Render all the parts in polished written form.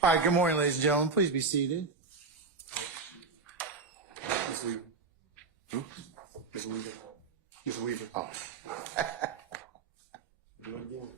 All right, good morning, ladies and gentlemen. Please be seated. Ms. Weaver. Who? Ms. Weaver. Ms. Weaver. Oh. Do it again.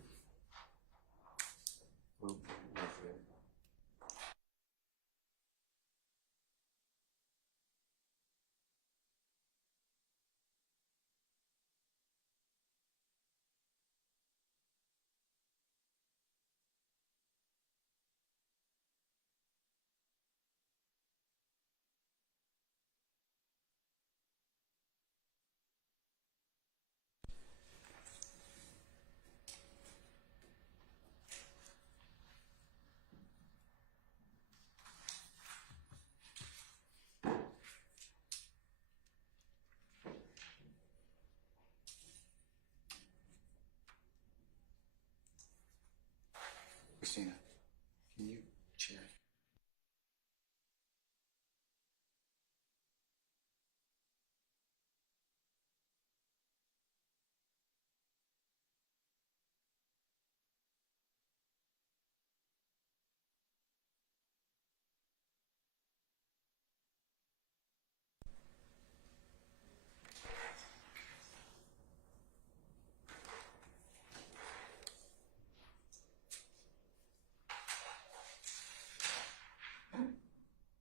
Christina, can you check?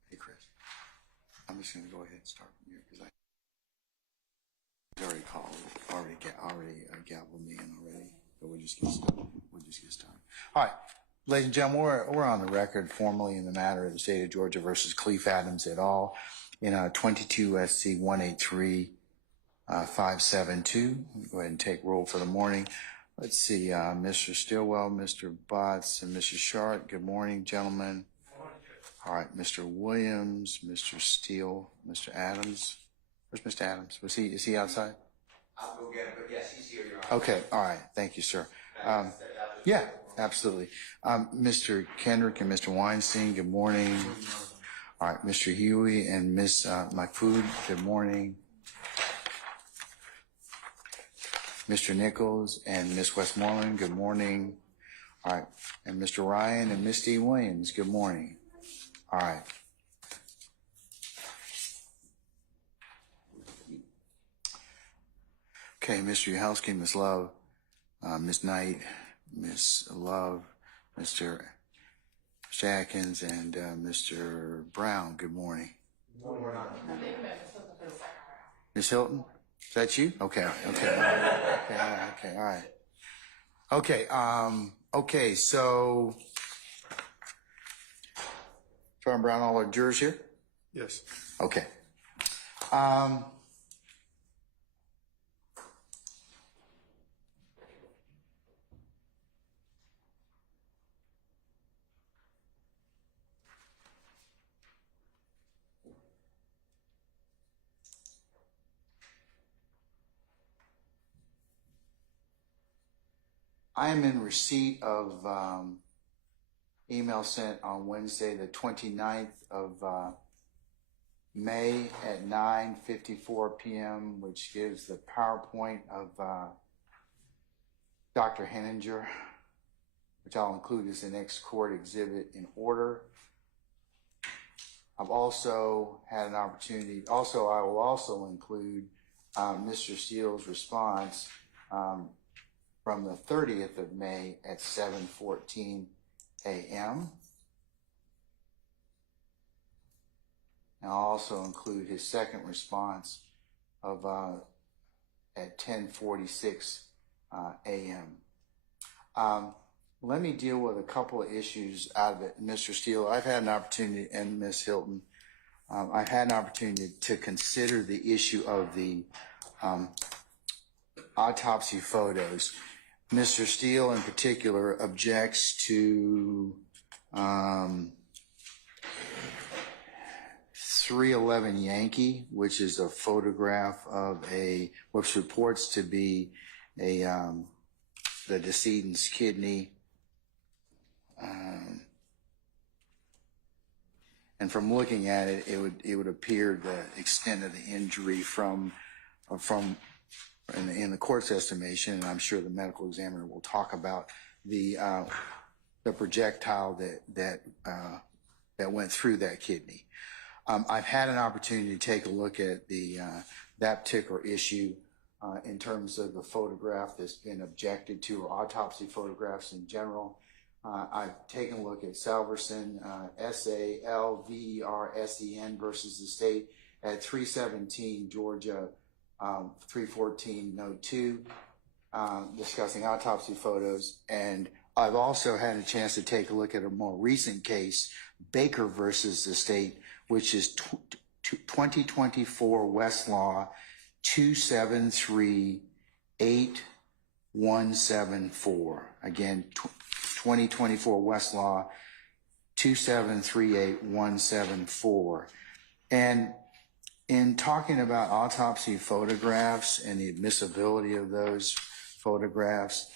Hey, Chris, I'm just going to go ahead and start from here because I already called, already gabbled me in already. But we'll just get started. All right, ladies and gentlemen, we're on the record formally in the matter of the state of Georgia versus Cleef Adams et al. In 22 SC 183 572. Go ahead and take roll for the morning. Let's see, Mr. Stillwell, Mr. Botts, and Mrs. Sharp. Good morning, gentlemen. All right, Mr. Williams, Mr. Steele, Mr. Adams. Where's Mr. Adams? Is he outside? I'll go get him, but yes, he's here, Your Honor. Okay, all right. Thank you, sir. Yeah, absolutely. Mr. Kendrick and Mr. Weinstein, good morning. All right, Mr. Huey and Miss McFood, good morning. Mr. Nichols and Miss Westmoreland, good morning. All right, and Mr. Ryan and Miss D. Williams, good morning. All right. Okay, Mr. Yahelski, Miss Love, Miss Knight, Miss Love, Mr. Atkins, and Mr. Brown, good morning. Good morning. Miss Hilton, is that you? Okay, all right. Okay, so Sergeant Brown, all our jurors here? Yes. Okay. I am in receipt of email sent on Wednesday, the 29th of May at 9:54 p.m., which gives the PowerPoint of Dr. Henninger, which I'll include as the next court exhibit in order. I've also had an opportunity, I will also include Mr. Steele's response from the 30th of May at 7:14 a.m. And I'll also include his second response of at 10:46 a.m. Let me deal with a couple of issues out of it. Mr. Steele, I've had an opportunity, and Ms. Hilton, I've had an opportunity to consider the issue of the autopsy photos. Mr. Steele in particular objects to 311 Yankee, which is a photograph of which reports to be the decedent's kidney. And from looking at it, it would appear the extent of the injury from in the court's estimation, and I'm sure the medical examiner will talk about the projectile that went through that kidney. I've had an opportunity to take a look at that particular issue in terms of the photograph that's been objected to, or autopsy photographs in general. I've taken a look at Salverson, Salversen versus the state at 317 Georgia 314 Note 2, discussing autopsy photos. And I've also had a chance to take a look at a more recent case, Baker versus the state, which is 2024 Westlaw 2738174. Again, 2024 Westlaw 2738174. And in talking about autopsy photographs and the admissibility of those photographs,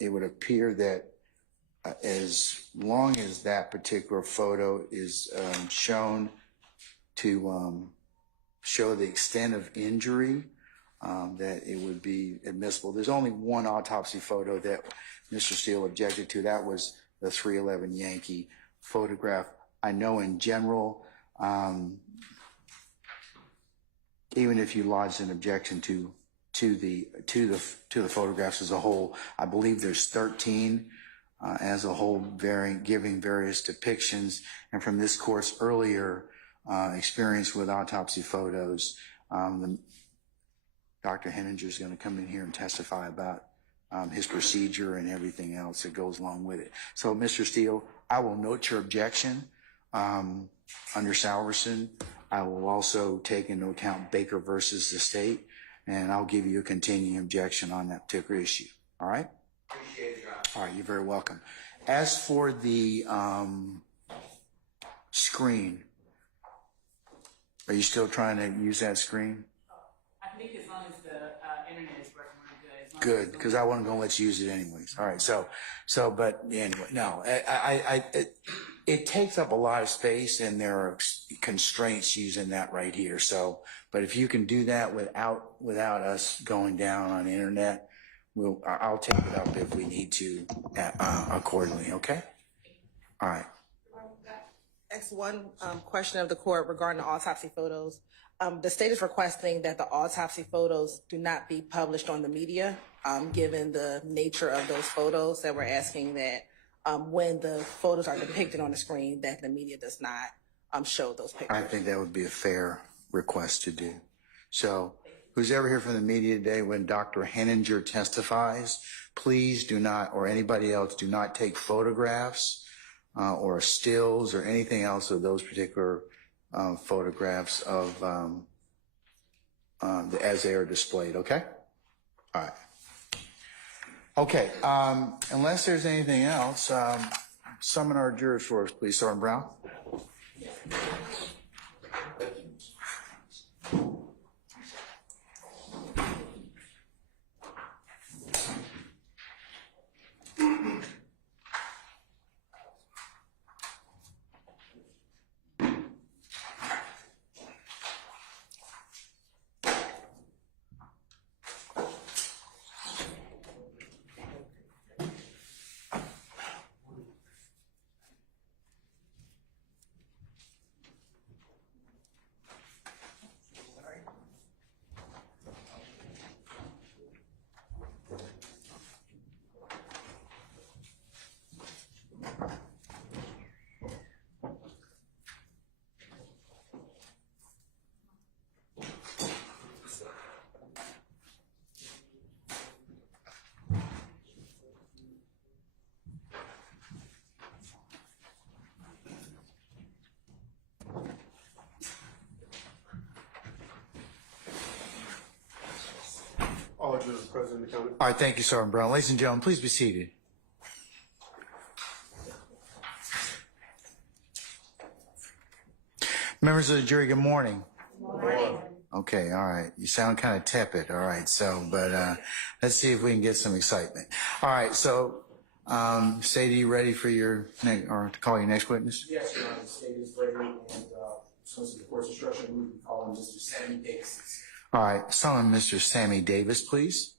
it would appear that as long as that particular photo is shown to show the extent of injury, that it would be admissible. There's only one autopsy photo that Mr. Steele objected to. That was the 311 Yankee photograph. I know in general, even if you lodged an objection to the photographs as a whole, I believe there's 13 as a whole, giving various depictions. And from this court's earlier experience with autopsy photos, Dr. Henninger is going to come in here and testify about his procedure and everything else that goes along with it. So, Mr. Steele, I will note your objection under Salverson. I will also take into account Baker versus the state, and I'll give you a continuing objection on that particular issue. All right? Appreciate it, Your Honor. All right, you're very welcome. As for the screen, are you still trying to use that screen? I think as long as the internet is working really good. Good, because I wasn't going to let you use it anyways. All right, so, but anyway, no, it takes up a lot of space, and there are constraints using that right here. So, but if you can do that without us going down on the internet, I'll take it up if we need to accordingly. Okay. All right. Next one question of the court regarding the autopsy photos. The state is requesting that the autopsy photos do not be published on the media, given the nature of those photos, that we're asking that when the photos are depicted on the screen, that the media does not show those pictures. I think that would be a fair request to do. So who's ever here from the media today, when Dr. Henninger testifies, please do not, or anybody else, do not take photographs or stills or anything else of those particular photographs of as they are displayed. Okay. All right. Okay. Unless there's anything else, summon our jurors for us, please. Sergeant Brown. All jurors present in the county. All right, thank you, Sergeant Brown. Ladies and gentlemen, please be seated. Members of the jury, good morning. Good morning. Okay, all right. You sound kind of tepid. All right, so, but let's see if we can get some excitement. All right, so, Sadie, you ready for your or to call your next witness? Yes, Your Honor, the state is ready, and so the court's instruction, we will be calling Mr. Sammy Davis. All right, summon Mr. Sammy Davis, please.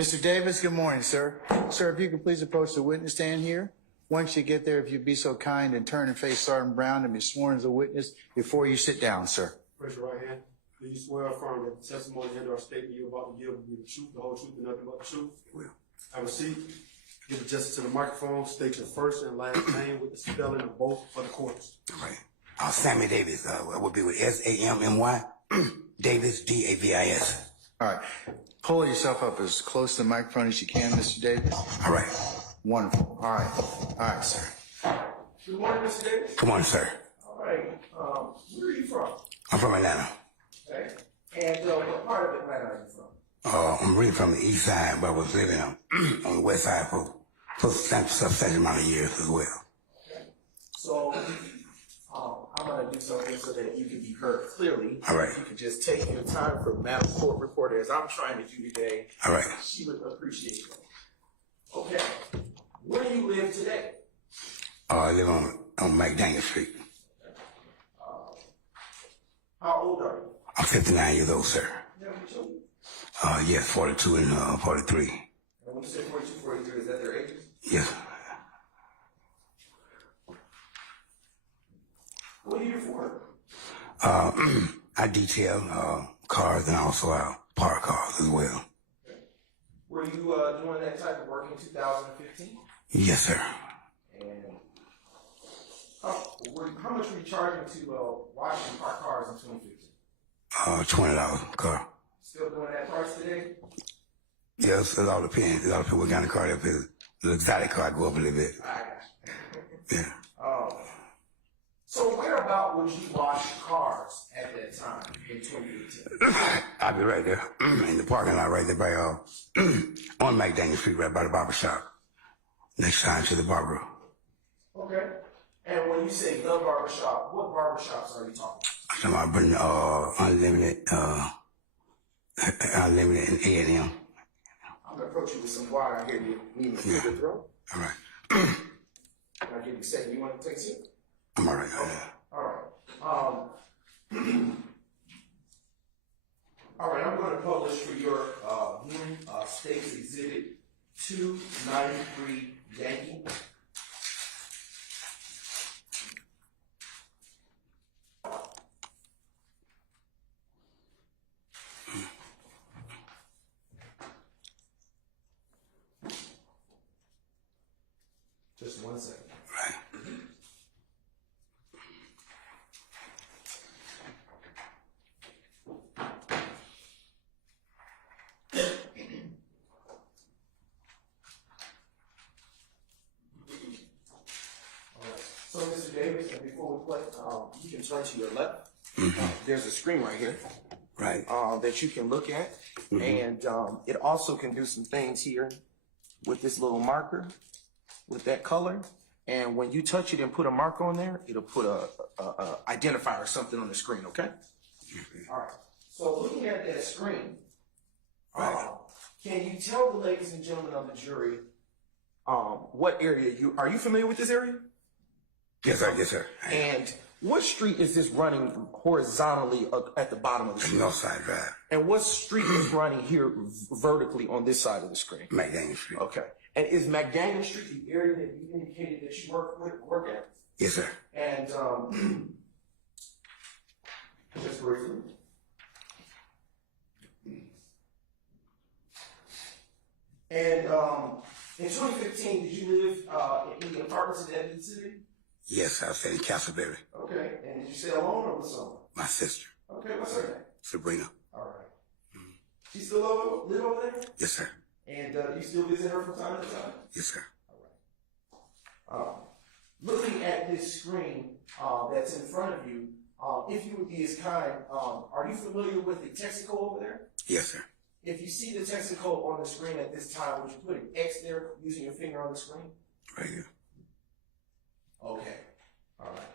Mr. Davis, good morning, sir. Sir, if you could please approach the witness stand here. Once you get there, if you'd be so kind and turn and face Sergeant Brown and be sworn as a witness before you sit down, sir. Raise your right hand. Do you swear or affirm that the testimony and or statement you're about to give will be the truth, the whole truth, and nothing but the truth? Will. Have a seat. Give it justice to the microphone. State your first and last name with the spelling of both for the courts. All right. Sammy Davis, would be with S-A-M-M-Y, Davis, D-A-V-I-S. All right. Pull yourself up as close to the microphone as you can, Mr. Davis. All right. Wonderful. All right. All right, sir. Good morning, Mr. Davis. Good morning, sir. All right. Where are you from? I'm from Atlanta. Okay. And what part of Atlanta are you from? I'm really from the east side, but I was living on the west side for a substantial amount of years as well. Okay. So, I'm going to do something so that you can be heard clearly. All right. You can just take your time for Madam Court Reporter, as I'm trying to do today. All right. She would appreciate that. Okay. Where do you live today? I live on McDaniel Street. How old are you? I'm 59 years old, sir. You have any children? Yes, 42 and 43. And when you say 42, 43, is that their ages? Yes. What do you do for work? I detail cars and also park cars as well. Were you doing that type of work in 2015? Yes, sir. And how much were you charging to wash and park cars in 2015? $20 car. Still doing that price today? Yes, it all depends. It all depends what kind of car it is. The exotic car go up a little bit. I got you. Yeah. So where about would you wash cars at that time in 2015? I'll be right there in the parking lot right there by on McDaniel Street, right by the barber shop. Next time to the barber. Okay. And when you say the barbershop, what barbershops are you talking I'm talking about unlimited and A&M. I'm gonna approach you with some water. I hear you need to clear your throat. All right. I'll give you a second. You want to take a sip? I'm all right. All right. All right. I'm going to publish for your viewing State's Exhibit 293 Yankee. Just 1 second. Right. So, Mr. Davis, and before we play, you can turn to your left. There's a screen right here Right. that you can look at, and it also can do some things here with this little marker, with that color. And when you touch it and put a mark on there, it'll put a identifier or something on the screen. Okay. All right. So looking at that screen, can you tell the ladies and gentlemen of the jury what area are you familiar with this area? Yes, sir. Yes, sir. And what street is this running horizontally at the bottom of the street? Northside Drive, And what street is running here vertically on this side of the screen? McDaniel Street. Okay. And is McDaniel Street the area that you indicated that you work at? Yes, sir. And just briefly. And in 2015, did you live in any apartments in Edmonton City? Yes, I stayed in Castleberry. Okay. And did you stay alone or with someone? My sister, Okay. What's her name? Sabrina. All right. She still live over there? Yes, sir. And do you still visit her from time to time? Yes, sir. Looking at this screen that's in front of you, if you would be as kind, are you familiar with the Texaco over there? Yes, sir. If you see the Texaco on the screen at this time, would you put an X there using your finger on the screen? Right here. Okay. All right.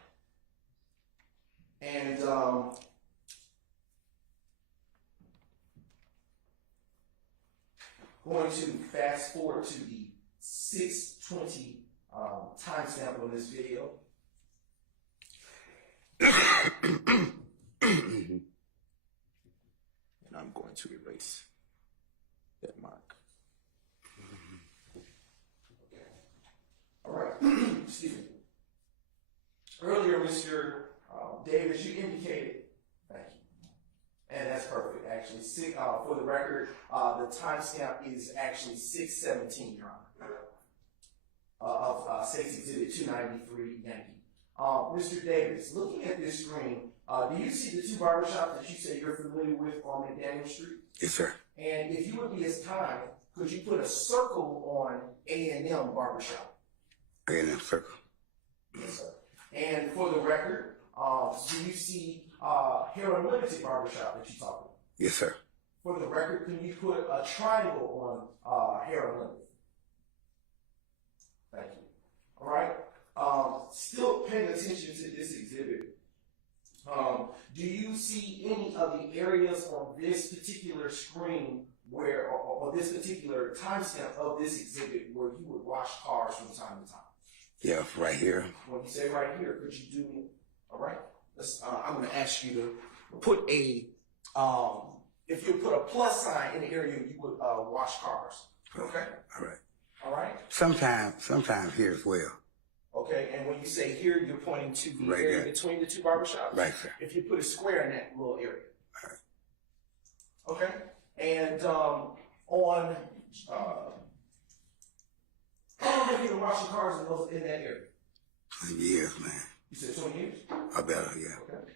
And going to fast forward to the 6:20 timestamp on this video. And I'm going to erase that mark. Excuse me. Earlier, Mr. Davis, you indicated, thank you, and that's perfect, actually. For the record, the timestamp is actually 6/17, Your Honor, of State's Exhibit 293, Yankee. Mr. Davis, looking at this screen, do you see the two barbershops that you say you're familiar with on McDaniel Street? Yes, sir. And if you would be as kind, could you put a circle on A&M Barbershop? A&M circle. Yes, sir. And for the record, do you see Hair Unlimited Barbershop that you talked about? Yes, sir. For the record, can you put a triangle on Hair Unlimited? Thank you. All right. Still paying attention to this exhibit. Do you see any of the areas on this particular screen where, or this particular timestamp of this exhibit where you would wash cars from time to time? Yeah, right here. When you say right here, could you do, all right? I'm going to ask you to put a, if you put a plus sign in the area you would wash cars. Okay? All right. All right? Sometimes here as well. Okay, and when you say here, you're pointing to the Right area there. between the two barbershops? Right, sir. If you put a square in that little area. All right. Okay? And how long have you been washing cars in that area? 20 years, man. You said 20 years? I better, yeah. Okay.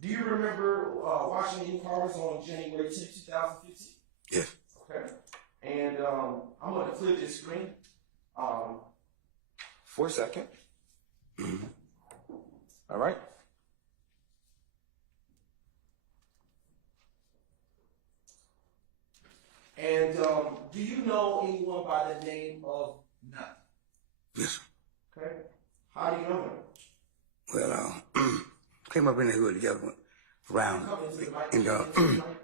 Do you remember washing any cars on January 10, 2015? Yes. Okay. And I'm going to clear this screen for a second. Mm-hmm. All right. And do you know anyone by the name of Nut? Yes. Okay. How do you know him? Well, came up in the hood together around, Come into the mic. and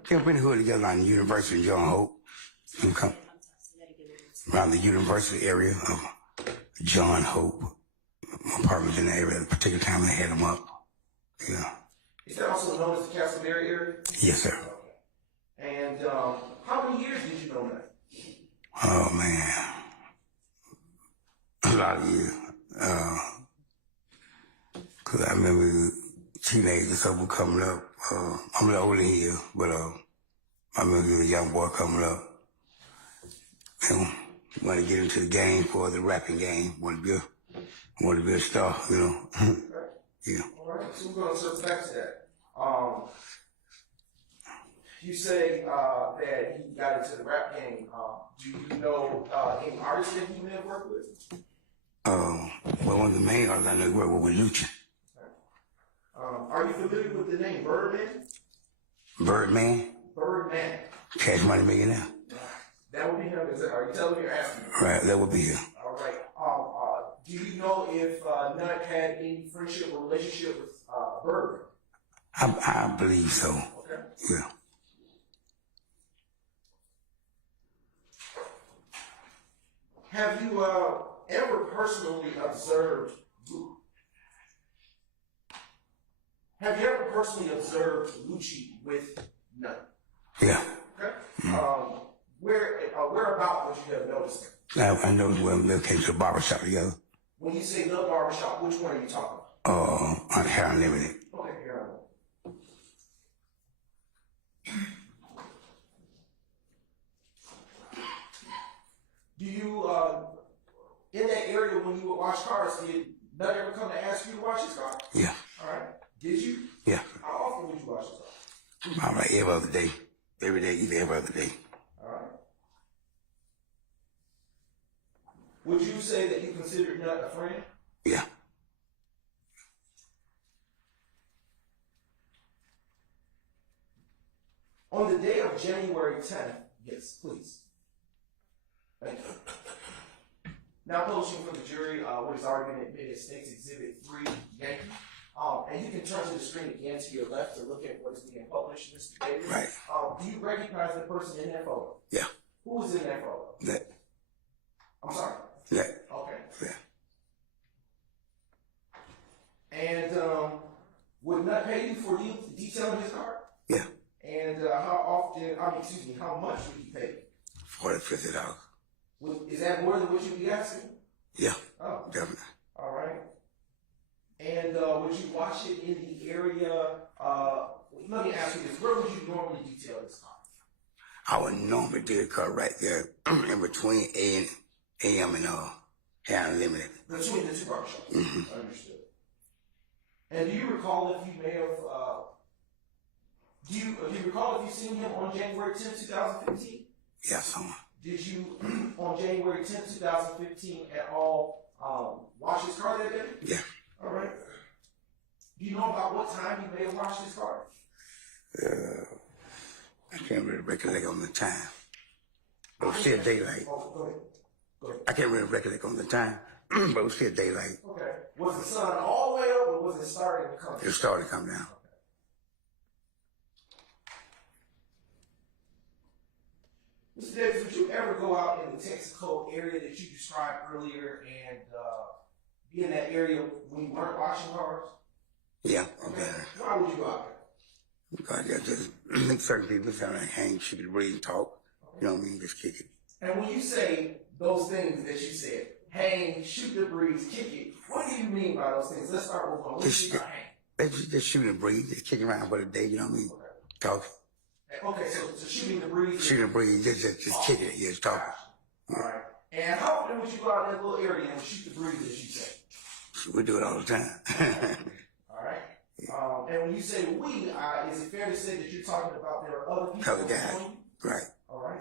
came up in the hood together around the University of John Hope. And come around the university area of John Hope. My apartment was in the area at a particular time they had them up. Yeah. Is that also known as the Castleberry area? Yes, sir. Okay. And how many years did you know Nut? Oh man, a lot of years. 'Cause I remember teenagers, so were coming up. I'm a little older than you, but I remember he was a young boy coming up. And wanted to get into the game for the rapping game. Wanted to be a star, you know. Yeah. All right, so we're going to circle back to that. You say that he got into the rap game. Do you know any artists that he may have worked with? Well, one of the main artists I know he worked with Lucha. Are you familiar with the name Birdman? Birdman, Birdman. Cash Money Millionaire. That would be him. Are you telling me or asking me? Right, that would be him. All right. Do you know if Nut had any friendship or relationship with Birdman? I believe so. Okay. Yeah. Have you ever personally observed? Have you ever personally observed Lucci with Nut? Yeah. Okay. Whereabout would you have noticed him? I know when we came to the barbershop together. When you say the barbershop, which one are you talking about? On Hair Unlimited. Okay, here Do you, in that area when you would wash cars, did Nut ever come to ask you to wash his car? Yeah. All right. Did you? Yeah. How often would you wash his car? All right, every other day. Every day, either every other day. All right. Would you say that you considered Nut a friend? Yeah. On the day of January 10th, yes, please. Thank you. Now posting for the jury what has already been admitted, State's Exhibit 3, Yankee. And you can turn to the screen again to your left to look at what is being published, Mr. Davis. Right. Do you recognize the person in that photo? Yeah. Who was in that photo? That. I'm sorry? That. Okay. Yeah. And would Nut pay you for detailing his car? Yeah. And how often, excuse me, how much would he pay? $40, $50. Is that more than what you'd be asking? Yeah, Oh, definitely. all right. And would you wash it in the area? Let me ask you this: where would you normally detail this car? I would normally do the car right there in between AM and Hair Unlimited. Between the two barbershops. Understood. And do you recall if you may have? Do you recall if you seen him on January 10th, 2015? Yeah, someone. Did you on January 10th, 2015 at all wash his car that day? Yeah. All right. Do you know about what time he may have washed his car? I can't really recollect on the time. But it was still daylight. Oh, go ahead. Go ahead. I can't really recollect on the time, but it was still daylight. Okay. Was the sun all the way up, or was it starting to come down? It started to come down. Mr. Davis, would you ever go out in the Texaco area that you described earlier and be in that area when you weren't washing cars? Yeah, Okay. okay. Why would you go out there? Because yeah, just certain people trying to hang, shoot it, breathe, talk. You know what I mean? Just kick it. And when you say those things that you said, hang, shoot the breeze, kick it, what do you mean by those things? Let's start with one. What do you mean by hang? They just shoot and breathe, just kick around for the day. You know what I mean? Okay. Talk, Okay, so shooting the breeze. shoot and breathe, just kick it. Yeah, just talk. All right. And how often would you go out in that little area and shoot the breeze, as you say? We do it all the time. All right. And when you say we, is it fair to say that you're talking about there are other people? Other guys, joining you? right? All right.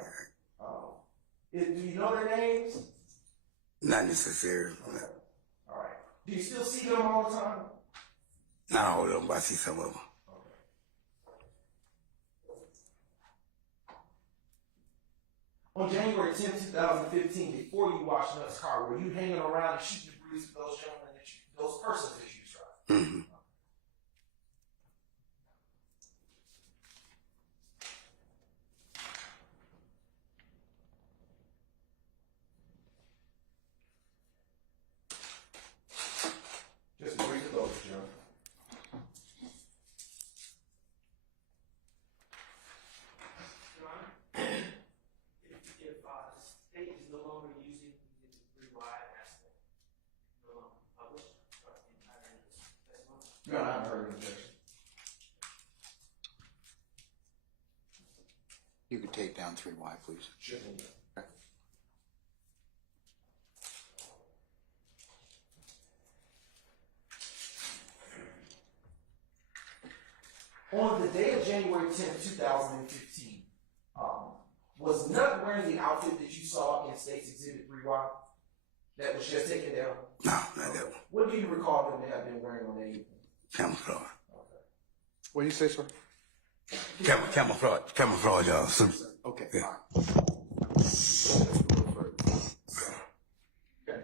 Do you know their names? Not necessarily. All right. Do you still see them all the time? Not all of them, but I see some of them. On January 10, 2015, before you washed Nutt's car, were you hanging around and shooting the breeze with those gentlemen, those persons that you described? Mm-hmm. Just agree to those, John. If state is no longer using the rewire aspect, no longer published, or entirely testimony. No, I haven't heard of objection. You could take down 3Y, please. Sure. On the day of January 10th, 2015, was Nutt wearing the outfit that you saw in State's Exhibit 3Y that was just taken down? No, not that one. What do you recall him to have been wearing on that evening? Camouflage. Okay. What do you say, sir? Camouflage, y'all. So, Okay, yeah. all right. Okay.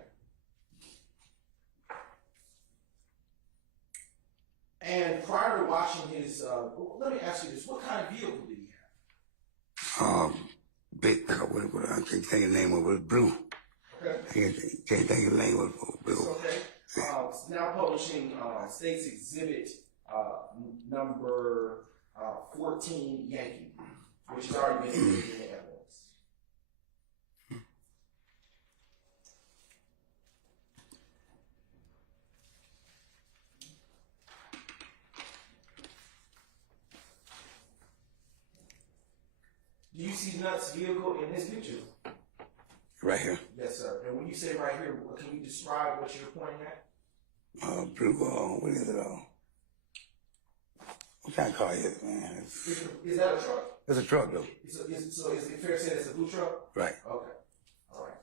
And prior to washing his, let me ask you this: what kind of vehicle did he have? Big, what I can't think of the name of it, was blue. Okay. Can't think of the name of it, was blue. Okay. Now publishing State's Exhibit number 14 Yankee, which has already been included in the evidence. Do you see Nutt's vehicle in this picture? Right here. Yes, sir. And when you say right here, can you describe what you're pointing at? Blue, what is it? What kind of car is it, man? Is that a truck? It's a truck, though. So is it fair to say it's a blue truck? Right. Okay. All right.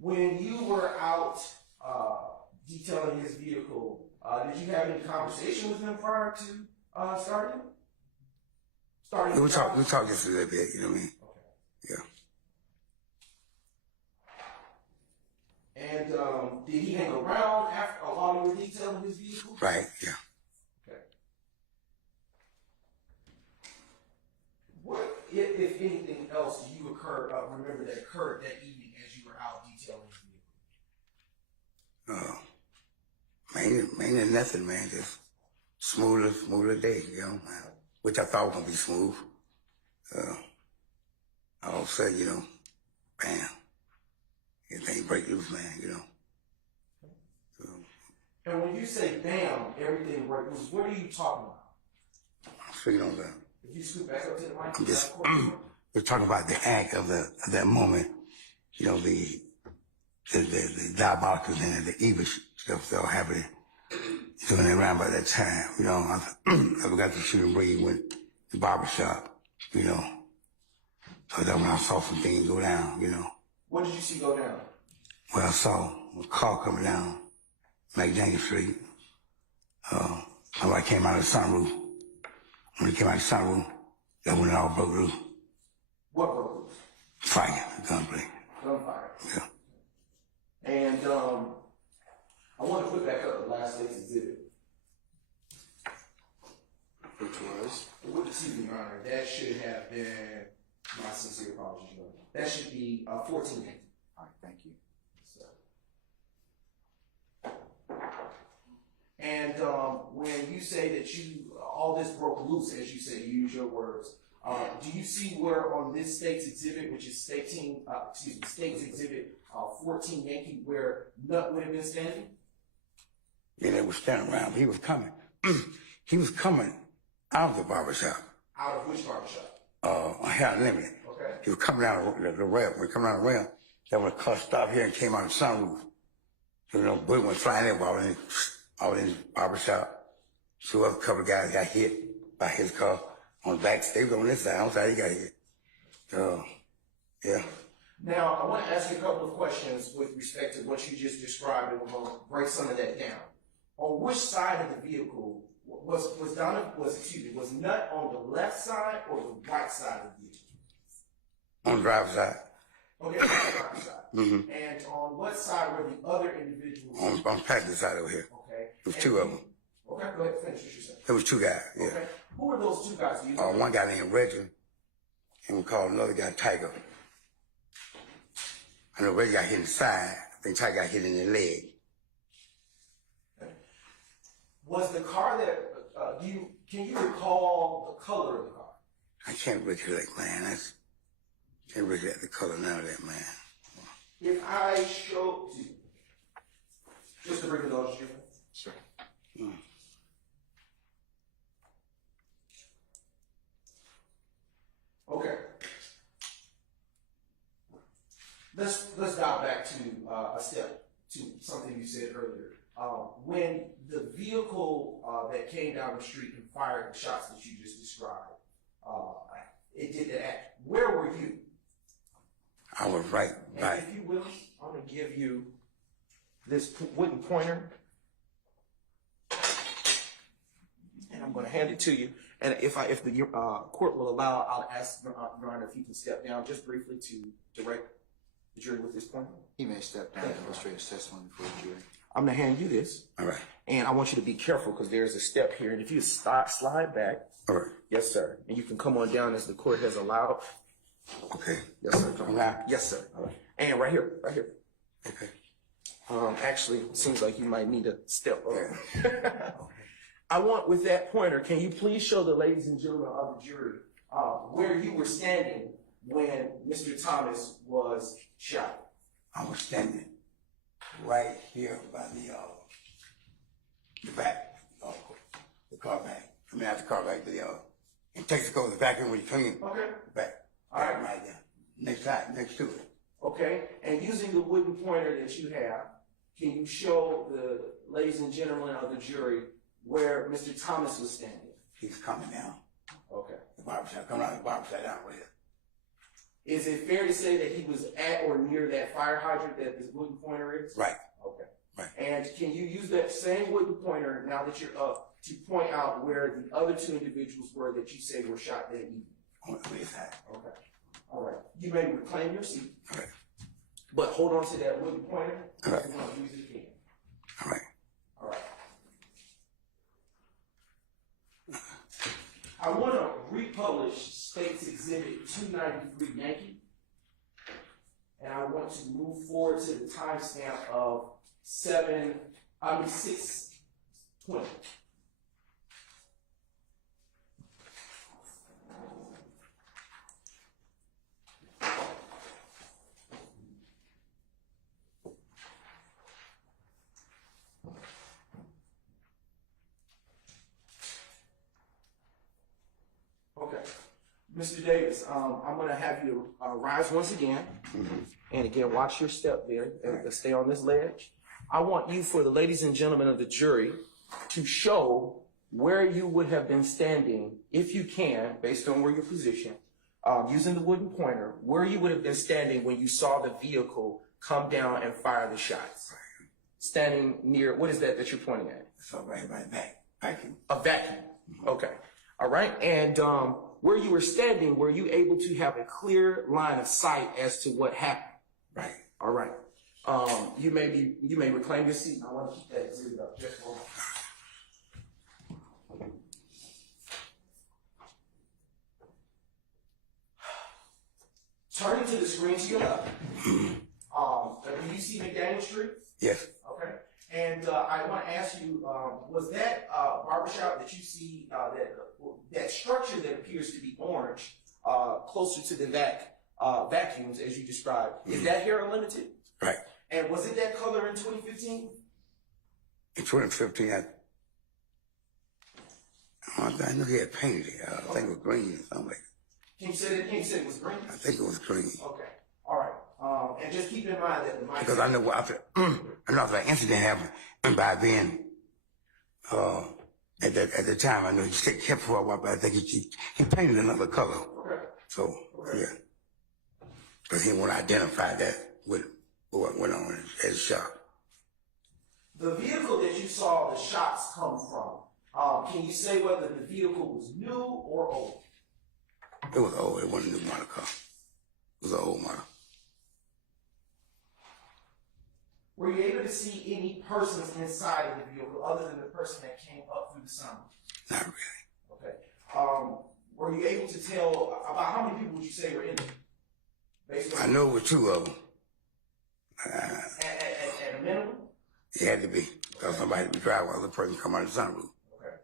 When you were out detailing his vehicle, did you have any conversation with him prior to starting? We talked just a little bit, you know what I mean? Okay. Yeah. And did he hang around while you were detailing his vehicle? Right, yeah. Okay. What, if anything else, do you remember that occurred that evening as you were out detailing his vehicle? ain't nothing, man. Just smoother day, you know, which I thought was gonna be smooth. All of a sudden, you know, bam, everything break loose, man, you know. So, And when you say bam, everything breaks loose, what are you talking about? I'm speaking on that. If you scoot back up to the mic, I'm just, we're talking about the act of that moment, you know, the diabolical and the evil stuff that was happening doing around by that time. You know, I forgot to shoot and breathe when the barber shop, you know. So that's when I saw some things go down, you know. What did you see go down? Well, I saw a car coming down McDaniel Street. I came out of the sunroof. When it came out of the sunroof, that's when it all broke loose. What broke loose? Fighting, gunplay. Gunfire. Yeah. And I want to put back up the last state's exhibit. Which was? Excuse me, Your Honor. That should have been my sincere apologies, Your Honor. That should be 14. All right, thank you. And when you say that all this broke loose, as you say, you use your words, do you see where on this state's exhibit, which is state's exhibit 14 Yankee, where Nut would have been standing? Yeah, they were standing around. He was coming. He was coming out of the barbershop. Out of which barbershop? I had Unlimited. Okay. He was coming out of the rail. When he coming out of the rail, that when the car stopped here and came out of the sunroof. So, you know, bullet went flying everywhere. I was in his barbershop. So a couple of guys got hit by his car on the back. They was on this side. On the side, he got hit. Yeah. Now, I want to ask you a couple of questions with respect to what you just described, and we're going to break some of that down. On which side of the vehicle was Nut on the left side or the right side of the vehicle? On the driver's side. Okay, on the driver's side. Mm-hmm. And on what side were the other individuals? On the passenger side over here. Okay. There was two of them. Okay, go ahead, finish what you said. There was two guys, yeah. Okay. Who were those two guys? One guy named Reggie, and we called another guy Tiger. I know Reggie got hit in the side. I think Tiger got hit in the leg. Was the car that, can you recall the color of the car? I can't recollect, man. I can't recollect the color none of that, man. If I show you, just to bring it on, Sure. Okay. Let's dial back to a step to something you said earlier. When the vehicle that came down the street and fired the shots that you just described, it did that act. Where were you? I was right by. And if you will, I'm going to give you this wooden pointer, and I'm going to hand it to you. And if the court will allow, I'll ask Your Honor if he can step down just briefly to direct the jury with this pointer. He may step down and illustrate his testimony before the jury. I'm going to hand you this. All right. And I want you to be careful because there's a step here. And if you slide back. All right. Yes, sir. And you can come on down as the court has allowed. Okay. Yes, sir. Come on. Yes, sir. All right. And right here. Okay. Actually, it seems like you might need a step up. I want, with that pointer, can you please show the ladies and gentlemen of the jury where you were standing when Mr. Thomas was shot? I was standing right here by the back, the car back. I mean, not the car back, in Texas goes the back end when you clean. Okay. Back. All right. Right there. Next to it. Okay. And using the wooden pointer that you have, can you show the ladies and gentlemen of the jury where Mr. Thomas was standing? He's coming down. Okay. The barbershop, coming out of the barbershop down right here. Is it fair to say that he was at or near that fire hydrant that this wooden pointer is? Right. Okay. Right. And can you use that same wooden pointer now that you're up to point out where the other two individuals were that you say were shot that evening? On this side. Okay. All right. You may reclaim your seat. All right. But hold on to that wooden pointer. All right. We're going to use it again. All right. All right. I want to republish State's Exhibit 293 Yankee. And I want to move forward to the timestamp of 6 20. Okay. Mr. Davis, I'm going to have you rise once again. And again, watch your step there. And stay on this ledge. I want you, for the ladies and gentlemen of the jury, to show where you would have been standing, if you can, based on where your position, using the wooden pointer, where you would have been standing when you saw the vehicle come down and fire the shots. Standing near, what is that you're pointing at? So right back. Vacuum. A vacuum. Okay. All right. And where you were standing, were you able to have a clear line of sight as to what happened? Right. All right. You may reclaim your seat. I want to keep that exhibit up just for a moment. Turning to the screen to your left. Do you see McDaniel Street? Yes. Okay. And I want to ask you, was that barbershop that you see, that structure that appears to be orange, closer to the vacuums as you described, is that hair unlimited? Right. And was it that color in 2015? In 2015, I know he had painted it. I think it was green or something like that. Can you say that? Can you say it was green? I think it was green. Okay. All right. And just keep in mind that the mic. Because I know after that incident happened, and by then, at the time, I know he kept for a while, but I think he painted another color. Okay. So, yeah. Because he didn't want to identify that with what went on at the shop. The vehicle that you saw the shots come from, can you say whether the vehicle was new or old? It was old. It wasn't a new model car. It was an old model. Were you able to see any persons inside of the vehicle other than the person that came up through the sunroof? Not really. Okay. Were you able to tell about how many people would you say were in it? Based on I know it was two of them. at a minimum? It had to be. Because somebody had to be driving while the person come out of the sunroof. Okay.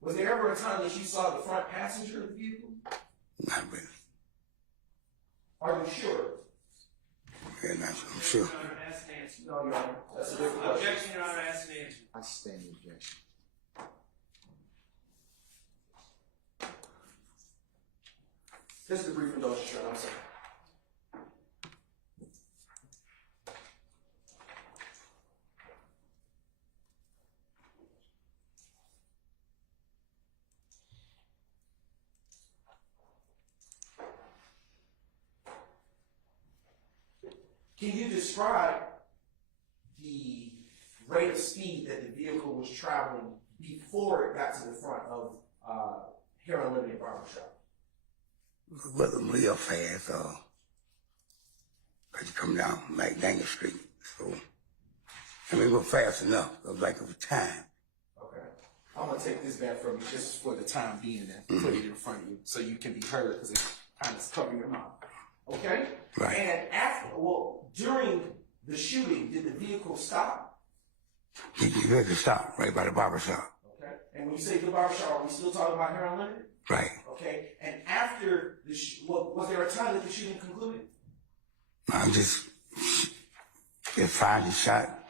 Was there ever a time that you saw the front passenger of the vehicle? Not really. Are you sure? Yeah, not sure. I'm sure. Your Honor, ask and answer. No, Your Honor. That's a different question. Objection, Your Honor, ask and answer. I sustain the objection. This is the brief indulgence, Your Honor. I'm sorry. Can you describe the rate of speed that the vehicle was traveling before it got to the front of Hair Unlimited Barbershop? It wasn't real fast, because you come down McDaniel Street. So, I mean, it was fast enough. It was like it was time. Okay. I'm going to take this back from you just for the time being and put it in front of you so you can be heard because it's kind of covering your mouth. Okay? Right. And during the shooting, did the vehicle stop? You had to stop right by the barber shop. Okay. And when you say the barbershop, are we still talking about Hair Unlimited? Right. Okay. And after was there a time that the shooting concluded? I just fired the shot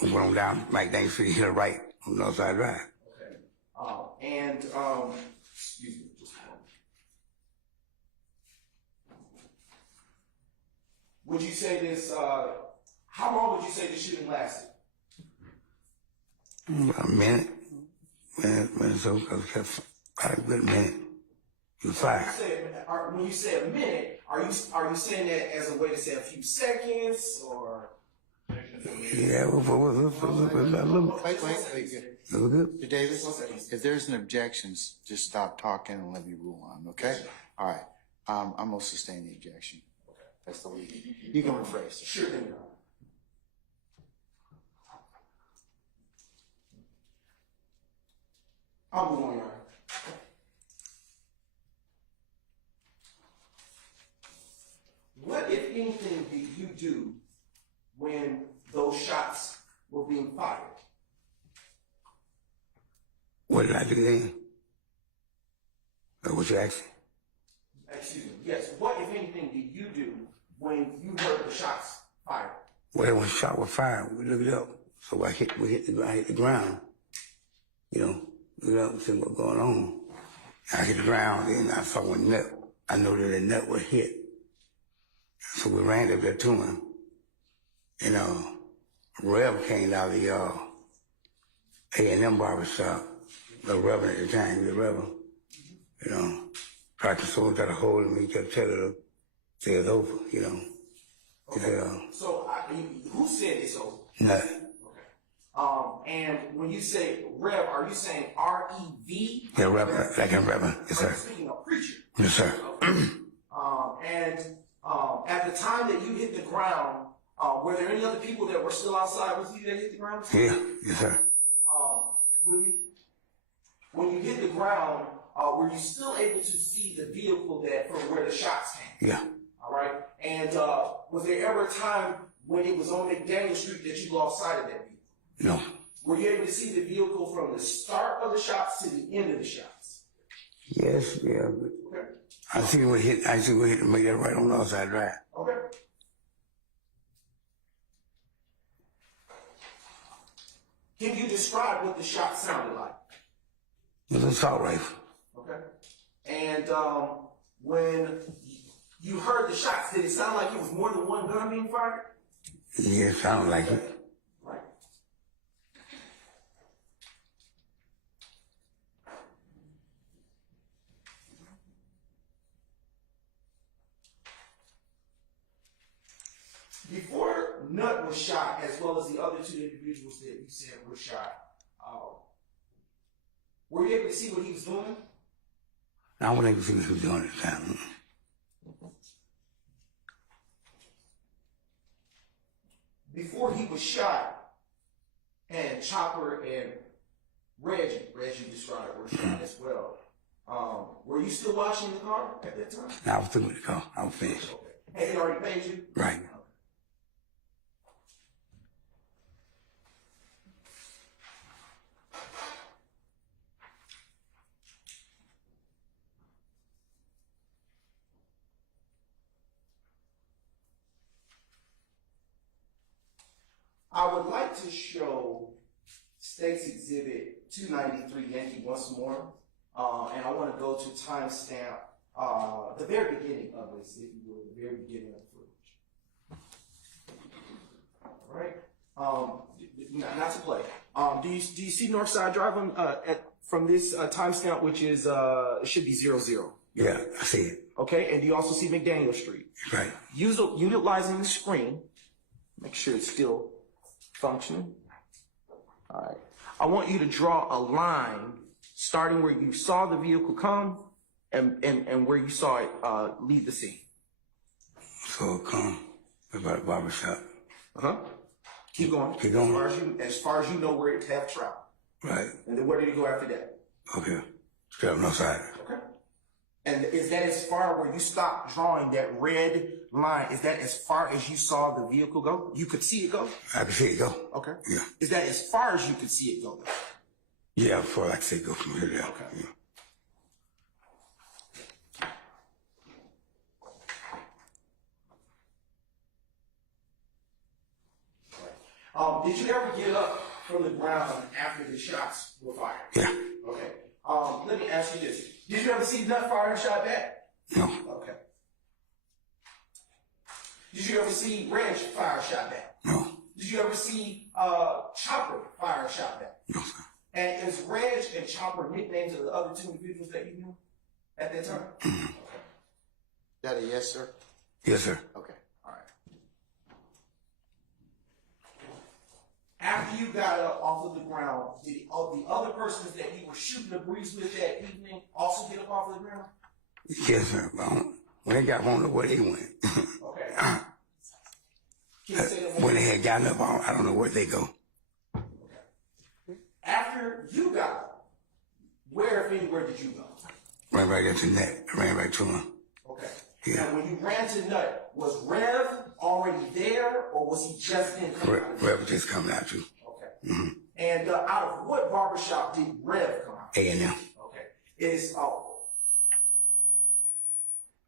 and went on down McDaniel Street, hit a right on the other side drive. Okay. Excuse me, just a moment. Would you say this, how long would you say the shooting lasted? About a minute or so, because it kept about a good minute. You fired. When you say a minute, are you saying that as a way to say a few seconds or? Yeah, it was a little Wait. good. Mr. Davis, if there's an objection, just stop talking and let me rule on, okay? All right. I'm going to sustain the objection. That's the way you can rephrase it. Sure thing, Your Honor. I'll move on, Your Honor. What, if anything, did you do when those shots were being fired? What did I do then? What you asking? Excuse me. Yes. What, if anything, did you do when you heard the shots fired? Well, when shot was fired, we looked up. So I hit the ground. You know, looked up and see what's going on. I hit the ground, and I saw a nut. I know that the nut was hit. So we ran up there to him. And Rev came out of the A&M barbershop. The Reverend at the time, the Reverend. You know, tried to got a hold of me, kept telling her, say it's over, you know. Okay. Yeah. So who said it's over? Nothing. Okay. And when you say Rev, are you saying R-E-V? Yeah, Reverend, like a Reverend, yes, sir. Speaking of preacher. Yes, sir. At the time that you hit the ground, were there any other people that were still outside with you that hit the ground? Yeah, yes, sir. When you hit the ground, were you still able to see the vehicle that from where the shots came? Yeah. All right. And was there ever a time when it was on McDaniel Street that you lost sight of that vehicle? No. Were you able to see the vehicle from the start of the shots to the end of the shots? Yes, yeah. Okay. I see what hit to make that right on the outside drive. Okay. Can you describe what the shot sounded like? It was an assault rifle. Okay. And when you heard the shots, did it sound like it was more than one gun being fired? Yeah, it sounded like it. Right. Before Nutt was shot, as well as the other two individuals that you said were shot, were you able to see what he was doing? I wasn't able to see what he was doing at the time. Before he was shot, and Chopper and Reggie described were shot as well. Were you still watching the car at that time? I was through with the car. I was finished. Okay. Had he already paid you? Right. I would like to show State's Exhibit 293 Yankee once more, and I want to go to timestamp the very beginning of this, if you will, the very beginning of the footage. All right, not to play. Do you see Northside Drive from this timestamp, which is it should be 00? Yeah, I see it. Okay, and do you also see McDaniel Street? Right. Utilizing the screen, make sure it's still functioning. All right. I want you to draw a line starting where you saw the vehicle come and where you saw it leave the scene. So come about the barbershop. Keep going. Keep going. As far as you know where it have traveled. Right. And then where did it go after that? Okay. Straight up north side. Okay. And is that as far where you stopped drawing that red line? Is that as far as you saw the vehicle go? You could see it go? I could see it go. Okay. Yeah. Is that as far as you could see it go? Yeah, before I could see it go from here to there. Okay. Yeah. Did you ever get up from the ground after the shots were fired? Yeah. Okay. Let me ask you this. Did you ever see Nut fire a shot back? No. Okay. Did you ever see Reg fire a shot back? No. Did you ever see Chopper fire a shot back? No, sir. And is Reg and Chopper nicknames of the other two individuals that you knew at that time? Mm-hmm. That a yes, sir? Yes, sir. Okay, all right. After you got up off of the ground, did the other persons that you were shooting the breeze with that evening also get up off of the ground? Yes, sir. When they got home, where they went. Okay. Can you say that When they had gotten up, I don't know where they go. After you got up, where, if anywhere, did you go? Ran right into net. I ran right to him. Okay. Yeah. Now, when you ran to Nut, was Rev already there, or was he just in coming out? Rev was just coming out too. Okay. Mm-hmm. And out of what barbershop did Rev come out? A&M. Okay.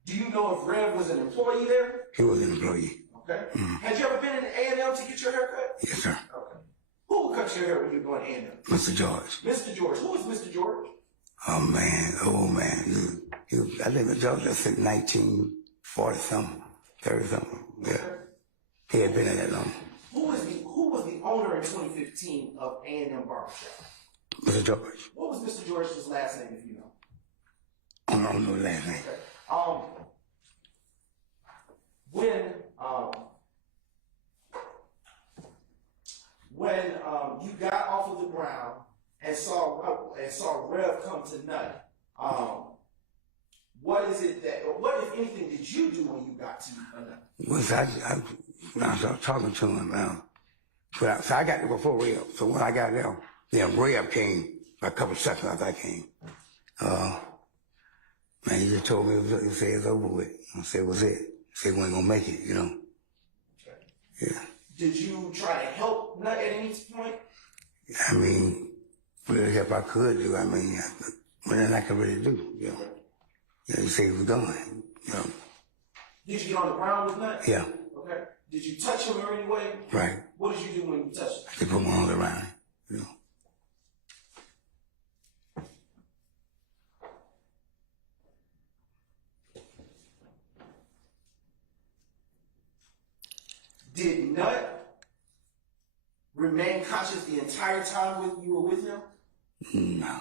Do you know if Rev was an employee there? He was an employee. Okay. Had you ever been in A&M to get your hair cut? Yes, sir. Okay. Who would cut your hair when you were going to A&M? Mr. George. Mr. George. Who is Mr. George? Oh man. I think Mr. George was in 1940 something, 30 something. Yeah. He had been in that long. Who was the owner in 2015 of A&M Barbershop? Mr. George. What was Mr. George's last name, if you know? I don't know the last name. Okay. When you got off of the ground and saw Rev come to nut, what if anything did you do when you got to nut? Well, I started talking to him. So I got there before Rev. So when I got there, then Rev came a couple of seconds after I came. Man, he just told me, he said it's over with. I said, what's it? He said we ain't gonna make it, you know. Okay. Yeah. Did you try to help Nut at any point? I mean, whatever help I could do, nothing I could really do, you know. Yeah, he said he was gone, you know. Did you get on the ground with Nut? Yeah. Okay. Did you touch him in any way? Right. What did you do when you touched him? They put my arms around him, you know. Did Nut remain conscious the entire time when you were with him? No.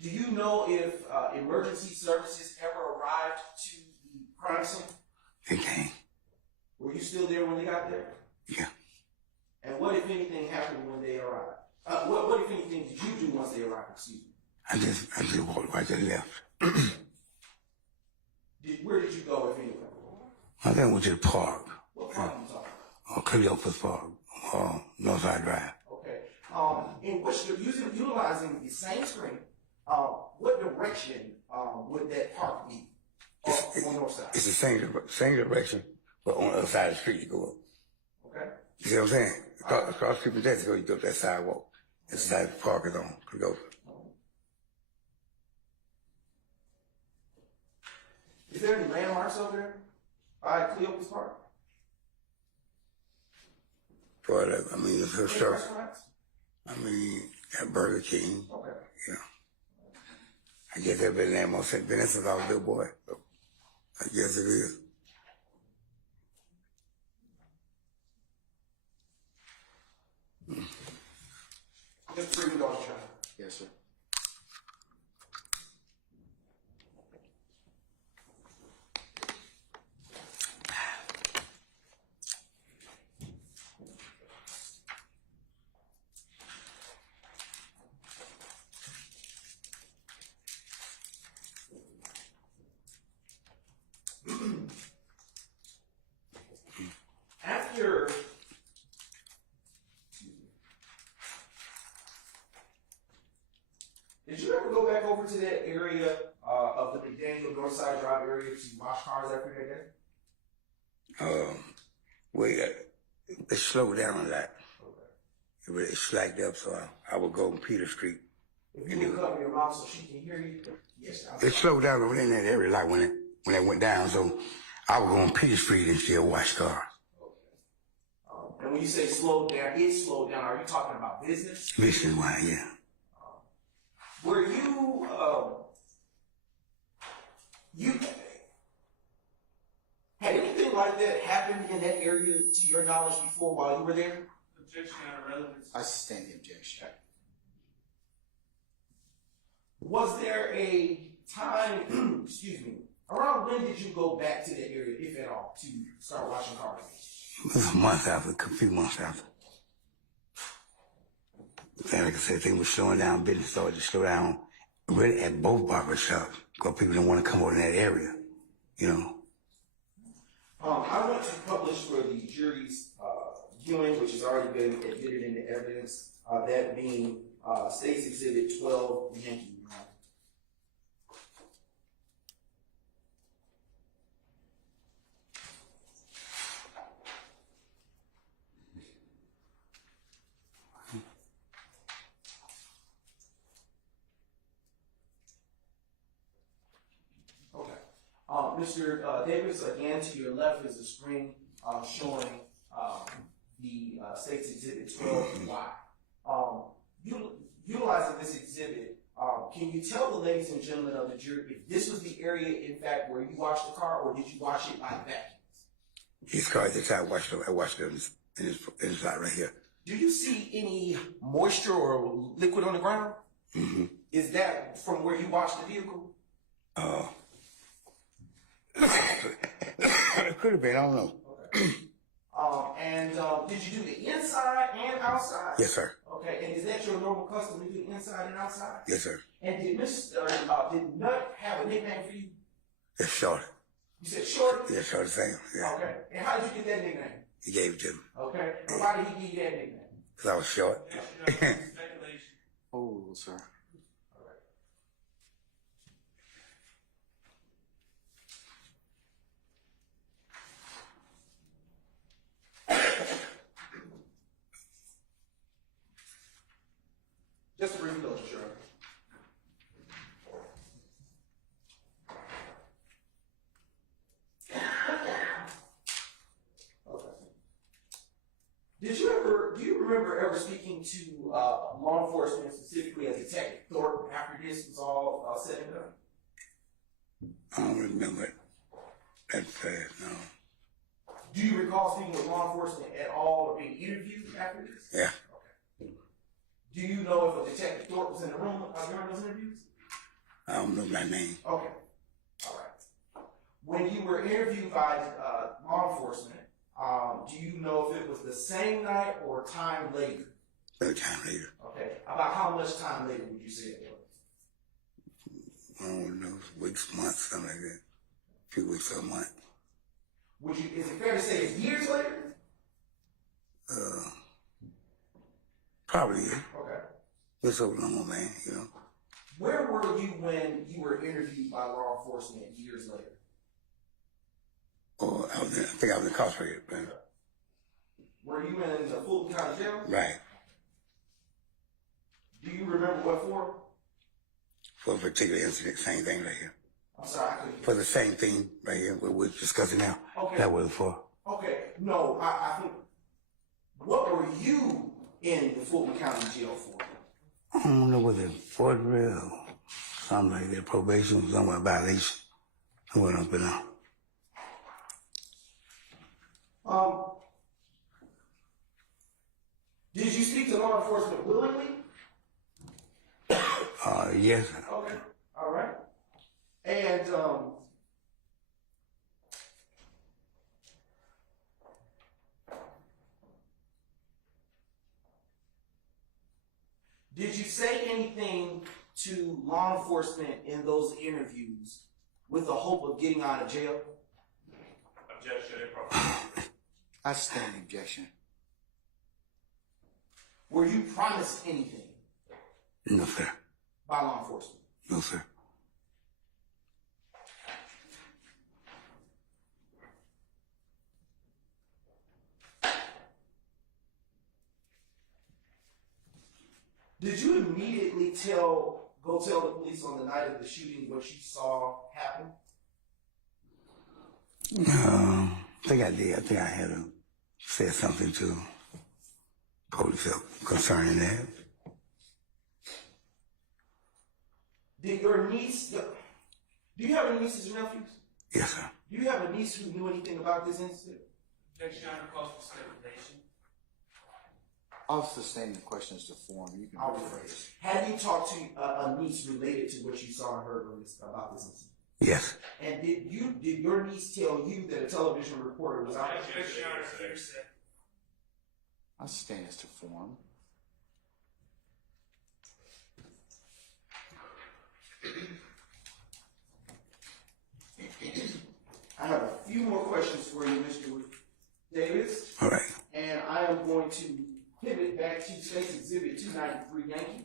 Do you know if emergency services ever arrived to the crime scene? They came. Were you still there when they got there? Yeah. And what, if anything, happened when they arrived? What, if anything, did you do once they arrived? Excuse me. I just walked right to the left. Where did you go, if anywhere? I then went to the park. What park are you talking about? Cleopas Park, Northside Drive. Okay. In which you're utilizing the same screen, what direction would that park be on the north side? It's the same direction, but on the other side of the street you go up. Okay. You see what I'm saying? Across the street from Jessica, you go up that sidewalk. This side of the park is on Cleopas. Is there any landmarks over there by Cleopas Park? But it's her Any stuff. restaurants? Got Burger King. Okay. Yeah. I guess that's been there most since I was a little boy. So I guess it is. Just bring it on, Sean. Yes, sir. After did you ever go back over to that area of the McDaniel Northside Drive area to wash cars after that day? It slowed down a lot. Okay. It really slacked up, so I would go on Peter Street. If you would cover your mouth so she can hear you. Yes. It slowed down over in that area, like when it went down, so I would go on Peter Street and still wash cars. Okay. And when you say slowed down, it slowed down. Are you talking about business? Business-wise, yeah. Were you had anything like that happened in that area to your knowledge before while you were there? Objection out of relevance. I sustain the objection. Was there a time, excuse me, around when did you go back to that area, if at all, to start washing cars? It was a month after, a few months after. And like I said, things were slowing down, business started to slow down, really at both barbershops, because people didn't want to come over in that area, you know. I want to publish for the jury's viewing, which has already been admitted into evidence, that being State's Exhibit 12, the Yankee. Mr. Davis, again, to your left is a screen showing the State's Exhibit 12Y. Utilizing this exhibit, can you tell the ladies and gentlemen of the jury if this was the area, in fact, where you washed the car, or did you wash it by vacuum? His car, this I washed it inside right here. Do you see any moisture or liquid on the ground? Mm-hmm. Is that from where you washed the vehicle? It could have been, I don't know. Okay. Did you do the inside and outside? Yes, sir. Okay, and is that your normal custom to do inside and outside? Yes, sir. And did did Nut have a nickname for you? It's short. You said Shorty? Yeah, short Sam. Yeah. Okay. And how did you get that nickname? He gave it to me. Okay. And why did he give you that nickname? Because I was short. Oh, sir. Just a brief note, sure. Okay. Do you remember ever speaking to law enforcement, specifically a Detective Thorpe, after this was all said and done? I don't remember it that fast, no. Do you recall speaking with law enforcement at all or being interviewed after this? Yeah. Okay. Do you know if a Detective Thorpe was in the room during those interviews? I don't know my name. Okay. All right. When you were interviewed by law enforcement, do you know if it was the same night or time later? No time later. Okay. About how much time later would you say it was? I don't know, weeks, months, something like that. A few weeks or a month. Is it fair to say it's years later? Probably, yeah. Okay. It's so long, man, you know. Where were you when you were interviewed by law enforcement years later? Or I think I was incarcerated, man. Were you in the Fulton County Jail? Right. Do you remember what for? For a particular incident, same thing right here. I'm sorry, I couldn't. For the same thing right here, what we're discussing now. Okay. That was for. Okay, no, I think. What were you in the Fulton County Jail for? I don't know whether Fort Real, something like that, probation, somewhere violation. I went up and down. Did you speak to law enforcement willingly? Yes. Okay, all right. And did you say anything to law enforcement in those interviews with the hope of getting out of jail? Objection. I stand the objection. Were you promised anything No, sir. by law enforcement? No, sir. Did you immediately go tell the police on the night of the shooting what you saw happen? I think I did. I think I had to say something to police concerning that. Did your niece, do you have any nieces or nephews? Yes, sir. Do you have a niece who knew anything about this incident? Objection, Your Honor, calls for stipulation. I'll sustain the questions to form. You can I'll rephrase. Have you talked to a niece related to what you saw and heard about this incident? Yes. And did your niece tell you that a television reporter was out? Objection, Your Honor, hearsay. I stand as to form. I have a few more questions for you, Mr. Davis. All right. And I am going to pivot back to State's Exhibit 293 Yankee.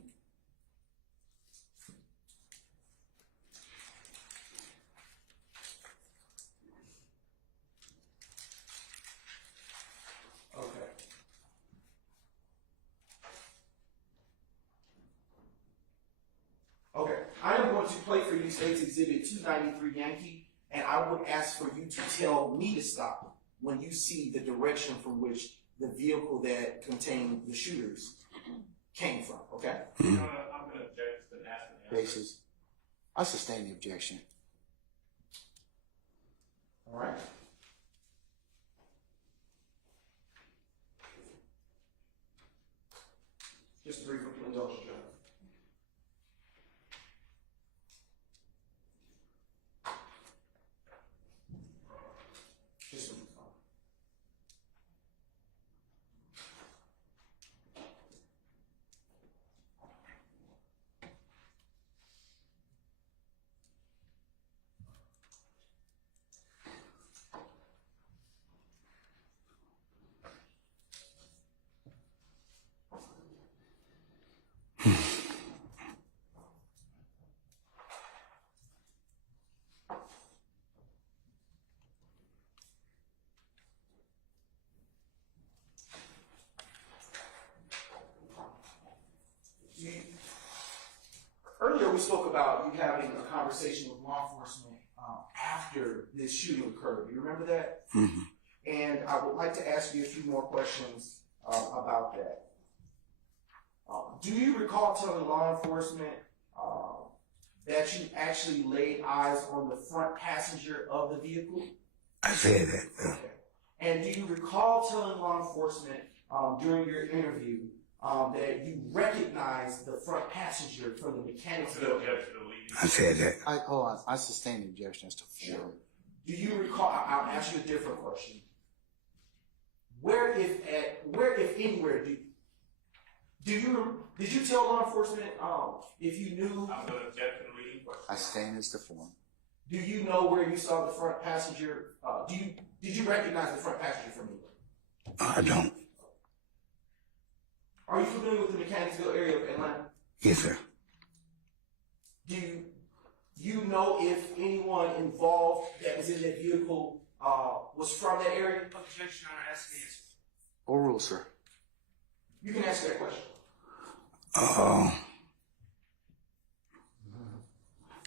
Okay. Okay. I am going to play for you State's Exhibit 293 Yankee, and I would ask for you to tell me to stop when you see the direction from which the vehicle that contained the shooters came from, okay? Mm-hmm. I'm gonna object to the ask and answer. Basis. I sustain the objection. All right. Just brief indulgence, John. Just a brief. Earlier, we spoke about you having a conversation with law enforcement after this shooting occurred. Do you remember that? Mm-hmm. And I would like to ask you a few more questions about that. Do you recall telling law enforcement that you actually laid eyes on the front passenger of the vehicle? I said that. Okay. And do you recall telling law enforcement during your interview that you recognized the front passenger from the mechanics building? I said that. Hold on. I sustain the objection as to form. Do you recall? I'll ask you a different question. Where, if anywhere, did you tell law enforcement if you knew? I'm gonna object to the leading question. I sustain as to form. Do you know where you saw the front passenger? Did you recognize the front passenger from anywhere? I don't. Are you familiar with the Mechanicsville area of Atlanta? Yes, sir. Do you know if anyone involved that was in that vehicle was from that area? Objection, Your Honor, ask and answer. Or rule, sir. You can answer that question.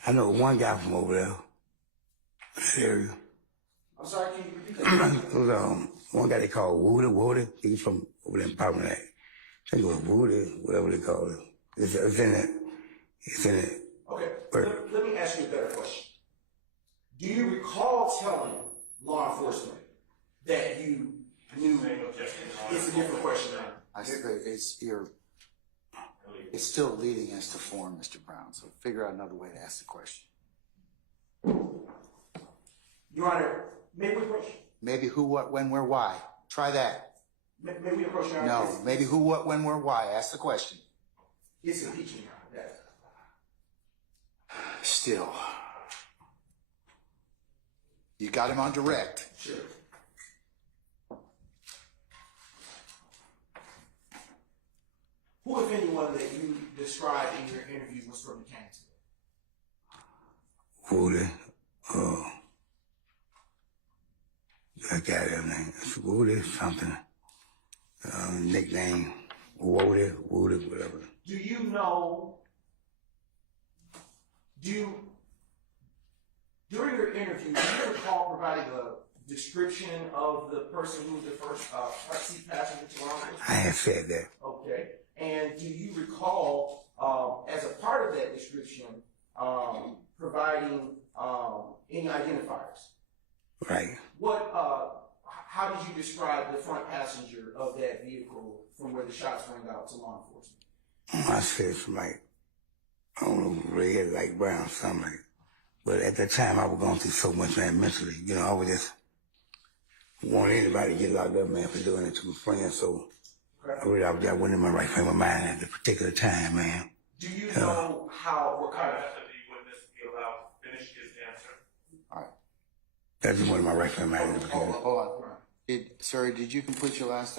I know one guy from over there. That area. I'm sorry, can you repeat that? It was one guy they called Woody. He's from over there in Parliament. I think it was Woody, whatever they call it. It's in it. It's in it. Okay, Right. let me ask you a better question. Do you recall telling law enforcement that you knew? It's a different question now. I say it's still leading as to form, Mr. Brown. So figure out another way to ask the question. Your Honor, may we approach? Maybe who, what, when, where, why. Try that. May we approach, Your Honor? No. Maybe who, what, when, where, why. Ask the question. It's impeachment, Your Honor. Yes. Still. You got him on direct. Sure. Who, if anyone, that you described in your interviews was from Mechanicsville? Woody. I got that name. It's Woody something. Nickname. Woody, whatever. Do you know, during your interview, do you recall providing a description of the person who was the first front seat passenger to law enforcement? I had said that. Okay. And do you recall, as a part of that description, providing any identifiers? Right. How did you describe the front passenger of that vehicle from where the shots rang out to law enforcement? I said some like, I don't know, red, like brown, something like. But at that time, I was going through so much, man, mentally. You know, I was just want anybody to get locked up, man, for doing it to my friends. So I wasn't in my right frame of mind at the particular time, man. Do you know what kind of? After the witness be allowed to finish his answer. All right. That's one of my right frame of mind at the particular. Hold on. Sir, did you complete your last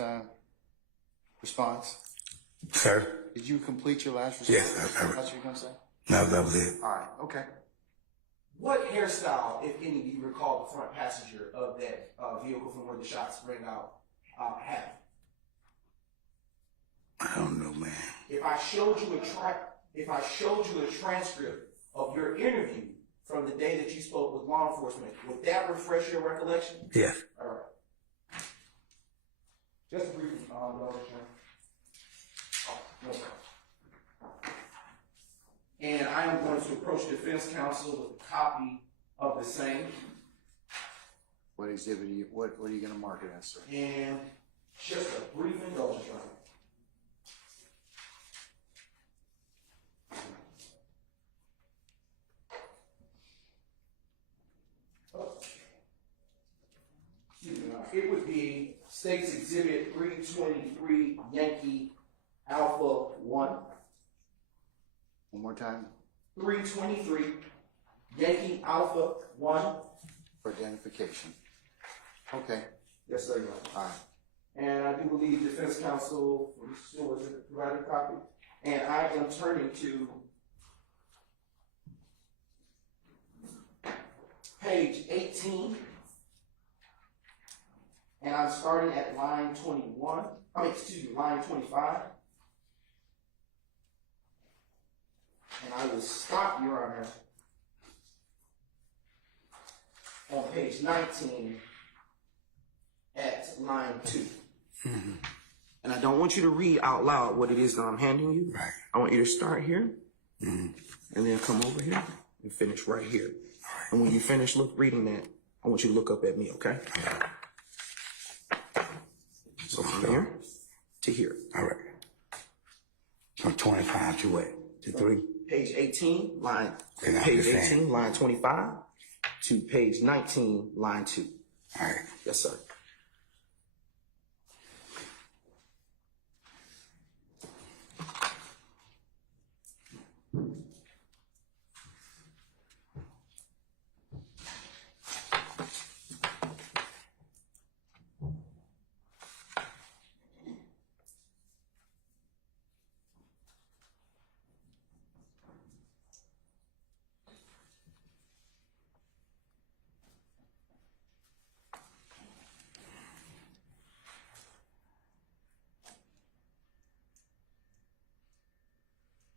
response? Sir? Did you complete your last response? Yes, That's what you're going to say? No, that was it. All right. Okay. What hairstyle, if any, do you recall the front passenger of that vehicle from where the shots rang out had? I don't know, man. If I showed you a transcript of your interview from the day that you spoke with law enforcement. Would that refresh your recollection? Yes. All right. Just a brief, no problem. And I am going to approach defense counsel with a copy of the same. What exhibit are you, what are you gonna mark it as, sir? And just a brief indulgence, Your Honor. Excuse me, it would be State's Exhibit 323 Yankee Alpha 1. One more time, 323 Yankee Alpha 1. for identification. Okay, Yes, sir, Your Honor. all right. And I do believe defense counsel for Mr. Stewart has provided a copy. And I am turning to page 18. And I'm starting at line 21. Line 25. And I will stop, Your Honor, on page 19 at line 2. And I don't want you to read out loud what it is that I'm handing you. Right. I want you to start here and then come over here and finish right here. And when you finish reading that, I want you to look up at me, okay? So from here to here. All right. From 25 to what? To 3? Page 18, line, And I'm page just saying. 18, line 25 to page 19, line 2. All right. Yes, sir.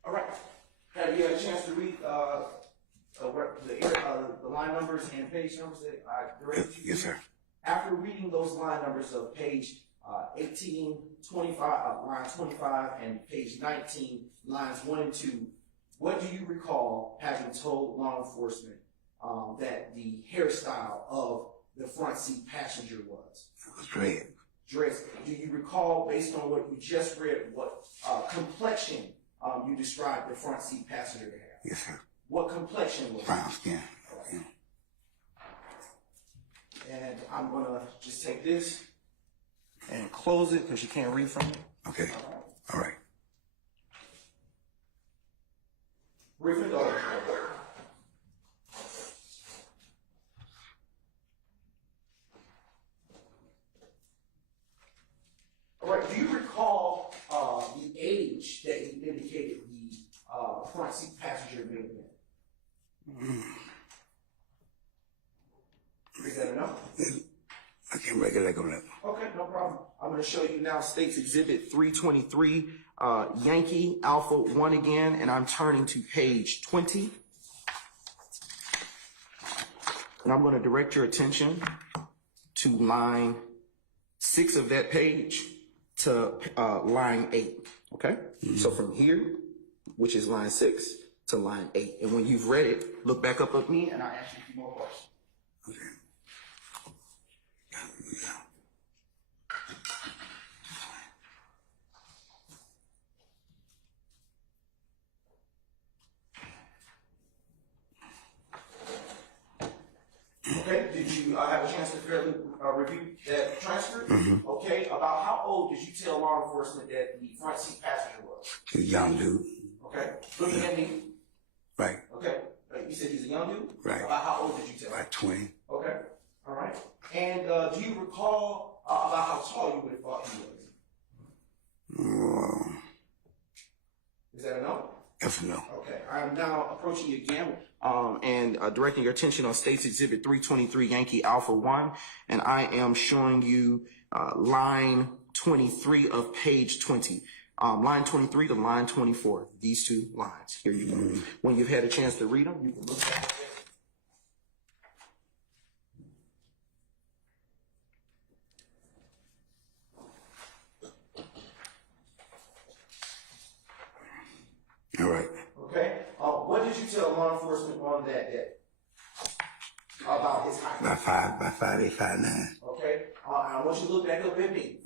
All right. Have you had a chance to read the line numbers and page numbers that I directed you to? Yes, sir. After reading those line numbers of page 18, 25, line 25, and page 19, lines 1 and 2, what do you recall having told law enforcement that the hairstyle of the front seat passenger was? It was dread. Dress. Do you recall, based on what you just read, what complexion you described the front seat passenger to have? Yes, sir. What complexion was it? Brown skin. Yeah. And I'm gonna just take this and close it because you can't read from it. Okay. All right. Brief indulgence. All right, do you recall the age that you indicated the front seat passenger may have been? Is that enough? I can't recollect on that. Okay, no problem. I'm going to show you now State's Exhibit 323, Yankee Alpha 1 again, and I'm turning to page 20. And I'm going to direct your attention to line 6 of that page to line 8, okay? So from here, which is line 6, to line 8. And when you've read it, look back up at me and I'll ask you a few more questions. Okay. Okay, did you have a chance to fairly review that transcript? Okay, about how old did you tell law enforcement that the front seat passenger was? He's a young dude. Okay, looking at me. Right. Okay, you said he's a young dude? Right. About how old did you tell? About 20. Okay, all right. And do you recall about how tall you would have thought he was? Is that a no? Yes or no? Okay, I'm now approaching you again and directing your attention on State's Exhibit 323 Yankee Alpha 1, and I am showing you line 23 of page 20. Line 23 to line 24, these two lines. Here you go. When you've had a chance to read them, you can look back his height? By 5'8", 5'9". Okay, I want you to look back up at me.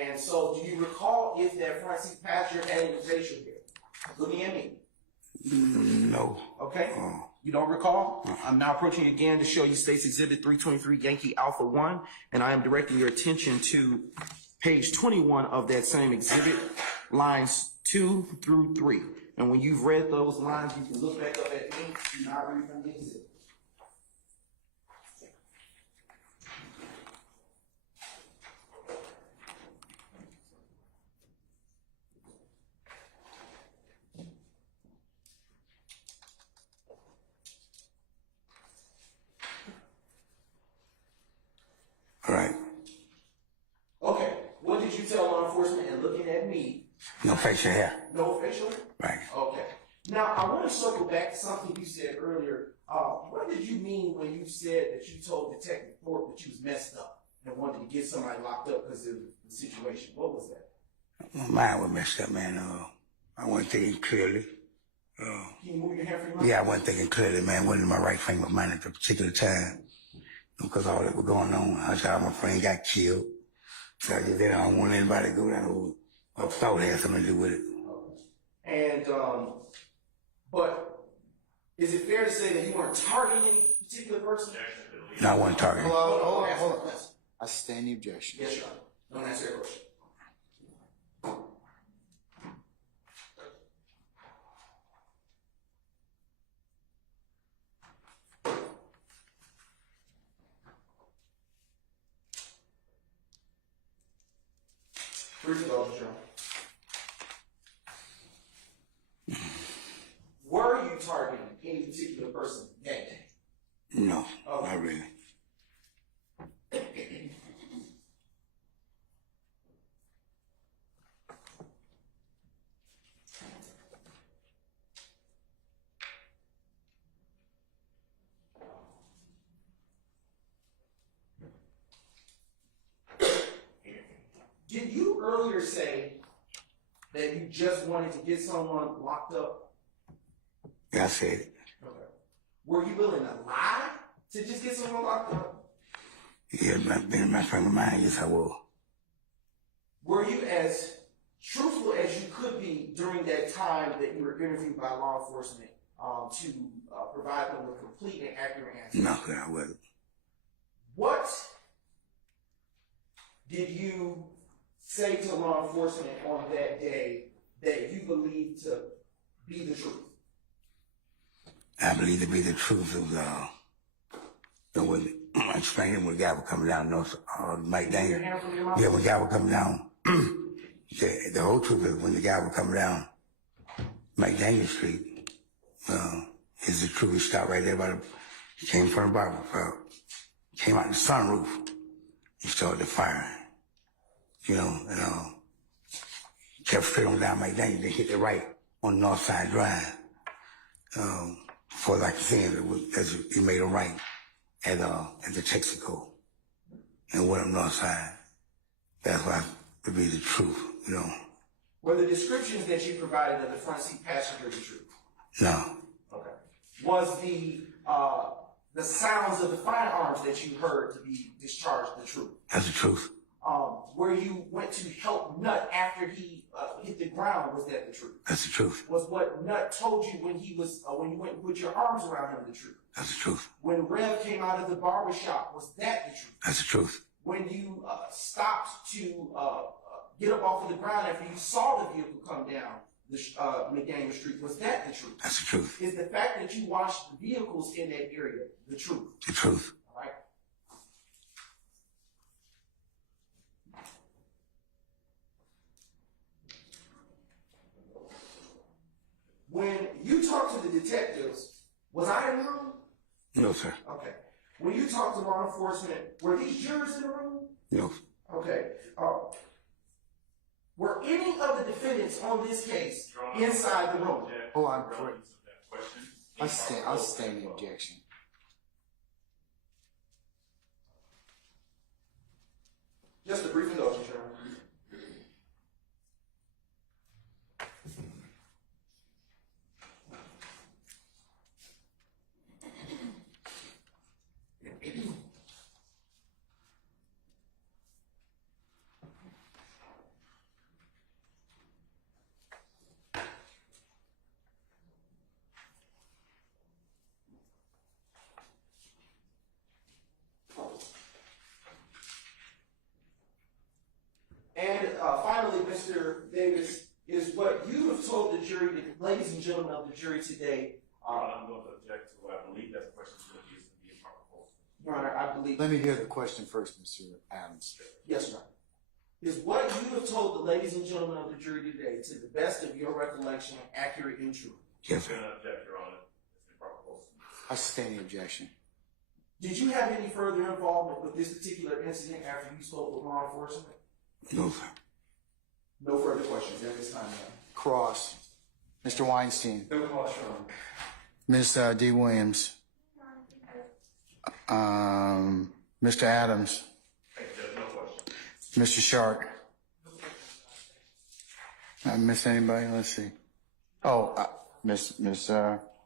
And so, do you recall if that front seat passenger had any facial hair? Looking at me. No. Okay. You don't recall? I'm now approaching you again to show you States Exhibit 323 Yankee Alpha 1, and I am directing your attention to page 21 of that same exhibit, lines 2 through 3. And when you've read those lines, you can look back up at me. Do not read from the exhibit. All right. Okay. What did you tell law enforcement and looking at me? No facial hair. No facial hair? Right. Okay. Now, I want to circle back to something you said earlier. What did you mean when you said that you told Detective Thorpe that you was messed up and wanted to get somebody locked up because of the situation? What was that? My mind was messed up, man. I wasn't thinking clearly. Can you move your hand for your mouth? Yeah, I wasn't thinking clearly, man. Wasn't in my right frame of mind at the particular time. Because all that was going on. I said, my friend got killed. So I just don't want anybody to go down who I thought had something to do with it. And, but is it fair to say that you weren't targeting any particular person? No, I wasn't targeting. Hold on. I stand the objection. Yes, Your Honor. Don't answer your question. Brief indulgence, Your Honor. Were you targeting any particular person that day? No, not really. Did you earlier say that you just wanted to get someone locked up? Yeah, I said it. Okay. Were you willing to lie to just get someone locked up? Yeah, been in my frame of mind, yes, I will. Were you as truthful as you could be during that time that you were interviewed by law enforcement to provide them with complete and accurate answers? No, I wasn't. What did you say to law enforcement on that day that you believed to be the truth? I believe to be the truth of when I explained it when the guy was coming down north, Mike Your Daniel. hand from your mouth? Yeah, when the guy was coming down, the whole truth is when the guy was coming down Mike Daniel Street, is the truth. He stopped right there by the, he came from the barber shop, came out the sunroof, he started firing, and kept straight on down Mike Daniel, then hit the right on North Side Drive. Before I could see him, he made a right at the Texaco and went up North Side. That's why to be the truth, Were the descriptions that you provided of the front seat passenger the truth? No, Okay. Was the sounds of the firearms that you heard to be discharged the truth? that's the truth. Where you went to help Nut after he hit the ground, was that the truth? That's the truth. Was what Nut told you when he was when you went and put your arms around him the truth? That's the truth. When Rev came out of the barber shop, was that the truth? That's the truth. When you stopped to get up off of the ground after you saw the vehicle come down the McDaniel Street, was that the truth? That's the truth. Is the fact that you watched the vehicles in that area the truth? The truth. All right. When you talked to the detectives, was I in the room? No, sir. Okay. When you talked to law enforcement, were these jurors in the room? No. Okay. Were any of the defendants on this case inside the room? Hold on. I stand the objection. Just a brief indulgence, Your Honor. Mr. Davis, is what you have told the jury, ladies and gentlemen of the jury today. I'm going to object to what I believe that question is going to be improper. Your Honor, I believe. Let me hear the question first, Mr. Adams. Yes, Your Honor. Is what you have told the ladies and gentlemen of the jury today, to the best of your recollection, accurate and true? Yes, I'm sir. going to object, Your Honor. It's improper. I sustain the objection. Did you have any further involvement with this particular incident after you spoke with law enforcement? No, sir. No further questions at this time, Your Honor. Cross. Mr. Weinstein. No cross, Your Honor. Ms. D. Williams. Mr. Adams. Thank you, Judge. No question. Mr. Sharp. I miss anybody? Let's see. Oh, Miss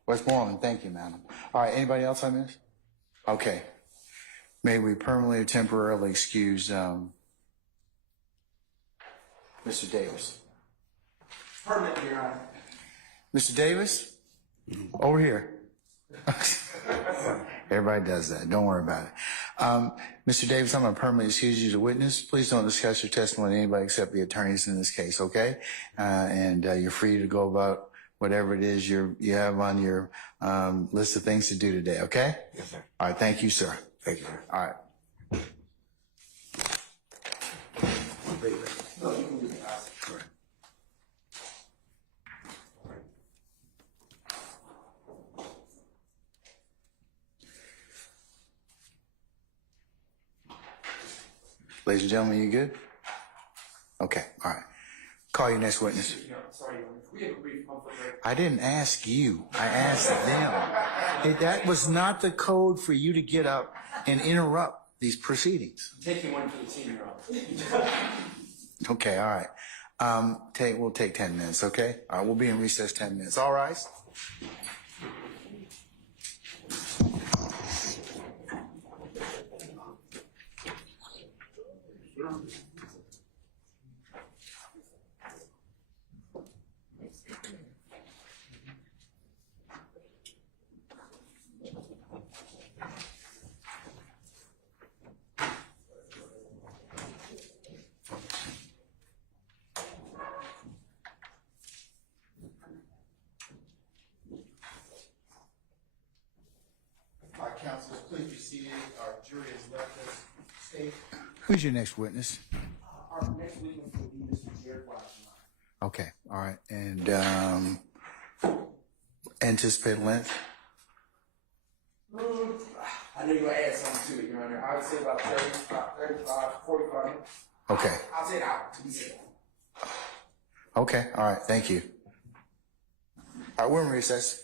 Westmoreland. Thank you, madam. All right. Anybody else I missed? Okay. May we permanently or temporarily excuse Mr. Davis? Permanently, Your Honor. Mr. Davis? Over here. Everybody does that. Don't worry about it. Mr. Davis, I'm going to permanently excuse you as a witness. Please don't discuss your testimony with anybody except the attorneys in this case, okay? And you're free to go about whatever it is you have on your list of things to do today, okay? Yes, sir. All right. Thank you, sir. Thank you, sir. All right. No, you can do that. Ladies and gentlemen, you good? Okay. All right. Call your next witness. Sorry, Your Honor. We have a brief conflict. I didn't ask you. I asked them. That was not the code for you to get up and interrupt these proceedings. Taking one for the team, Your Honor. Okay, all right. We'll take 10 minutes, okay? All right, we'll be in recess 10 minutes. All rise. All right, counsel, please be seated. Our jury has left us. State. Who's your next witness? Our next witness will be Mr. Jared Wise, Your Honor. Okay, all right. And anticipated length? I know you're gonna add something to it, Your Honor. I would say about 35, 45 minutes. Okay. I'll say an hour to be safe. Okay, all right. Thank you. All right, we're in recess.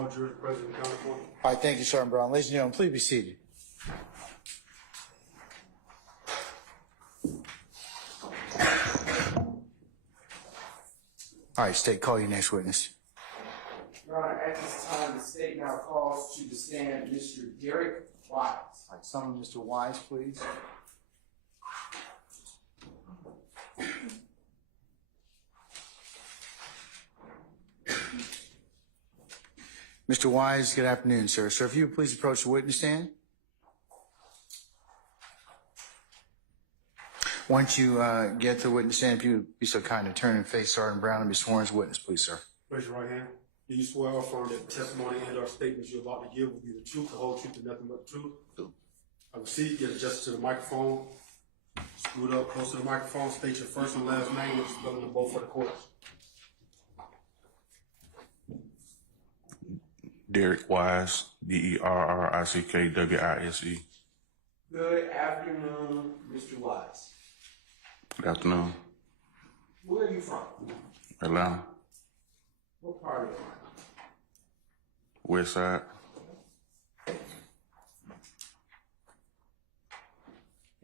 All jurors present and accounted for. All right, thank you, Sergeant Brown. Ladies and gentlemen, please be seated. All right, State, call your next witness. Your Honor, at this time, the state now calls to the stand Mr. Derek Wise. All right, summon Mr. Wise, please. Mr. Wise, good afternoon, sir. Sir, if you would please approach the witness stand. Once you get to the witness stand, if you would be so kind to turn and face Sergeant Brown and be sworn as witness, please, sir. Raise your right hand. Do you swear or affirm that the testimony and/or statements you're about to give will be the truth, the whole truth, and nothing but the truth? I will see you get adjusted to the microphone. Scoot up close to the microphone. State your first and last name and spelling them both for the court. Derek Wise, Derrickwise. Good afternoon, Mr. Wise. Good afternoon. Where are you from? Atlanta, What part of Atlanta? West Side.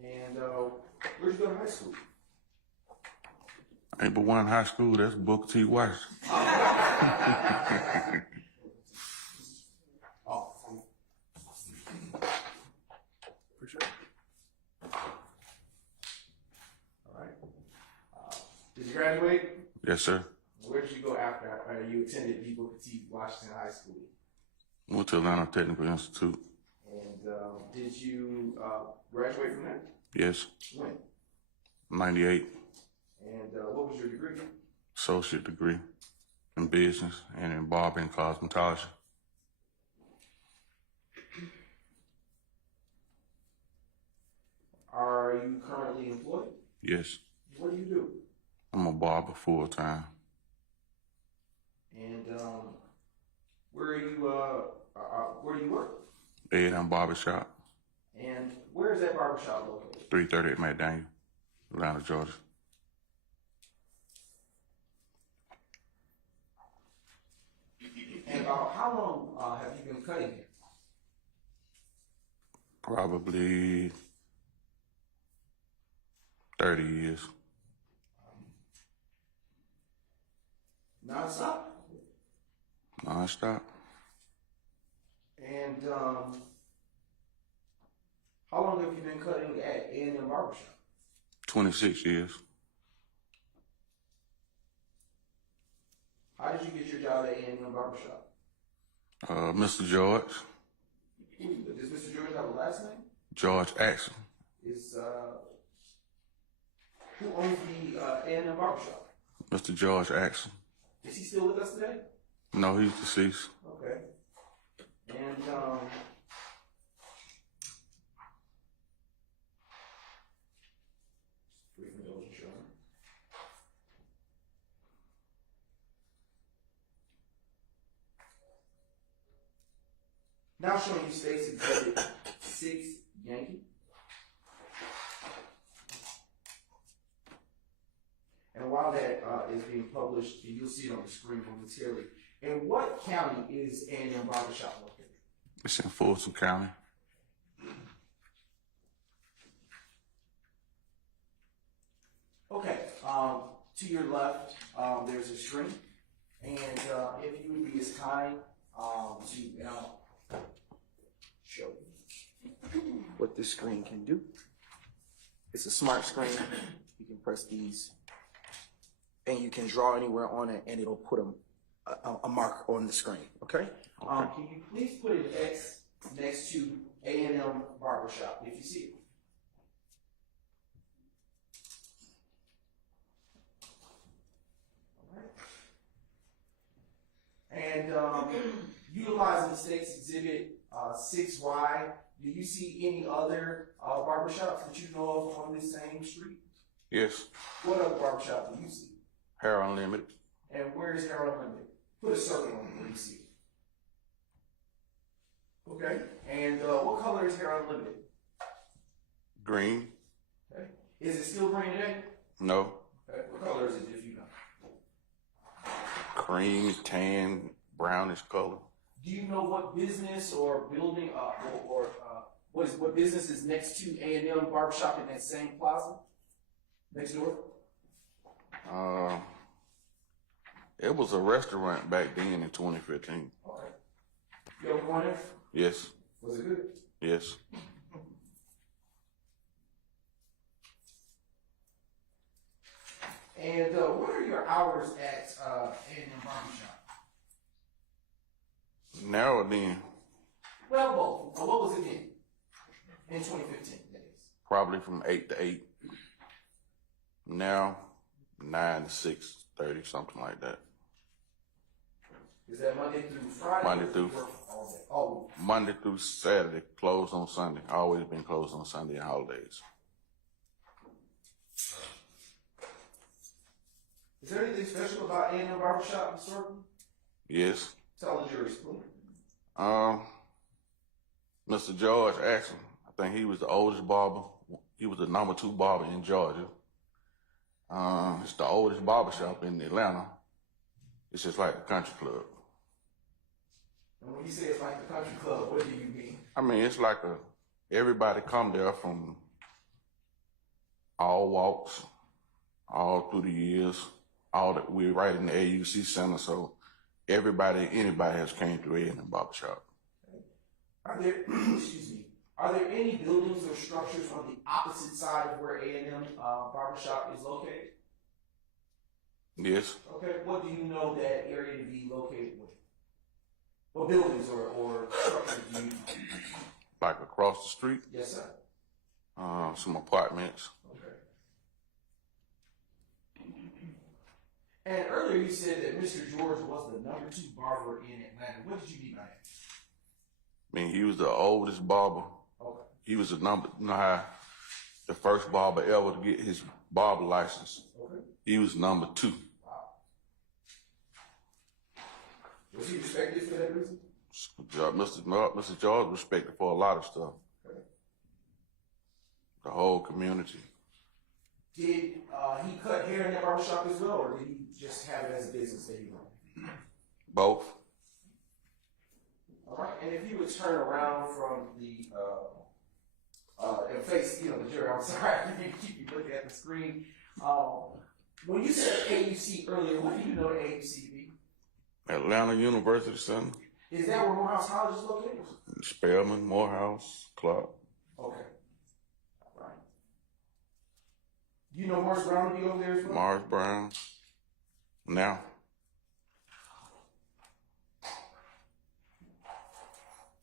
And where'd you go to high school? Ain't but one high school, that's Booker T. Washington. Oh, appreciate it. All right. Did you graduate? Yes, sir. Where did you go after you attended B. Booker T. Washington High School? Went to Atlanta Technical Institute. And did you graduate from there? Yes. When? 98. And what was your degree? Associate degree in business and in barber and cosmetology. Are you currently employed? Yes. What do you do? I'm a barber full time. And where do you work? A&M Barbershop, And where is that barbershop located? 338 McDaniel, Atlanta, Georgia. And about how long have you been cutting here? Probably 30 years. Non-stop? Non-stop. And how long have you been cutting at A&M Barbershop? 26 years. How did you get your job at A&M Barbershop? Mr. George, Does Mr. George have a last name? George Axel. Is who owns the A&M Barbershop? Mr. George Axel. Is he still with us today? No, he's deceased. Okay. And brief indulgence, Your Honor. Now showing you State's Exhibit 6 Yankee. And while that is being published, you'll see it on the screen momentarily. In what county is A&M Barbershop located? It's in Fulton County. Okay, to your left, there's a screen. And if you would be as kind to now show you what this screen can do. It's a smart screen. You can press these and you can draw anywhere on it and it'll put a mark on the screen, okay? Can you please put an X next to A&M Barbershop if you see it? And utilizing the State's Exhibit 6Y, do you see any other barbershops that you know of on this same street? Yes. What other barbershop do you see? Hair Unlimited. And where is Harold Unlimited? Put a circle on it where you see it. Okay. And what color is Harold Unlimited? Green. Okay. Is it still green today? No. Okay. What color is it if you know? Cream, tan, brownish color. Do you know what business or building, what business is next to A&M Barbershop in that same plaza? Next door? It was a restaurant back then in 2015. Okay. You ever go in there? Yes, Was it good? yes. And what are your hours at A&M Barbershop? Now and then, Well, both. What was it in 2015, that is? probably from 8 to 8. Now, 9 to 6:30, something like that. Is that Monday through Friday? Monday or through- work all day? Oh, Monday through Saturday, closed on Sunday. Always been closed on Sunday and holidays. is there anything special about A&M Barbershop, Mr. Orton? Yes. Tell the jury, please. Mr. George Axel, I think he was the oldest barber. He was the number 2 barber in Georgia. It's the oldest barbershop in Atlanta. It's just like the country club. And when you say it's like the country club, what do you mean? I mean, it's like everybody come there from all walks, all through the years. We're right in the AUC Center, so anybody has came through A&M Barbershop. Are there, excuse me, are there any buildings or structures on the opposite side of where A&M Barbershop is located? Yes, Okay, what do you know that area to be located with? What buildings or structures do you know? like across the street, Yes, sir. some apartments. Okay. And earlier you said that Mr. George was the number 2 barber in Atlanta. What did you mean by that? I mean, he was the oldest barber. Okay. He was the first barber ever to get his barber license. Okay. He was number 2. Wow. Was he respected for that reason? Mr. George respected for a lot of stuff. Okay. The whole community. Did he cut hair in that barbershop as well, or did he just have it as a business that he ran? Both. All right, and if you would turn around from the and face, the jury. I'm sorry, you keep looking at the screen. When you said AUC earlier, what do you know the AUC to be? Atlanta University Center. Is that where Morehouse College is located? Spelman, Morehouse, Clark. Okay. All right. Do you know Morris Brown to be over there as well? Morris Brown. Now.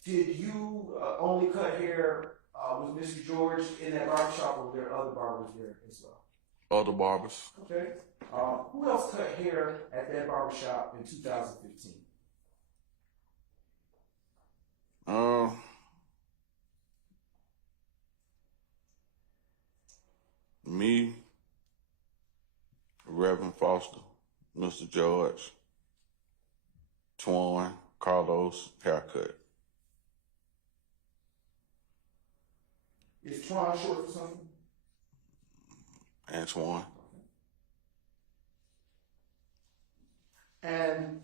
Did you only cut hair with Mr. George in that barbershop, or were there other barbers there as well? Other barbers. Okay. Who else cut hair at that barbershop in 2015? Me, Reverend Foster, Mr. George, Twan, Carlos, haircut. Is Twan short for something? Antoine. And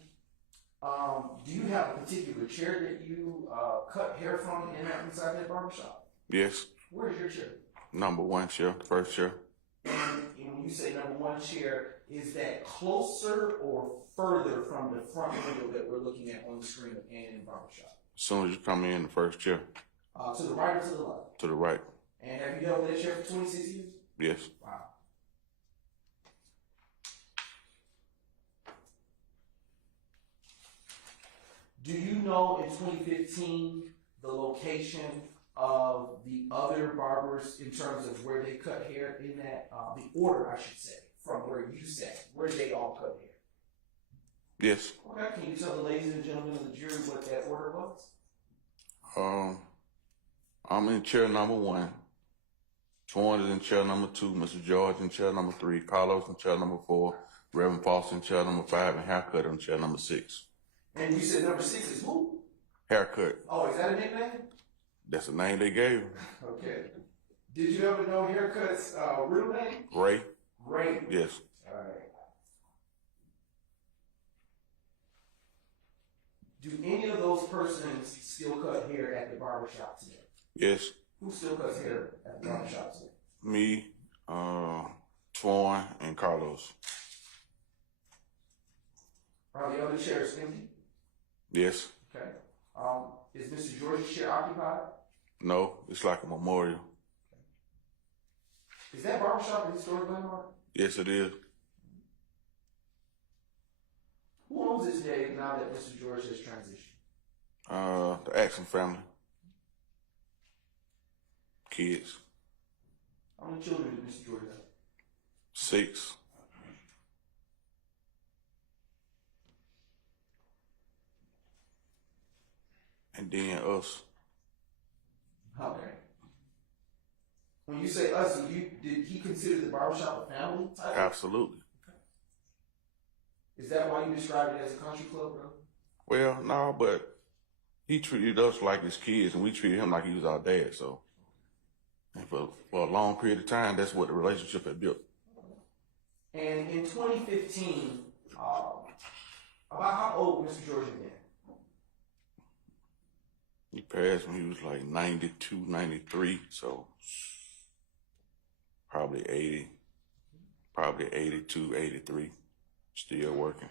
do you have a particular chair that you cut hair from inside that barbershop? Yes. Where's your chair? Number 1 chair, the first chair. And when you say number 1 chair, is that closer or further from the front window that we're looking at on the screen of A&M Barbershop? As soon as you come in, the first chair. To the right or to the left? To the right. And have you held that chair for 26 years? Yes. Wow. Do you know in 2015 the location of the other barbers in terms of where they cut hair in that, the order, I should say, from where you sat, where they all cut hair? Yes. Okay, can you tell the ladies and gentlemen of the jury what that order was? I'm in chair number 1. Twan is in chair number 2. Mr. George in chair number 3. Carlos in chair number 4. Reverend Foster in chair number 5. And haircut in chair number 6. And you said number 6 is who? Haircut. Oh, is that a nickname? That's the name they gave him. Okay. Did you ever know Haircut's real name? Ray. Ray. Yes. All right. Do any of those those persons still cut hair at the barbershop today? Yes. Who still cuts hair at the barbershop today? Me, Twan, and Carlos. Are the other chairs empty? Yes. Okay. Is Mr. George's chair occupied? No, it's like a memorial. Is that barbershop a historic landmark? Yes, it is. Who owns it today now that Mr. George has transitioned? The Action family. Kids. How many children did Mr. George have? 6. And then us. Okay. When you say us, did he consider the barbershop a family type? Absolutely. Is that why you described it as a country club, bro? Well, no, but he treated us like his kids, and we treated him like he was our dad. So, and for a long period of time, that's what the relationship had built. And in 2015, about how old Mr. George had been? He passed when he was like 92, 93, so probably 80, probably 82, 83, still working.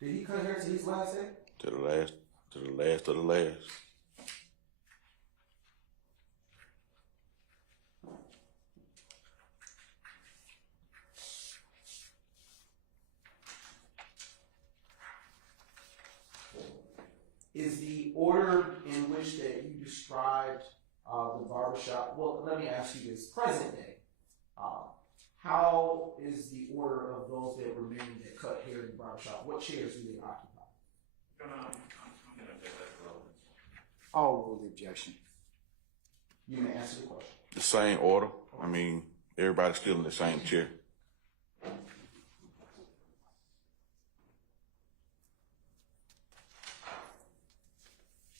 Did he cut hair to his last day? To the last of the last. Is the order in which that you described the barbershop, well, let me ask you this, present day, how is the order of those that remain that cut hair in the barbershop? What chairs do they occupy? I'll rule the objection. You may answer the question. The same order. I mean, everybody's still in the same chair.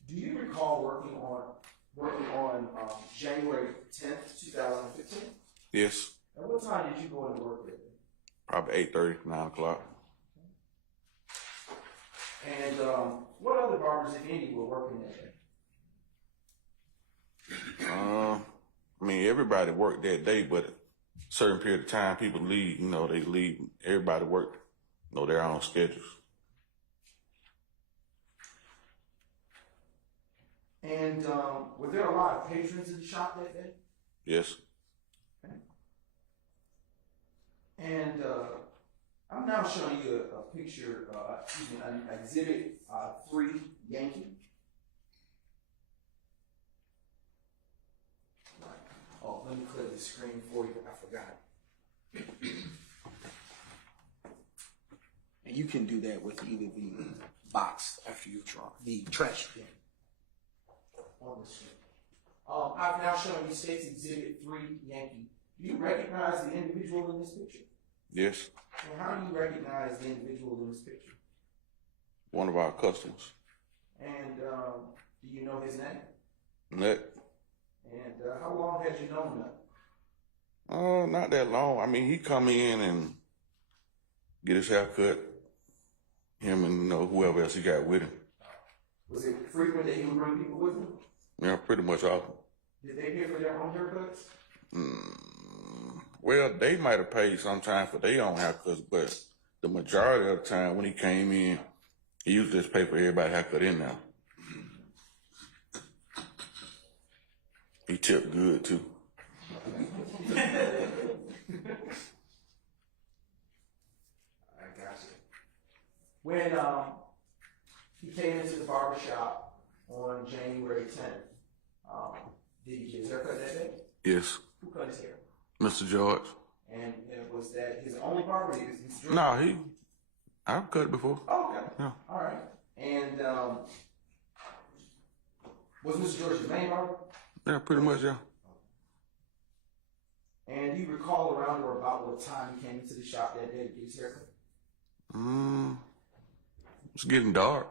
Do you recall working on January 10th, 2015? Yes, At what time did you go into work that day? probably 8:30, 9 o'clock. And what other barbers, if any, were working that day? I mean, everybody worked that day, but a certain period of time, people leave. You know, they leave. Everybody worked, their own schedules. And were there a lot of patrons in the shop that day? Yes. And I'm now showing you a picture, an exhibit 3 Yankee. Oh, let me clear the screen for you. I forgot. And you can do that with either the box after you draw the trash bin. On the screen. I've now shown you State's Exhibit 3 Yankee. Do you recognize the individual in this picture? Yes. And how do you recognize the individual in this picture? One of our customers. And do you know his name? Nut. And how long had you known Nut? Not that long. I mean, he come in and get his hair cut. Him and whoever else he got with him. Was it frequent that he would bring people with him? Yeah, pretty much often. Did they pay for their own haircuts? Well, they might have paid sometime for their own haircuts, but the majority of the time when he came in, he used to just pay for everybody's haircut in there. He tipped good too. I got you. When he came into the barbershop on January 10th, did he get his haircut that day? Yes. Who cut his hair? Mr. George. And was that his only barber? Mr. George? No, I've cut it before. Oh, okay. Yeah. All right. And was Mr. George the main barber? Yeah, pretty much, yeah. And do you recall around or about what time he came into the shop that day to get his haircut? It's getting dark.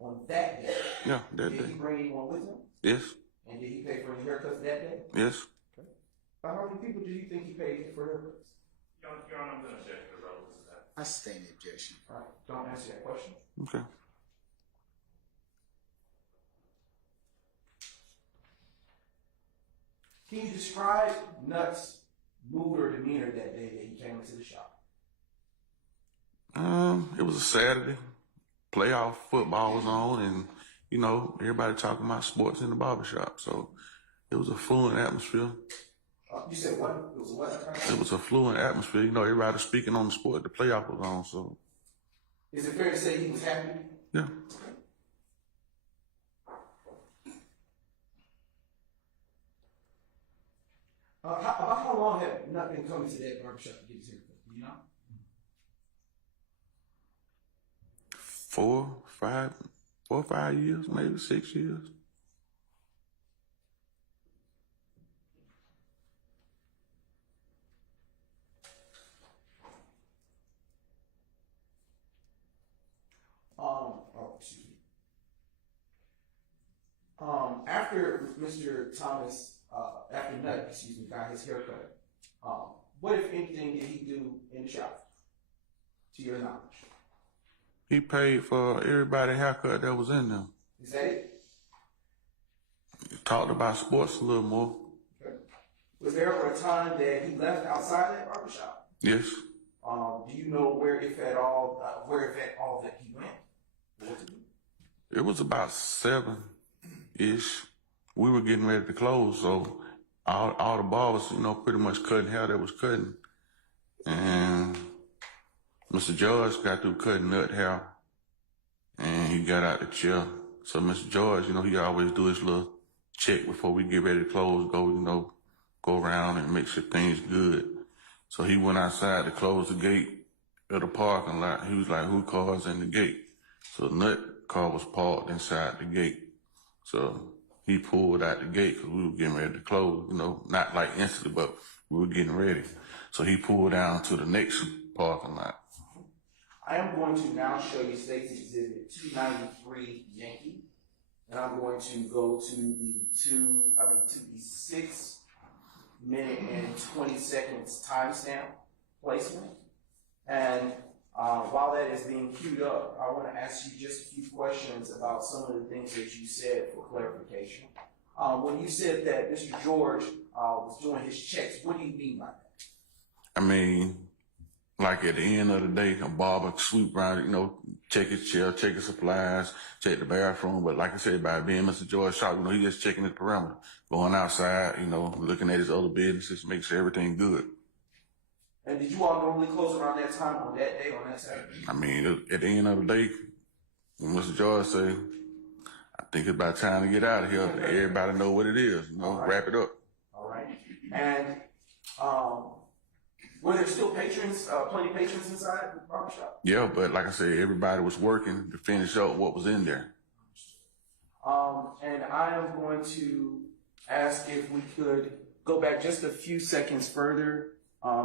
On that day? Yeah, that Did day. he bring anyone with him? Yes. And did he pay for any haircuts that day? Yes. About how many people do you think he paid for haircuts? Your Honor, I'm going to object to the relevance of that. I sustain the objection. All right, don't answer that question. Okay. Can you describe Nuts' mood or demeanor that day that he came into the shop? It was a Saturday. Playoff football was on, and you know everybody talking about sports in the barbershop. So it was a fluent atmosphere. You said what? It was a what? It was a fluent atmosphere. You know, everybody speaking on the sport. The playoff was on, so. Is it fair to say he was happy? Yeah. About how long have you not been coming to that barbershop to get his haircut? Do you know? 4 or 5 years, maybe 6 years. Excuse me. After Mr. Thomas, after Nut, excuse me, got his haircut, what, if anything, did he do in the shop, to your knowledge? He paid for everybody's haircut that was in there. Is that it? He talked about sports a little more. Okay. Was there ever a time that he left outside that barbershop? Yes. Do you know where, if at all, that he went? It was about 7-ish. We were getting ready to close, so all the barbers, you know, pretty much cutting hair that was cutting. And Mr. George got through cutting Nut hair, and he got out the chair. So Mr. George, you know, he always do his little check before we get ready to close, go around and make sure things good. So he went outside to close the gate of the parking lot. He was like, who car's in the gate? So Nut car was parked inside the gate. So he pulled out the gate because we were getting ready to close, you know, not like instantly, but we were getting ready. So he pulled down to the next parking lot. I am going to now show you State's Exhibit 293 Yankee, and I'm going to go to the 6 minute and 20 seconds timestamp placement. And while that is being queued up, I want to ask you just a few questions about some of the things that you said for clarification. When you said that Mr. George was doing his checks, what do you mean by that? I mean, like at the end of the day, a barber sweep around, you know, check his chair, check his supplies, check the bathroom. But like I said, by being Mr. George's shop, you know, he just checking his perimeter, going outside, you know, looking at his other businesses, make sure everything good. And did you all normally close around that time on that day, on that Saturday? I mean, at the end of the day, when Mr. George say, I think it's about time to get out of here, everybody know what it is, you know, wrap it up. All right. And were there still patrons, plenty of patrons inside the barbershop? Yeah, but like I said, everybody was working to finish up what was in there. And I am going to ask if we could go back just a few seconds further,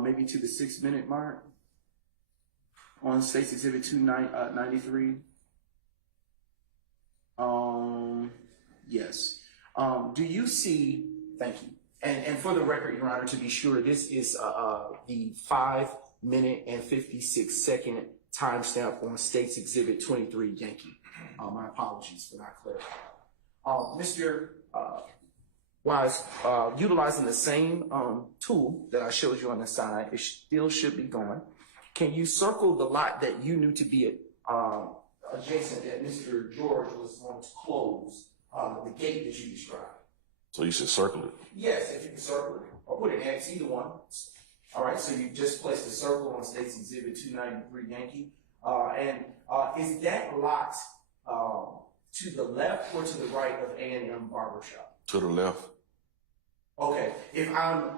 maybe to the 6 minute mark on State's Exhibit 293. Yes. Do you see, thank you. And for the record, Your Honor, to be sure, this is the 5 minute and 56 second timestamp on State's Exhibit 23 Yankee. My apologies for not clarifying. Mr. Wise, utilizing the same tool that I showed you on the side, it still should be going. Can you circle the lot that you knew to be adjacent that Mr. George was going to close, the gate that you described? So you should circle it. Yes, if you can circle it, or put an X, either one. All right, so you just placed a circle on State's Exhibit 293 Yankee. And is that lot to the left or to the right of A&M Barbershop? To the left. Okay, if I'm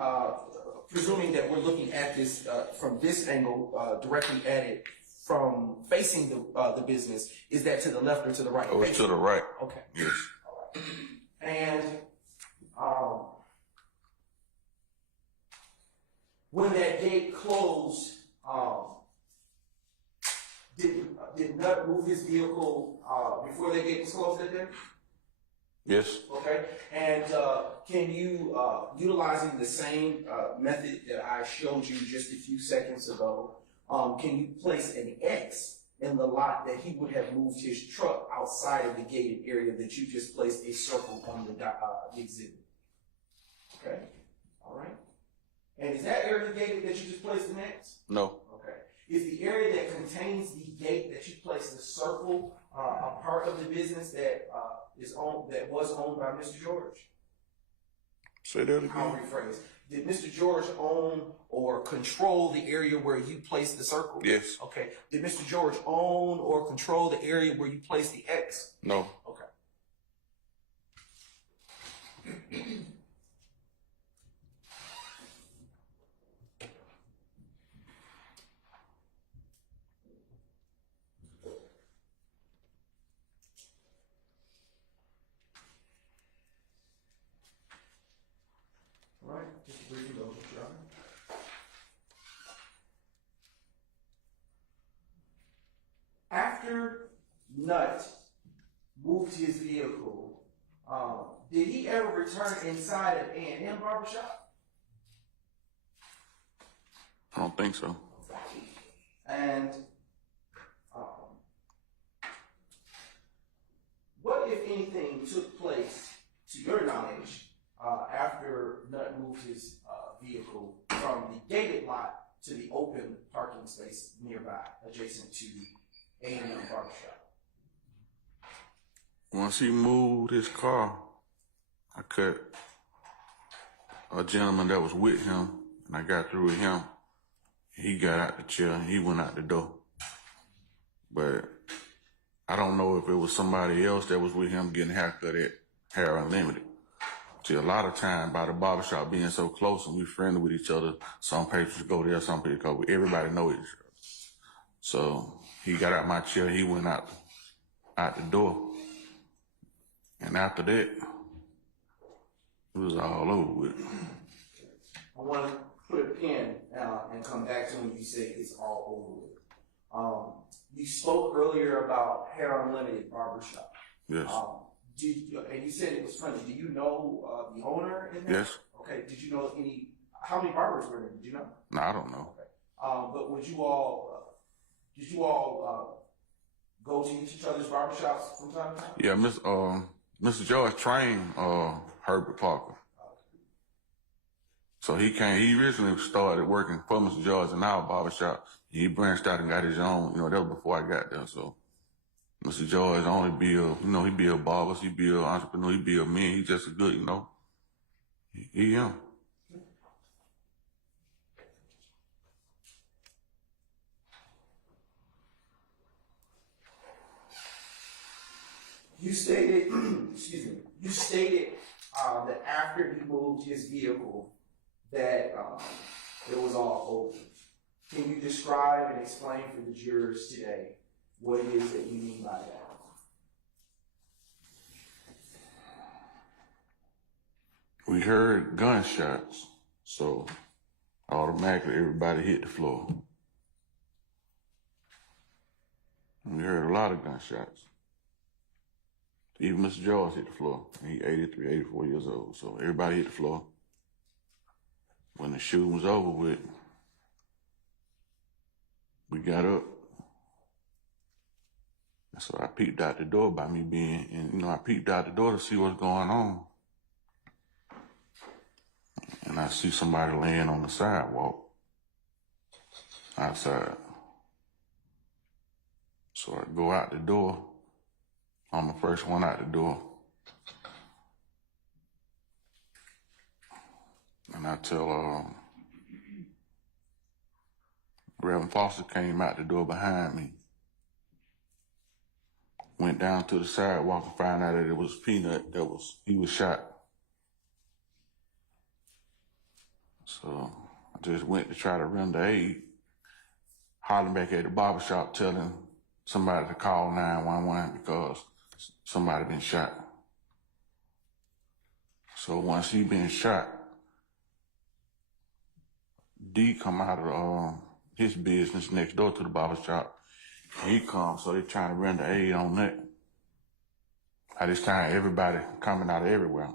presuming that we're looking at this from this angle, directly at it, from facing the business, is that to the left or to the right? Oh, it's to the right. Okay. Yes. All right. And when that gate closed, did Nut move his vehicle before that gate was closed that day? Yes. Okay. And can you, utilizing the same method that I showed you just a few seconds ago, can you place an X in the lot that he would have moved his truck outside of the gated area that you just placed a circle on the exhibit? Okay. All right. And is that area gated that you just placed the nets? No. Okay. Is the area that contains the gate that you placed the circle a part of the business that was owned by Mr. George? Say that again. I'll rephrase. Did Mr. George own or control the area where you placed the circle? Yes. Okay. Did Mr. George own or control the area where you placed the X? No. Okay. All right, just briefly go, Your Honor. After Nutt moved his vehicle, did he ever return inside of A&M Barbershop? I don't think so. And what, if anything, took place, to your knowledge, after Nutt moved his vehicle from the gated lot to the open parking space nearby, adjacent to A&M Barbershop? Once he moved his car, I cut a gentleman that was with him, and I got through with him. He got out the chair and he went out the door. But I don't know if it was somebody else that was with him getting a haircut at Hair Unlimited. See, a lot of time by the barbershop being so close and we friendly with each other, some patients go there, some people go, everybody know each other. So he got out my chair, he went out the door. And after that, it was all over with. I want to put a pin and come back to when you say it's all over with. You spoke earlier about Hair Unlimited Barbershop. Yes. And you said it was funny. Do you know the owner in there? Yes. Okay. Did you know how many barbers were there? Did you know? No, I don't know. Okay. But did you all go to each other's barbershops from time to time? Yeah, Mr. George trained Herbert Parker. So he originally started working for Mr. George in our barbershop. He branched out and got his own, that was before I got there. So Mr. George only he build barbers, he build entrepreneur, he build men. He just a good, he him. You stated, that after he moved his vehicle, that it was all over. Can you describe and explain for the jurors today what it is that you mean by that? We heard gunshots, so automatically everybody hit the floor. We heard a lot of gunshots. Even Mr. George hit the floor. He 83, 84 years old, so everybody hit the floor. When the shooting was over with, we got up. And so I peeped out the door by me I peeped out the door to see what's going on. And I see somebody laying on the sidewalk outside. So I go out the door. I'm the first one out the door. And I tell, Reverend Foster came out the door behind me. Went down to the sidewalk and found out that it was Peanut he was shot. So I just went to try to render aid, hollering back at the barbershop telling somebody to call 911 because somebody been shot. So once he been shot, D come out of his business next door to the barbershop. He comes, so they trying to render aid on that. At this time, everybody coming out of everywhere.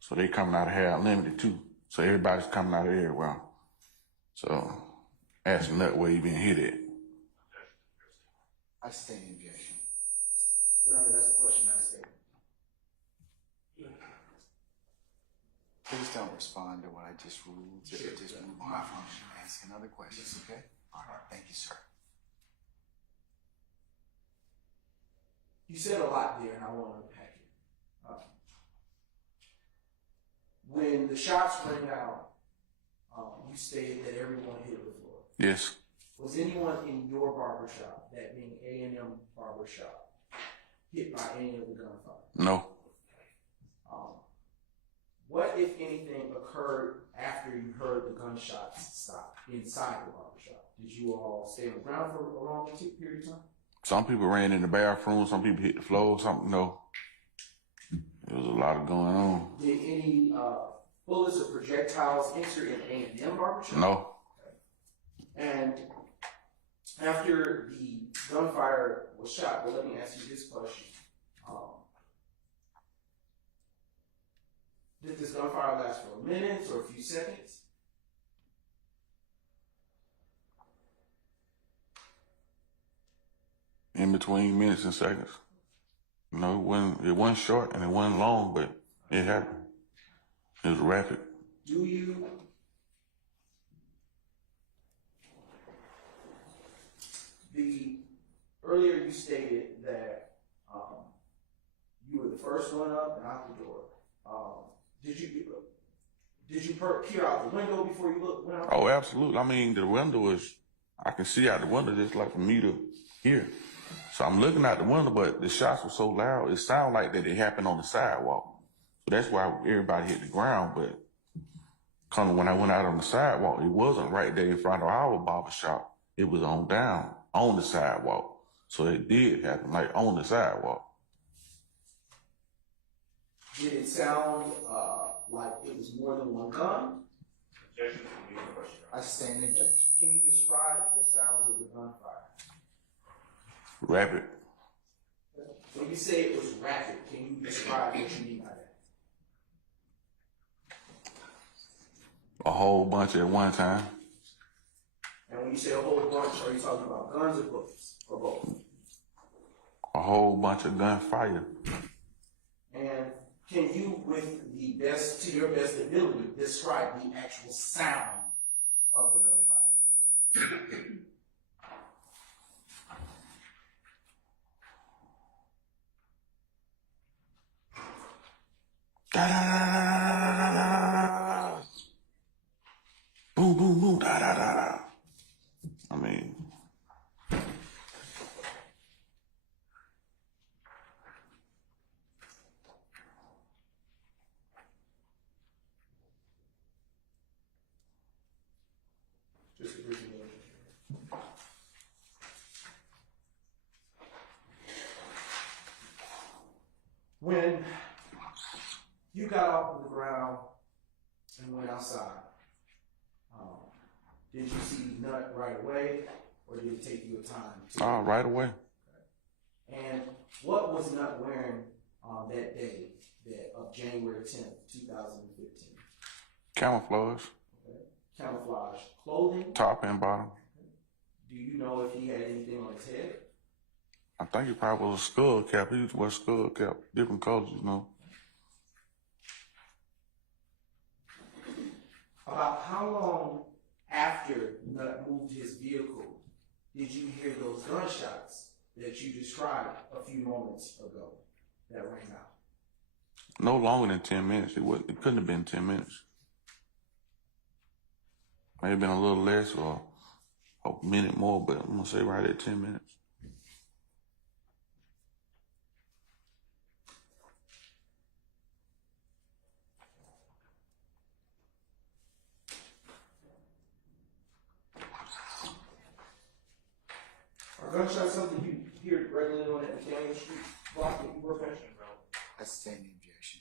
So they coming out of Hair Unlimited too. So everybody's coming out of everywhere. So asking that where he been hit at. I stay in objection. Your Honor, that's a question I said. Please don't respond to what I just ruled. Just move on and ask another question, okay? All right, thank you, sir. You said a lot there, and I want to unpack it. When the shots rang out, you stated that everyone hit the floor. Yes. Was anyone in your barbershop, that being A&M barbershop, hit by any of the gunfire? No. What, if anything, occurred after you heard the gunshots stop inside the barbershop? Did you all stay on the ground for a long period of time? Some people ran in the bathroom, some people hit the floor, some no. There was a lot of going on. Did any bullets or projectiles enter in A&M barbershop? No. And after the gunfire was shot, well, let me ask you this question. Did this gunfire last for a minute or a few seconds? In between minutes and seconds. No, it wasn't short and it wasn't long, but it happened. It was rapid. Do you earlier you stated that you were the first one up and out the door. Did you peer out the window before you went out? Oh, absolutely. I mean, the window is, I can see out the window just like from me to here. So I'm looking out the window, but the shots were so loud, it sounded like that it happened on the sidewalk. So that's why everybody hit the ground, but kind of when I went out on the sidewalk, it wasn't right there in front of our barber shop. It was on down, on the sidewalk. So it did happen, like on the sidewalk. Did it sound like it was more than one gun? I stand in objection. Can you describe the sounds of the gunfire? Rapid. When you say it was rapid, can you describe what you mean by that? A whole bunch at one time. And when you say a whole bunch, are you talking about guns or bullets, or both? A whole bunch of gunfire. And can you, to your best ability, describe the actual sound of the gunfire? Da da da da da da. Boom boom boom da da da da. I mean, Just a brief minute. When you got off of the ground and went outside, did you see Nut right away, or did it take you a time? right away. And what was Nut wearing that day of January 10th, 2015? Camouflage. Okay. Camouflage clothing? Top and bottom. Do you know if he had anything on his head? I think it probably was a skull cap. He used to wear skull cap, different colors, you know. About how long after Nut moved his vehicle did you hear those gunshots that you described a few moments ago that rang out? No longer than 10 minutes. It couldn't have been 10 minutes. May have been a little less or a minute more, but I'm gonna say right at 10 minutes. Are gunshots something you hear regularly on that Daniel Street block that you work at? I stand in objection.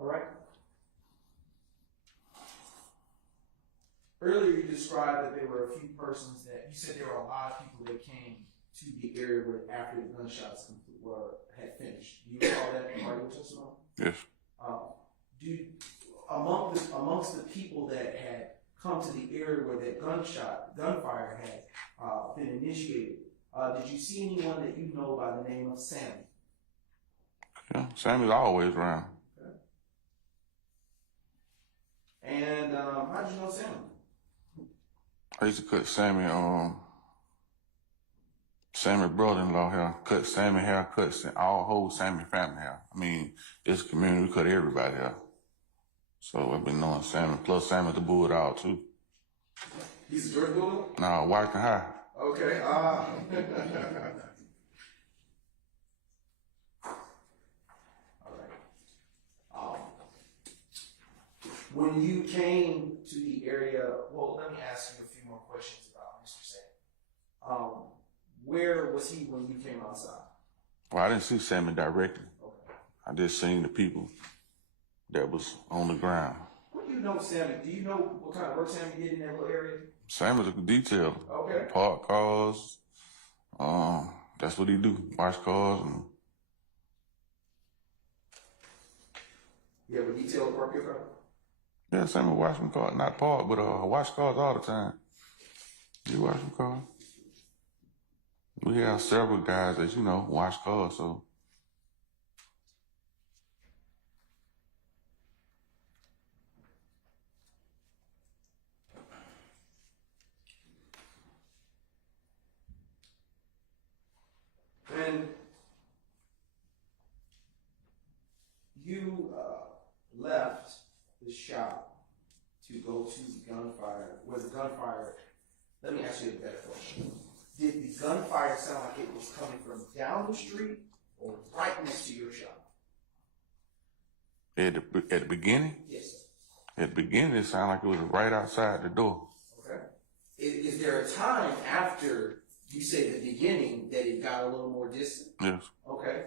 All right. Earlier you described that there were a few persons that, you said there were a lot of people that came to the area where after the gunshots had finished. Do you recall that part of your testimony? Yes. Amongst the people that had come to the area where that gunfire had been initiated, did you see anyone that you know by the name of Sammy? Yeah, Sammy's always around. Okay. And how did you know Sammy? I used to cut Sammy, Sammy brother-in-law hair, cut Sammy hair, cut all whole Sammy family hair. I mean, this community, we cut everybody hair. So I've been knowing Sammy, plus Sammy the Bulldog too. He's a Georgia Bulldog? No, Washington High. Okay. All right. When you came to the area, well, let me ask you a few more questions about Mr. Sam. Where was he when you came outside? Well, I didn't see Sammy directly. Okay. I just seen the people that was on the ground. What do you know, Sammy? Do you know what kind of work Sammy did in that little area? Sammy's a detailer. Okay. Park cars. That's what he do. Wash cars and You have a detail park your car? yeah, Sammy wash them cars, not park, but wash cars all the time. You wash them cars. We have several guys that, you know, wash cars, so. When you left the shop to go to the gunfire, let me ask you a better question. Did the gunfire sound like it was coming from down the street or right next to your shop? At the beginning? Yes, sir. At the beginning, it sounded like it was right outside the door. Okay. Is there a time after you say the beginning that it got a little more distant? Yes. Okay.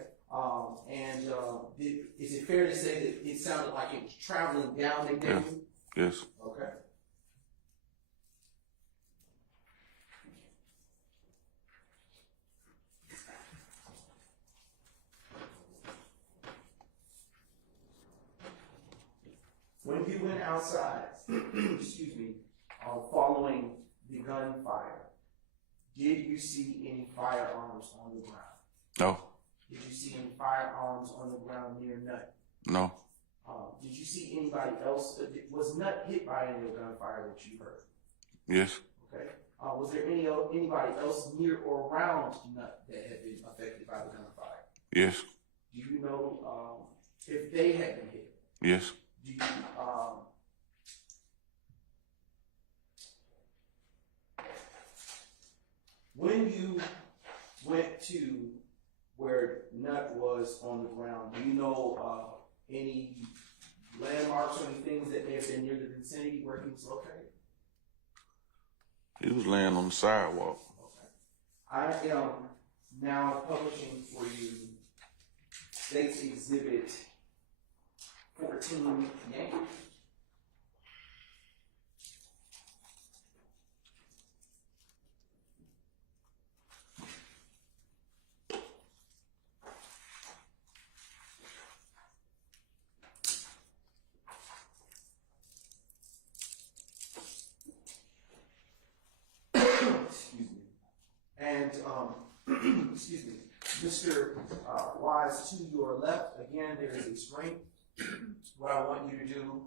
Is it fair to say that it sounded like it was traveling down the Yes. Yes. Okay. When you went outside, excuse me, following the gunfire, did you see any firearms on the ground? No. Did you see any firearms on the ground near Nut? No. Did you see anybody else? Was Nut hit by any of the gunfire that you heard? Yes. Okay. Was there anybody else near or around Nut that had been affected by the gunfire? Yes. Do you know if they had been hit? Yes. Do you, when you went to where Nut was on the ground, do you know any landmarks or any things that may have been near the vicinity where he was located? He was laying on the sidewalk. Okay. I am now publishing for you State's Exhibit 14 Yankee. Excuse me. And, excuse me, Mr. Wise, to your left, again, there is a screen. What I want you to do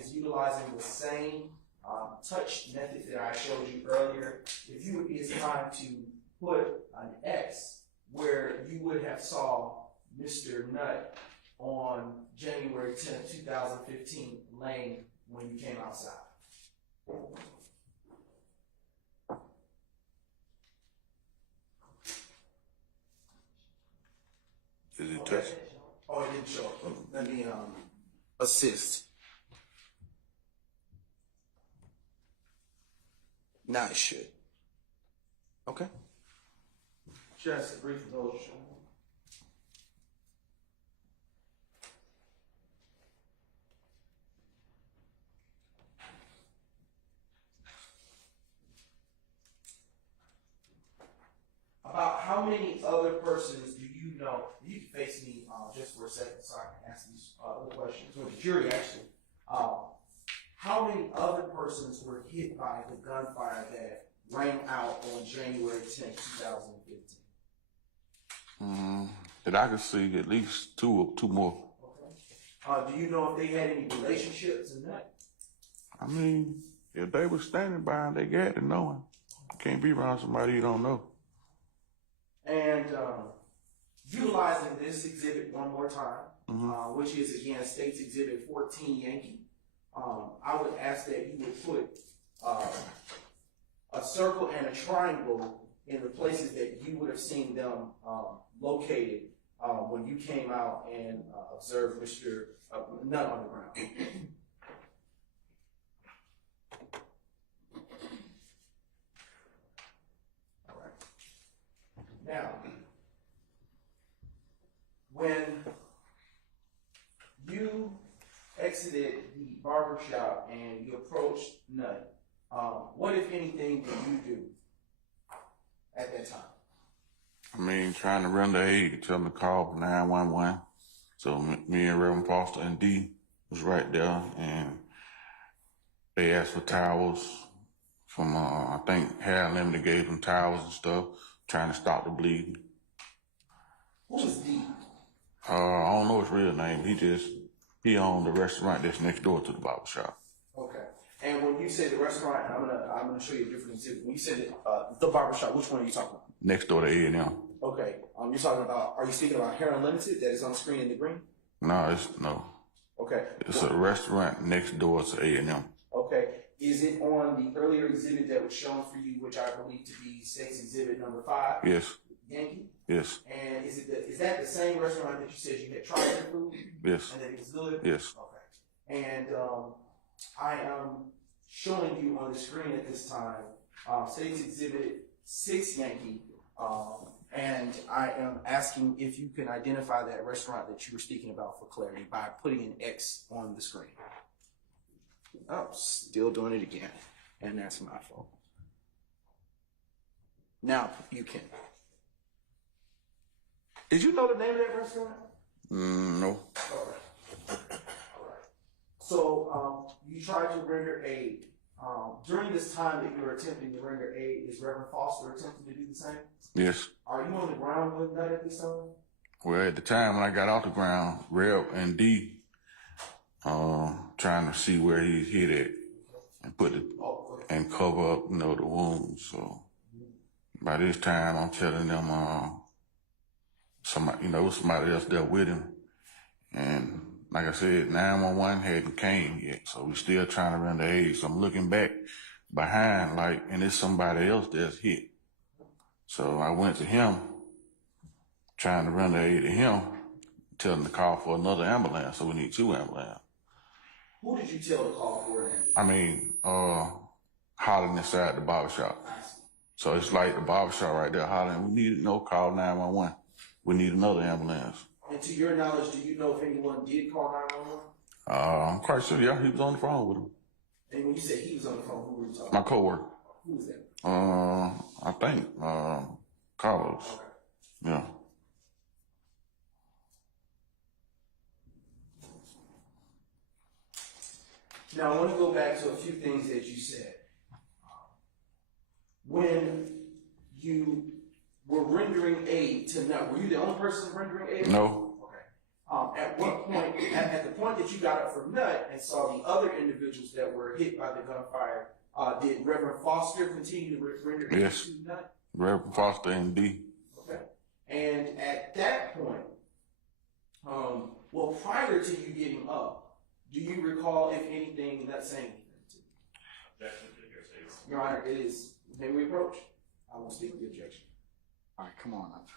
is utilizing the same touch method that I showed you earlier. If you would be as kind to put an X where you would have saw Mr. Nutt on January 10th, 2015, laying when you came outside. Did it touch? Oh, it didn't show up. Let me assist. Now it should. Okay. Just a brief motion. About how many other persons do you know? You can face me just for a second so I can ask these other questions, or the jury actually. How many other persons were That I could see at least two more. Do you know if they had any relationships in that? I mean, if they were standing by and they got to know him, you can't be around somebody you don't know. And utilizing this exhibit one more time, which is again State's Exhibit 14 Yankee, I would ask that you would put a circle and a triangle in the places that you would have seen them located when you came out and observed Mr. Nutt on the ground. All right. Now, when you exited the barber shop and you approached Nutt, what, if anything, did you do at that time? I mean, trying to render aid, tell them to call 911. So me and Reverend Foster and D was right there, and they asked for towels from, I think Hair Unlimited gave them towels and stuff, trying to stop the bleeding. Who was D? I don't know his real name. He owned the restaurant that's next door to the barber shop. Okay. And when you say the restaurant, I'm gonna show you a different exhibit. When you said the barber shop, which one are you talking about? Next door to A&M. Okay. You're talking about, are you speaking about Hair Unlimited that is on the screen in the green? No. Okay. It's a restaurant next door to A&M. Okay. Is it on the earlier exhibit that was shown for you, which I believe to be State's Exhibit number 5? Yes. Yankee? Yes. And is that the same restaurant that you said you had tried the food? Yes. And that it was good? Yes. Okay. And I am showing you on the screen at this time State's Exhibit 6 Yankee, and I am asking if you can identify that restaurant that you were speaking about for clarity by putting an X on the screen. Oh, still doing it again, and that's my fault. Now you can. Did you know the name of that restaurant? No. All right. So you tried to render aid. During this time that you were attempting to render aid, is Reverend Foster attempting to do the same? Yes. Are you on the ground with that at this time? Well, at the time when I got off the ground, Reb and D trying to see where he hit it and and cover up, the wounds. So by this time, I'm telling them somebody, it was somebody else there with him, and like I said, 911 hadn't came yet, so we still trying to render aid. So I'm looking back behind, and it's somebody else that's hit. So I went to him, trying to render aid to him, tell him to call for another ambulance, so we need 2 ambulances. Who did you tell to call for an ambulance? I mean, hollering inside the barbershop. So it's like the barbershop right there hollering, we need, call 911. We need another ambulance. And to your knowledge, do you know if anyone did call 911? I'm quite sure, yeah, he was on the phone with him. And when you said he was on the phone, who were you talking My about? coworker. Who was that? I think, Carlos. Okay. Yeah. Now, I want to go back to a few things that you said. When you were rendering aid to Nutt, were you the only person rendering aid? No. Okay. At what point, at the point that you got up from Nutt and saw the other individuals that were hit by the gunfire, did Reverend Foster continue to render aid Yes. to Nutt? Reverend Foster and D. Okay. And at that point, well, prior to you getting up, do you recall, if anything, Nutt saying anything to you? Objection to your statement. Your Honor, it is. May we approach? I will speak the objection. All right, come on up.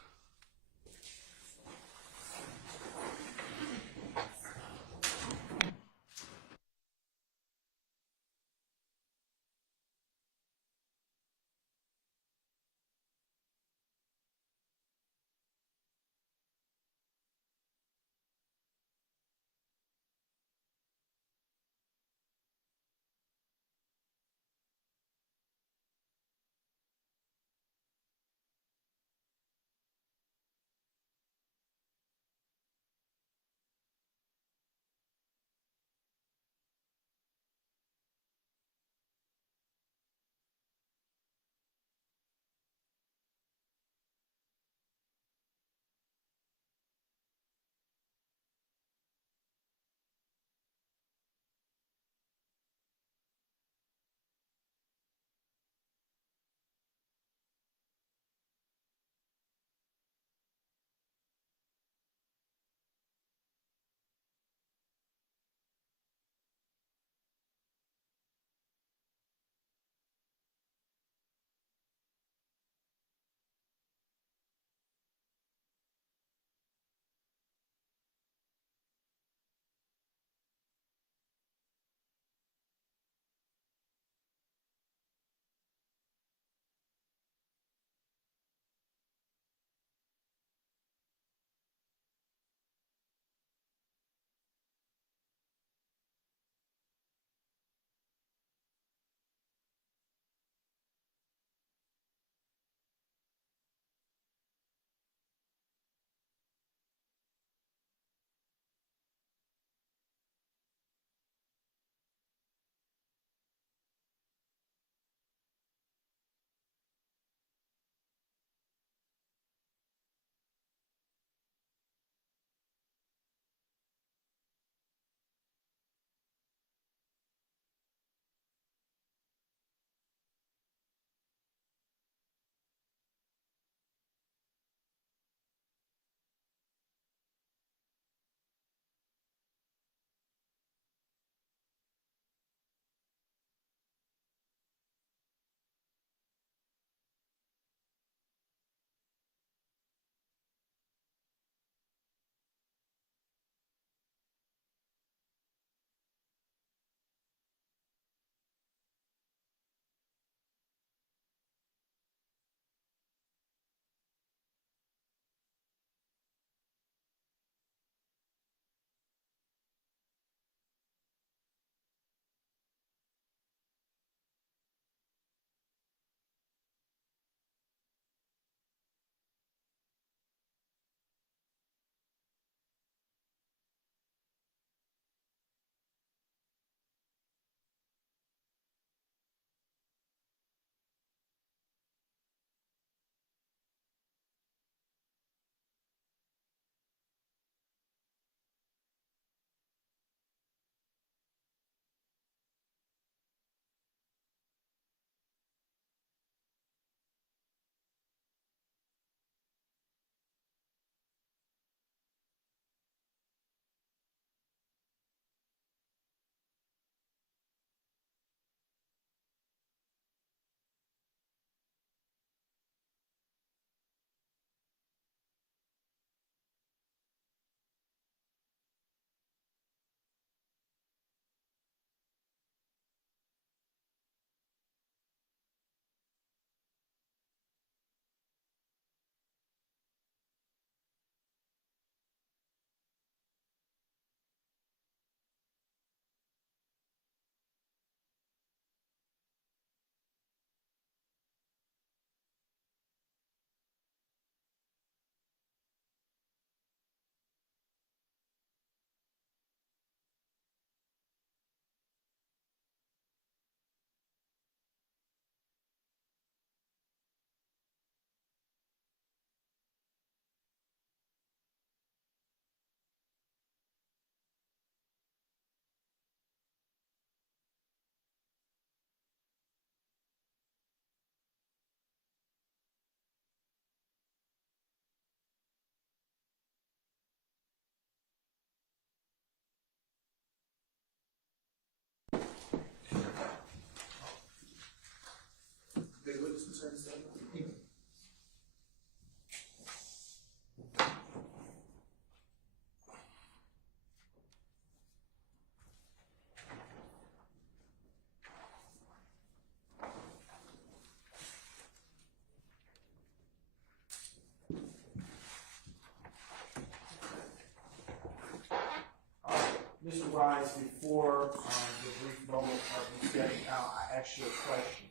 Mr. Wise, before the brief moment of you stepping out, I asked you a question.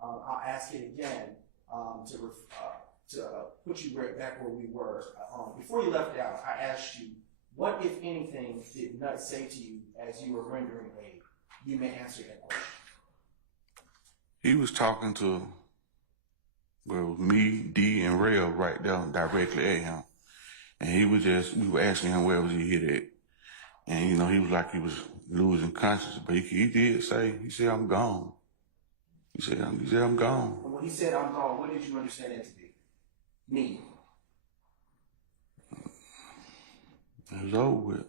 I'll ask it again to put you right back where we were. Before you left out, I asked you, what, if anything, did Nut say to you as you were rendering aid? You may answer that question. He was talking to, well, me, D, and Rail right there directly at him. And we were asking him where was he hit at. And, you know, he was like he was losing consciousness, but he did say, he said, I'm gone. He said, I'm gone. And when he said, I'm gone, what did you understand that to be? Me. It was over with.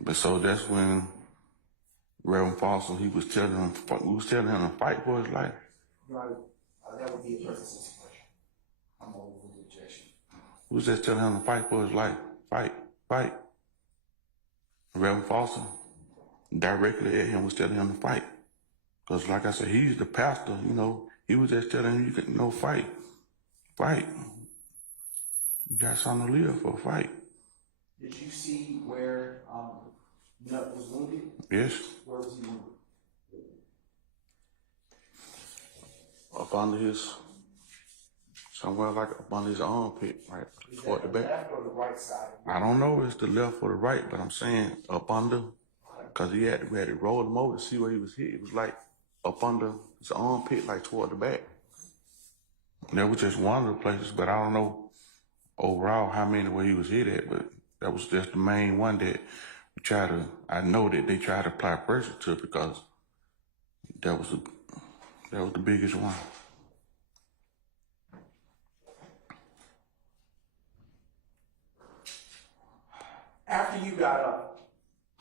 But so that's when Reverend Foster, we was telling him to fight for his life. Right. That would be a person's situation. I'm over the objection. We was just telling him to fight for his life. Fight. Reverend Foster directly at him was telling him to fight. Because like I said, he's the pastor, you know. He was just telling him, you can, fight. You got something to live for, fight. Did you see where Nut was wounded? Yes. Where was he wounded? Up under his, somewhere like up under his armpit, right toward the back. Left or the right side? I don't know if it's the left or the right, but I'm saying up under, because we had to roll him over to see where he was hit. It was like up under his armpit, like toward the back. And that was just one of the places, but I don't know overall how many where he was hit at, but that was just the main one that I know that they tried to apply pressure to because that was the biggest one. After you got up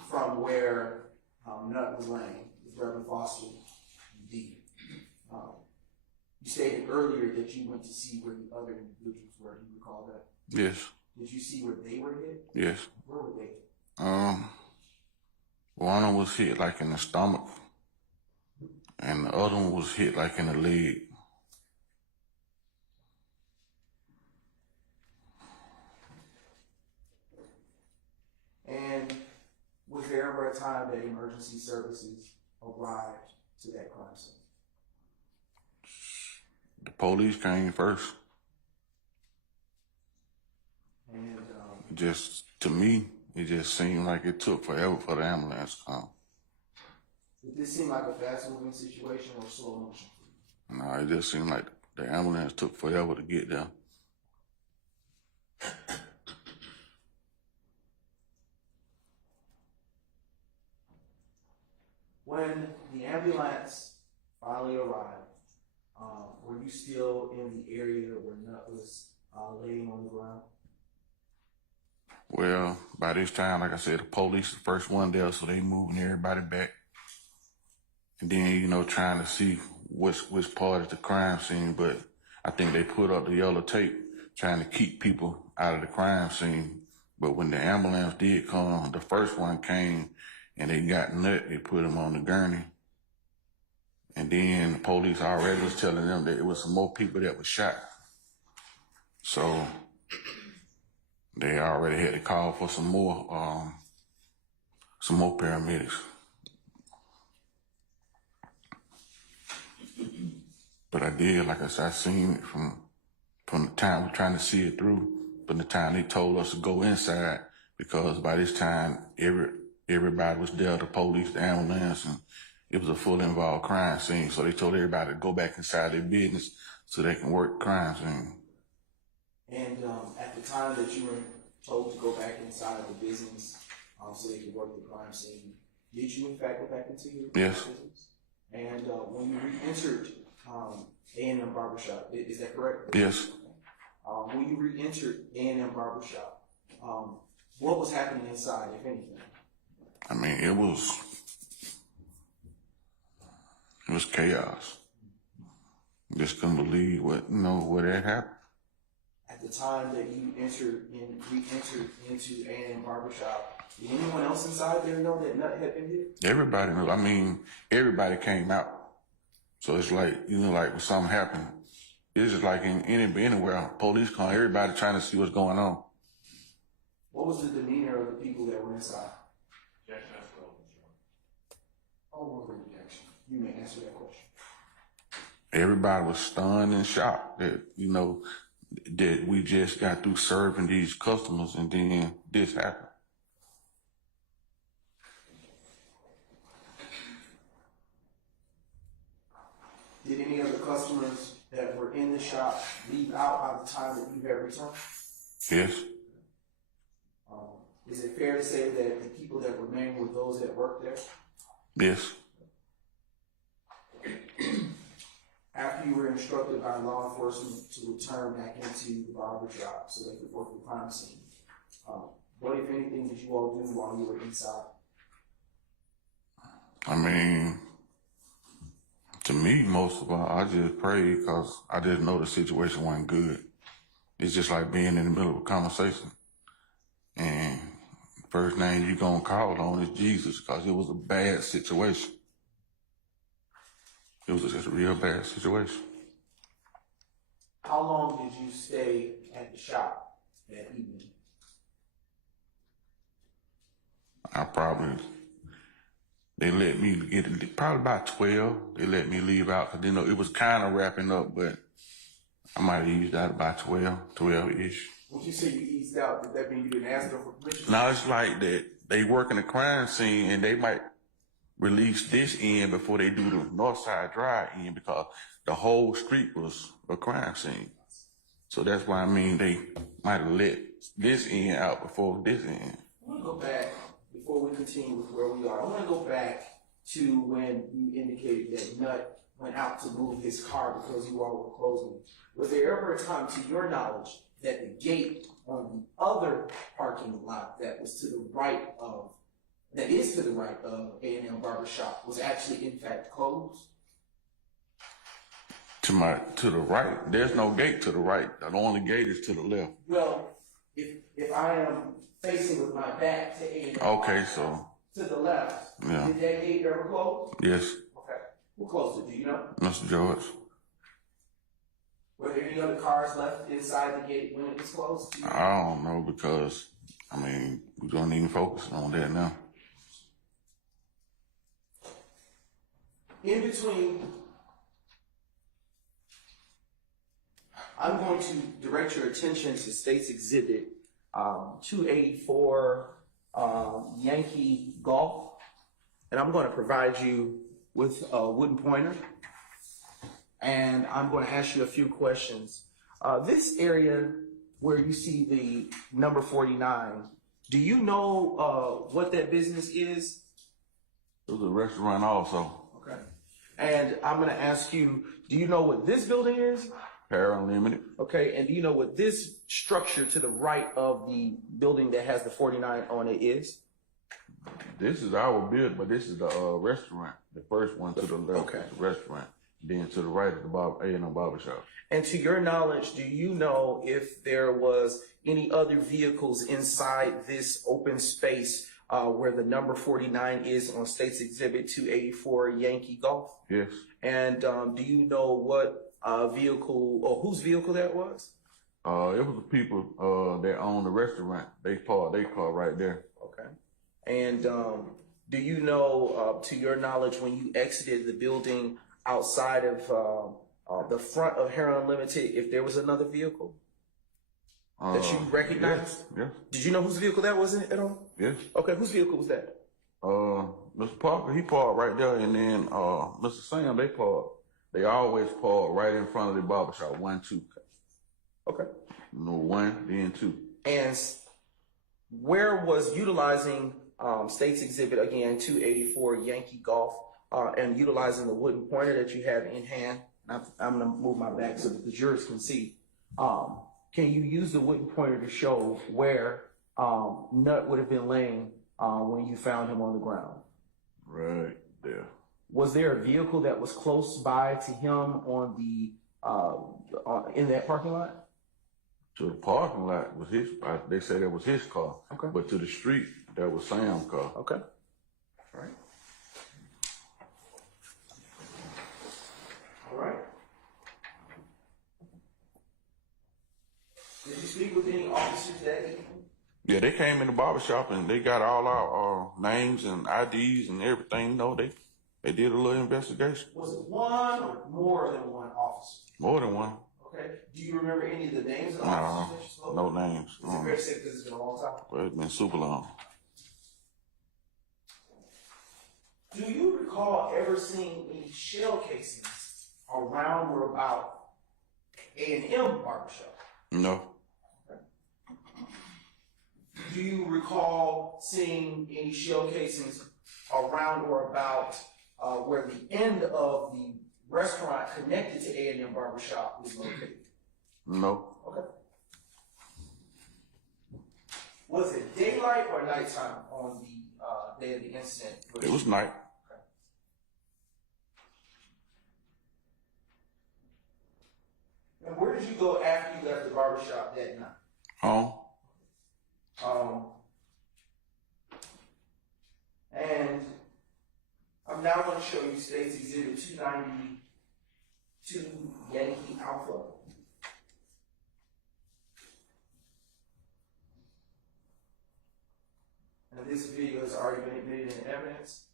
from where Nut was laying with Reverend Foster and D, you stated earlier that you went to see where the other individuals were. Do you recall that? Yes. Did you see where they were hit? Yes. Where were they? One of them was hit like in the stomach, and the other one was hit like in the leg. And was there ever a time that emergency services arrived to that crime scene? The police came first. And just to me, it just seemed like it took forever for the ambulance to come. did this seem like a fast-moving situation or slow motion? No, it just seemed like the ambulance took forever to get there. When the ambulance finally arrived, were you still in the area where Nut was laying on the ground? Well, by this time, like I said, the police the first one there, so they moving everybody back. And then, you know, trying to see which part is the crime scene, but I think they put up the yellow tape trying to keep people out of the crime scene. But when the ambulance did come, the first one came and they got Nut, they put him on the gurney. And then the police already was telling them that it was some more people that were shot. So they already had to call for some more paramedics. But I did, like I said, I seen it from the time we're trying to see it through, from the time they told us to go inside, because by this time, everybody was there, the police, the ambulance, and it was a fully involved crime scene. So they told everybody to go back inside their business so they can work the crime scene. And at the time that you were told to go back inside the business so they could work the crime scene, did you in fact go back into your Yes. business? And when you re-entered A&M Barbershop, is that correct? Yes. When you re-entered A&M Barbershop, what was happening inside, if anything? I mean, it was chaos. Just couldn't believe what had happened. At the time that you re-entered into A&M Barbershop, did anyone else inside there know that Nut had been hit? Everybody knew. I mean, everybody came out. So it's like, like when something happened, It's just like anywhere. Police come, everybody trying to see what's going on. What was the demeanor of the people that were inside? Objection, that's relevant, Your Honor. Oh, what objection? You may answer that question. Everybody was stunned and shocked that, that we just got through serving these customers and then this happened. Did any of the customers that were in the shop leave out by the time that you had returned? Yes. Is it fair to say that the people that remained were those that worked there? Yes. After you were instructed by law enforcement to return back into the barber shop so they could work the crime scene, what, if anything, did you all do while you were inside? I mean, to me, most of all, I just prayed because I didn't know the situation wasn't good. It's just like being in the middle of a conversation. And first name you're going to call on is Jesus because it was a bad situation. It was just a real bad situation. How long did you stay at the shop that evening? They let me get it, probably about 12. They let me leave out because, it was kind of wrapping up, but I might have eased out about 12-ish. When you say you eased out, did that mean you didn't ask them for permission? No, it's like that they work in the crime scene and they might release this end before they do the North Side Drive end because the whole street was a crime scene. So that's why they might have let this end out before this end. I want to go back, before we continue with where we are, I want to go back to when you indicated that Nut went out to move his car because you all were closing. Was there ever a time, to your knowledge, that the gate on the other parking lot that was to the right of, that is to the right of A&M Barbershop was actually in fact closed? To the right, there's no gate to the right. The only gate is to the left. Well, if I am facing with my back to A&M Okay, so to the left, yeah. did that gate ever close? Yes, Okay. Who closed it? Do you know? Mr. George. Were there any other cars left inside the gate when it was closed? I don't know because we don't even focus on that now. In between, I'm going to direct your attention to State's Exhibit 284 Yankee Golf, and I'm going to provide you with a wooden pointer, and I'm going to ask you a few questions. This area where you see the number 49, do you know what that business is? It was a restaurant also. Okay. And I'm going to ask you, do you know what this building is? Para Unlimited. Okay, and do you know what this structure to the right of the building that has the 49 on it is? This is our building, but this is the restaurant. The first one to the left Okay. is the restaurant. Then to the right is the A&M Barbershop. And to your knowledge, do you know if there was any other vehicles inside this open space where the number 49 is on State's Exhibit 284 Yankee Golf? Yes. And do you know what vehicle or whose vehicle that was? It was the people that own the restaurant. They parked their car right there. Okay. And do you know, to your knowledge, when you exited the building outside of the front of Hair Unlimited, if there was another vehicle that you recognized? Yes. Did you know whose vehicle that was at all? Yes. Okay, whose vehicle was that? Mr. Parker, he parked right there, and then Mr. Sam, they parked. They always park right in front of the barbershop, 1, 2. Okay. 1, then 2. And where was utilizing State's Exhibit, again, 284 Yankee Golf, and utilizing the wooden pointer that you have in hand? I'm going to move my back so that the jurors can see. Can you use the wooden pointer to show where Nut would have been laying when you found him on the ground? Right there. Was there a vehicle that was close by to him on the in that parking lot? To the parking lot was his. They said it was his car. Okay. But to the street, that was Sam's car. Okay. All right. All right. Did you speak with any officers that evening? Yeah, they came in the barber shop and they got all our names and IDs and everything. You know, they did a little investigation. Was it one or more than one officer? More than one. Okay. Do you remember any of the names of the officers that you spoke No with? names. Is it fair to say because it's been a long time? Well, it's been super long. Do you recall ever seeing any shell casings around or about A&M barbershop? No. Do you recall seeing any shell casings around or about where the end of the restaurant connected to A&M barbershop is located? No. Okay. Was it daylight or nighttime on the day of the incident? It was night. Okay. And where did you go after you left the barbershop that night? Home. And I'm now going to show you State's Exhibit 292 Yankee Alpha. And this video has already been admitted into evidence.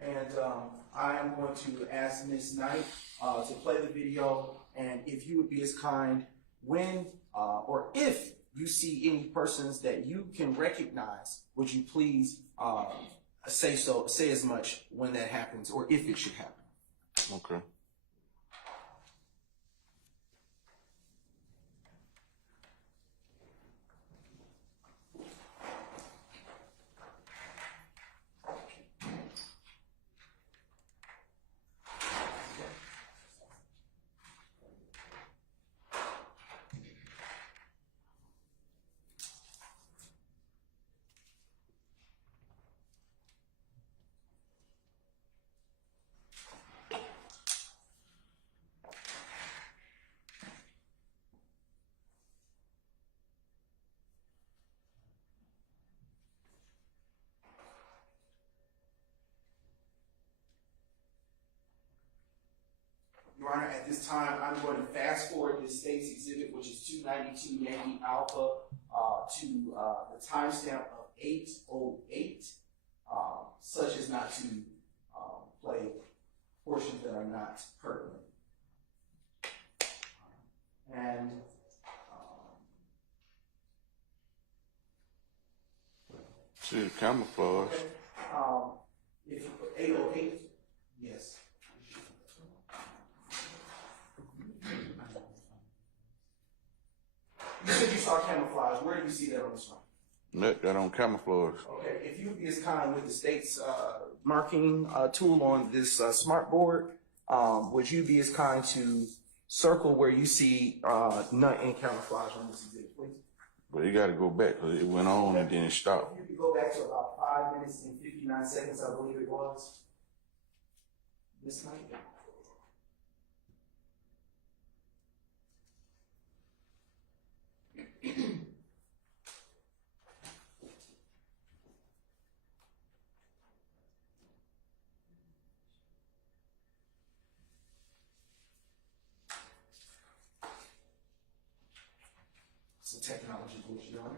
And I am going to ask Ms. Knight to play the video, and if you would be as kind, when or if you see any persons that you can recognize, would you please say as much when that happens, or if it should happen. Okay. Your Honor, at this time, I'm going to fast forward this State's Exhibit, which is 292 Yankee Alpha, to the timestamp of 8:08, such as not to play portions that are not pertinent. And See the camouflage. if 8:08, yes. You said you saw camouflage. Where do you see that on the screen? That on camouflage. Okay, if you would be as kind with the state's marking tool on this smart board, would you be as kind to circle where you see none in camouflage on this exhibit, please? But you got to go back because it went on and then it stopped. If you could go back to about 5 minutes and 59 seconds, I believe it was. This night. It's a technology glitch, Your Honor.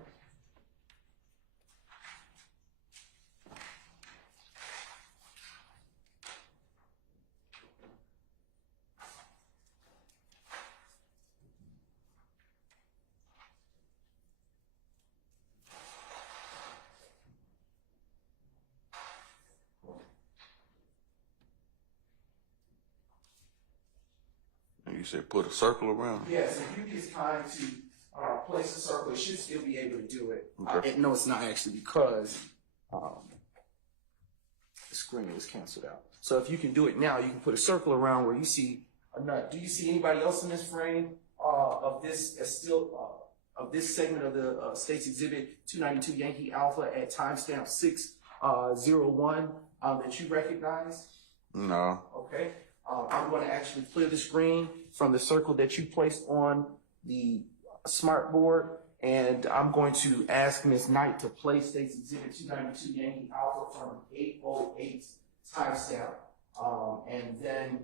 And you said put a circle around. Yes, if you be as kind to place a circle, it should still be able to do it. Okay. No, it's not actually because the screen was canceled out. So if you can do it now, you can put a circle around where you see a nut. Do you see anybody else in this frame of this of this segment of the State's Exhibit 292 Yankee Alpha at timestamp 6:01 that you recognize? No. Okay. I'm going to actually clear the screen from the circle that you placed on the smart board, and I'm going to ask Ms. Knight to play States Exhibit 292 Yankee Alpha from 808 timestamp. And then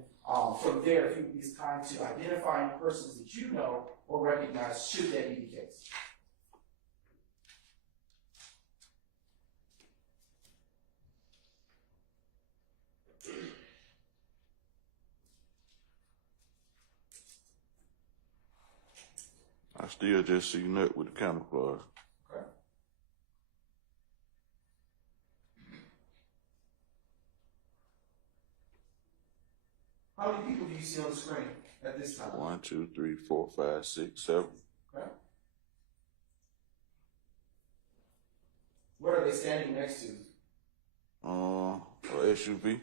from there, if you would be kind to identify any persons that you know or recognize, should that be the case. I still just see Nut with the camouflage. Okay. How many people do you see on the screen at this time? 1, 2, 3, 4, 5, 6, 7. Okay. What are they standing next to? A SUV.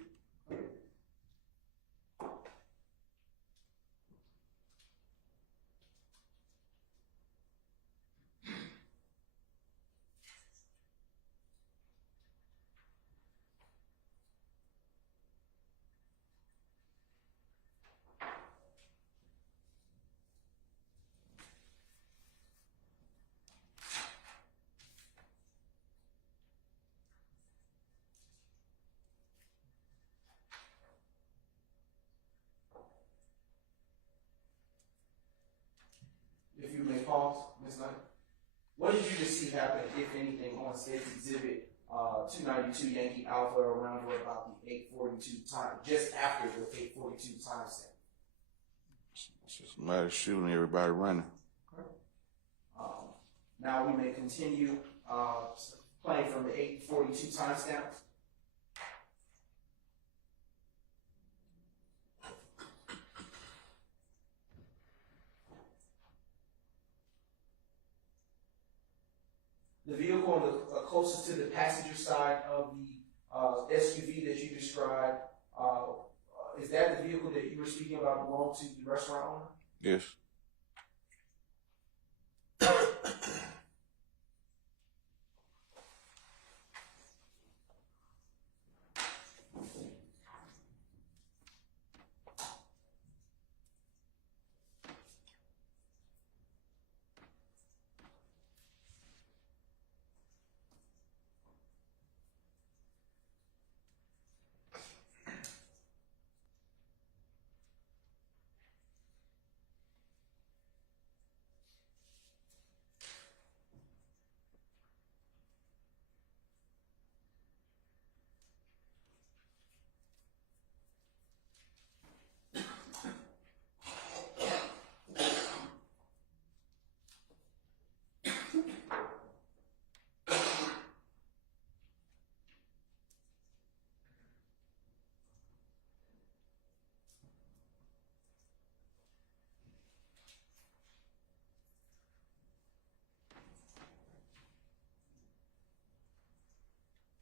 If you may pause, Ms. Knight. What did you just see happen, if anything, on States Exhibit 292 Yankee Alpha around or about the 8:42 time, just after the 8:42 timestamp? It's just a matter of shooting everybody running. Okay. Now we may continue playing from the 8:42 timestamp. The vehicle on the closest to the passenger side of the SUV that you described, is that the vehicle that you were speaking about belonged to the restaurant owner? Yes.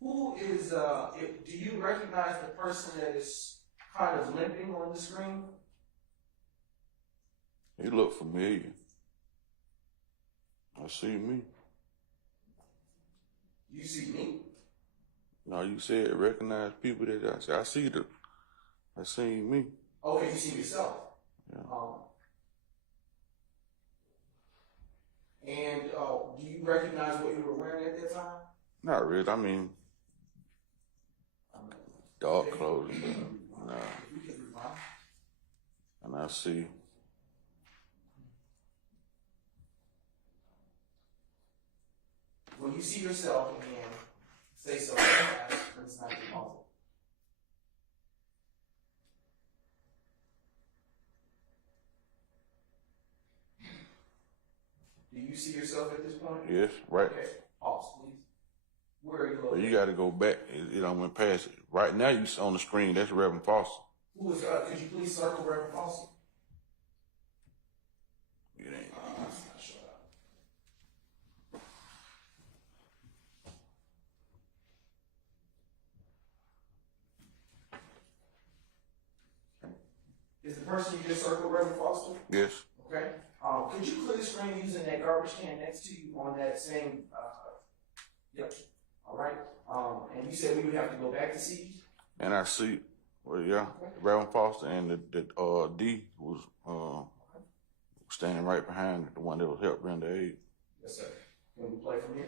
Who is, do you recognize the person that is kind of limping on the screen? He looked familiar. I see me. You see me? No, you said recognize people that I see. I seen me. Okay, you see yourself. Yeah. And do you recognize what you were wearing at that time? Not really. I mean, dark clothes. Nah. And I see. When you see yourself again, say so. It's not possible. Do you see yourself at this point? Yes, right. Okay, pause, please. Where are you But located? you got to go back. It done went past it. Right now, you on the screen. That's Reverend Foster. Who is, could you please circle Reverend Foster? It ain't. Is the person you just circled Reverend Foster? Yes. Okay. Could you clear the screen using that garbage can next to you on that same, yep. All right. And you said we would have to go back to see you? And I see Well, yeah, Reverend Foster and the D was standing right behind the one that was helping render aid. Yes, sir. Can we play from here?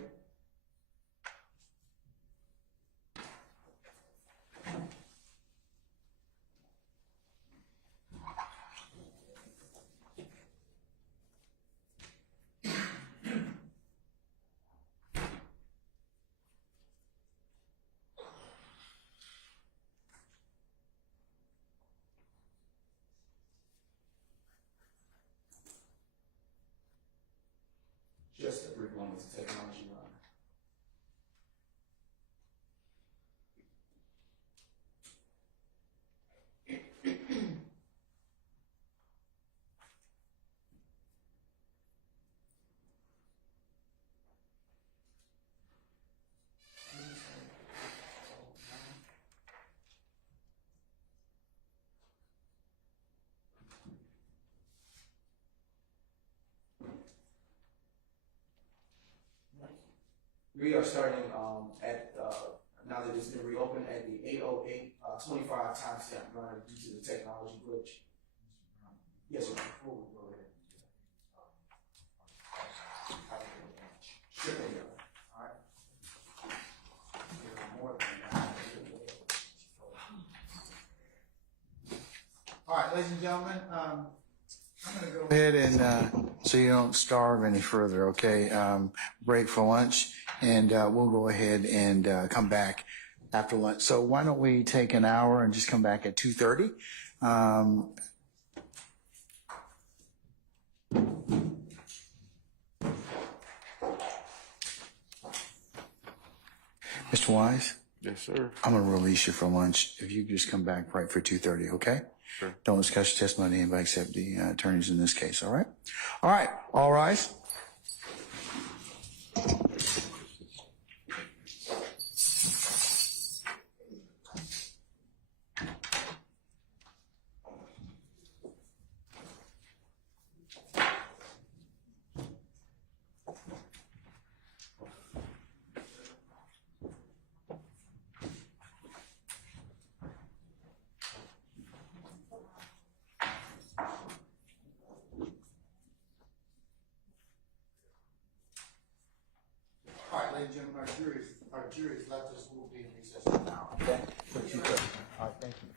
Just a brief moment to technology run. We are starting at now that it's been reopened at the 8:08 25 timestamp run due to the technology glitch. Yes, sir. Before we go ahead. Sure, yeah. All right. More than that. All right, ladies and gentlemen, I'm going to go ahead and so you don't starve any further, okay? Break for lunch, and we'll go ahead and come back after lunch. So why don't we take an hour and just come back at 2:30? Mr. Wise? Yes, sir. I'm going to release you for lunch. If you just come back right for 2:30, okay? Sure. Don't discuss your testimony, anybody except the attorneys in this case, all right? All right, all rise. All right, ladies and gentlemen, our jury has left us. We'll be in recess now, okay? All right, thank you.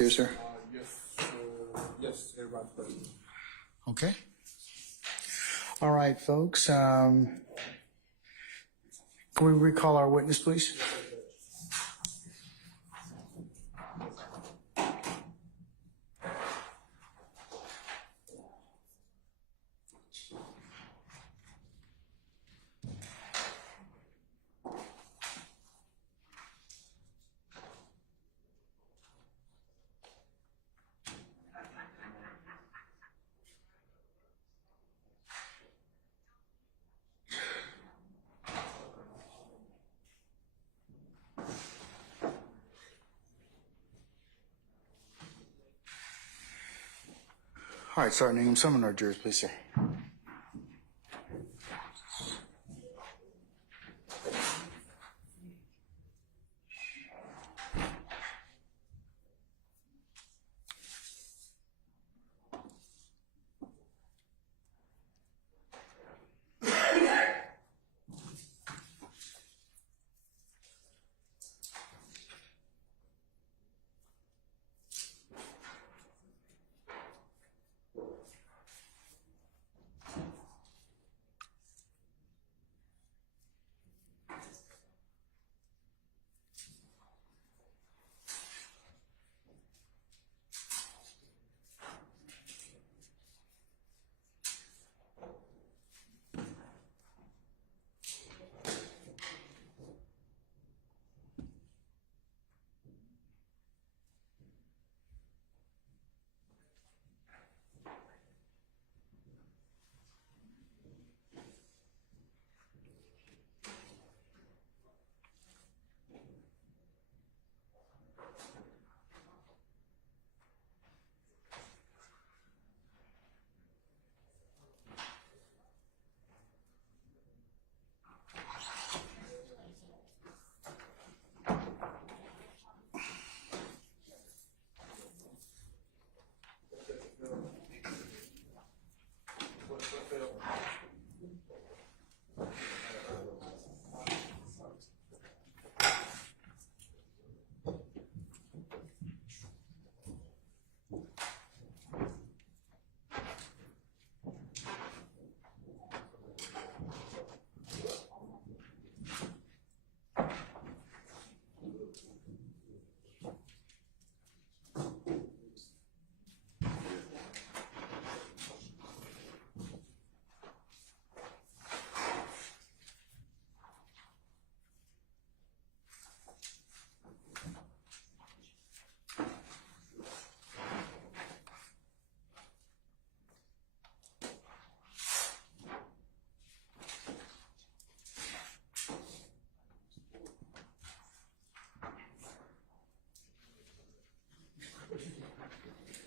Yes, sir. Yes, everybody's present. Okay. All right, folks. Can we recall our witness, please? All right, Sergeant Ingham, summon our jurors, please, sir.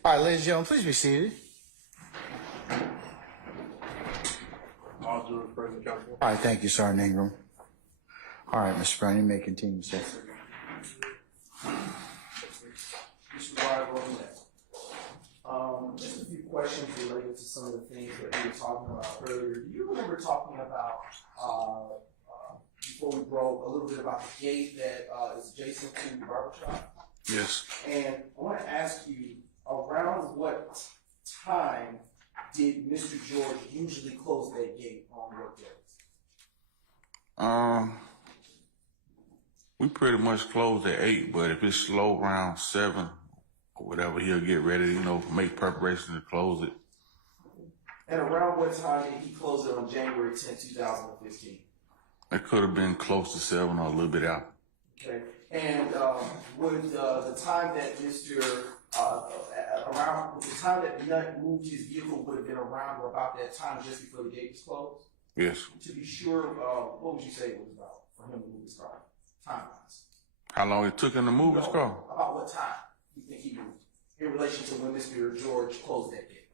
All right, ladies and gentlemen, please be seated. All jurors present, counsel. All right, thank you, Sergeant Ingram. All right, Mr. Brown, you may continue, sir. Mr. Barber, just a few questions related to some of the things that we were talking about earlier. Do you remember talking about, before we broke, a little bit about the gate that is adjacent to the barbershop? Yes. And I want to ask you, around what time did Mr. George usually close that gate on work days? We pretty much close at 8, but if it's slow around 7 or whatever, he'll get ready, make preparation to close it. And around what time did he close it on January 10, 2015? It could have been close to 7 or a little bit out. Okay. And would the time that around the time that Nutt moved his vehicle would have been around or about that time just before the gate was closed? Yes. To be sure, what would you say it was about for him to move his car, time-wise? How long it took him to move his car? About what time you think he moved in relation to when Mr. George closed that gate?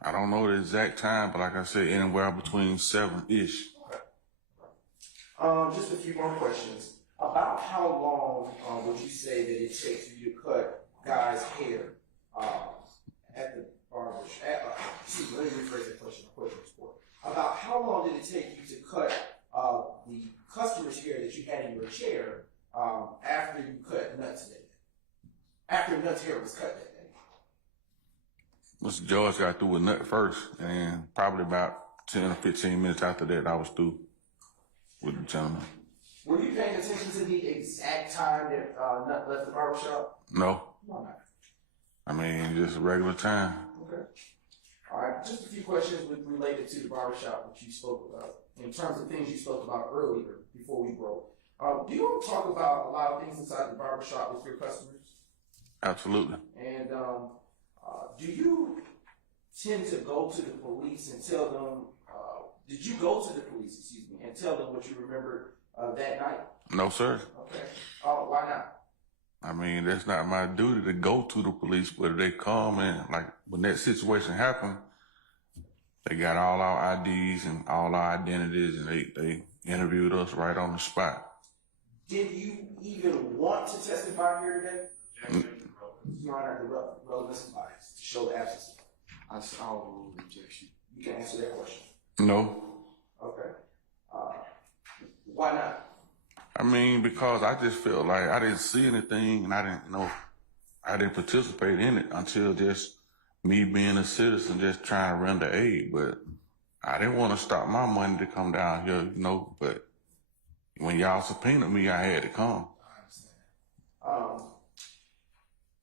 I don't know the exact time, but like I said, anywhere between 7-ish. Okay. Just a few more questions. About how long would you say that it takes for you to cut guys' hair at the barber shop? Excuse me, let me rephrase that question. About how long did it take you to cut the customer's hair that you had in your chair after you cut Nutt's hair? After police got through with Nut first, and probably about 10 or 15 minutes after that, I was through with the gentleman. Were you paying attention to the exact time that Nut left the barbershop? No. No, not. I mean, just a regular time. Okay. All right, just a few questions related to the barbershop that you spoke about. In terms of things you spoke about earlier, before we broke. Do you talk about a lot of things inside the barbershop with your customers? Absolutely. And do you tend to go to the police and tell them, did you go to the police, excuse me, and tell them what you remembered that night? No, sir. Okay. Why not? I mean, that's not my duty to go to the police, but if they come and, like, when that situation happened, they got all our IDs and all our identities, and they interviewed us right on the spot. Did you even want to testify here today? Your Honor, the relevance of bias to show the absence. I'll rule the objection. You can answer that question. No. Okay. Why not? I mean, because I just felt like I didn't see anything, and I didn't participate in it until just me being a citizen, just trying to render aid. But I didn't want to stop my money to come down here, but when y'all subpoenaed me, I had to come. I understand.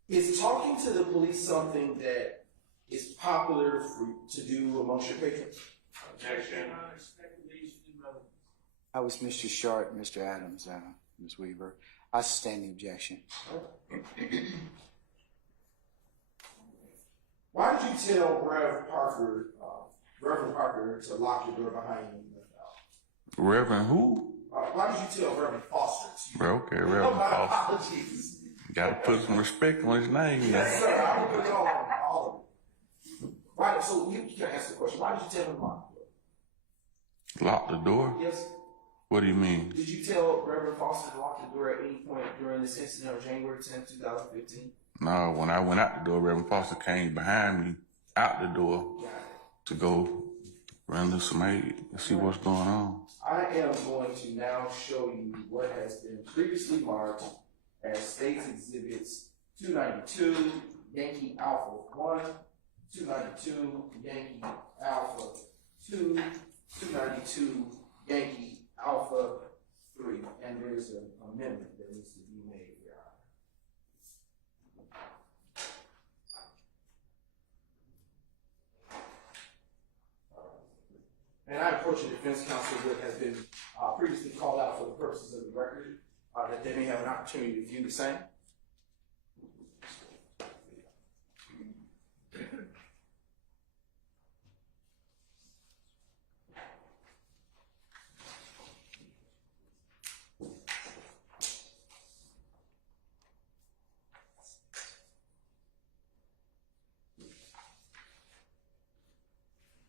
Is talking to the police something that is popular to do amongst your patrons? Objection. I was Mr. Short, Mr. Adams, Ms. Weaver. I sustain the objection. Why did you tell Reverend Parker to lock your door behind you? Reverend who? Why did you tell Reverend Foster? Okay, Reverend My Foster. apologies. Got to put some respect on his name. Yes, sir. I will put all of it. Right, so you can answer the question. Why did you tell him to lock the door? Lock the door? Yes. What do you mean? Did you tell Reverend Foster to lock the door at any point during this incident on January 10, 2015? No, when I went out the door, Reverend Foster came behind me out the door to go render some aid and see what's going on. I am going to now show you what has been previously marked as States Exhibits 292, Yankee Alpha 1, 292, Yankee Alpha 2, 292, Yankee Alpha 3. And there's an amendment that needs to be made here. And I approach the defense counsel that has been previously called out for the purposes of the record, that they may have an opportunity to view the same.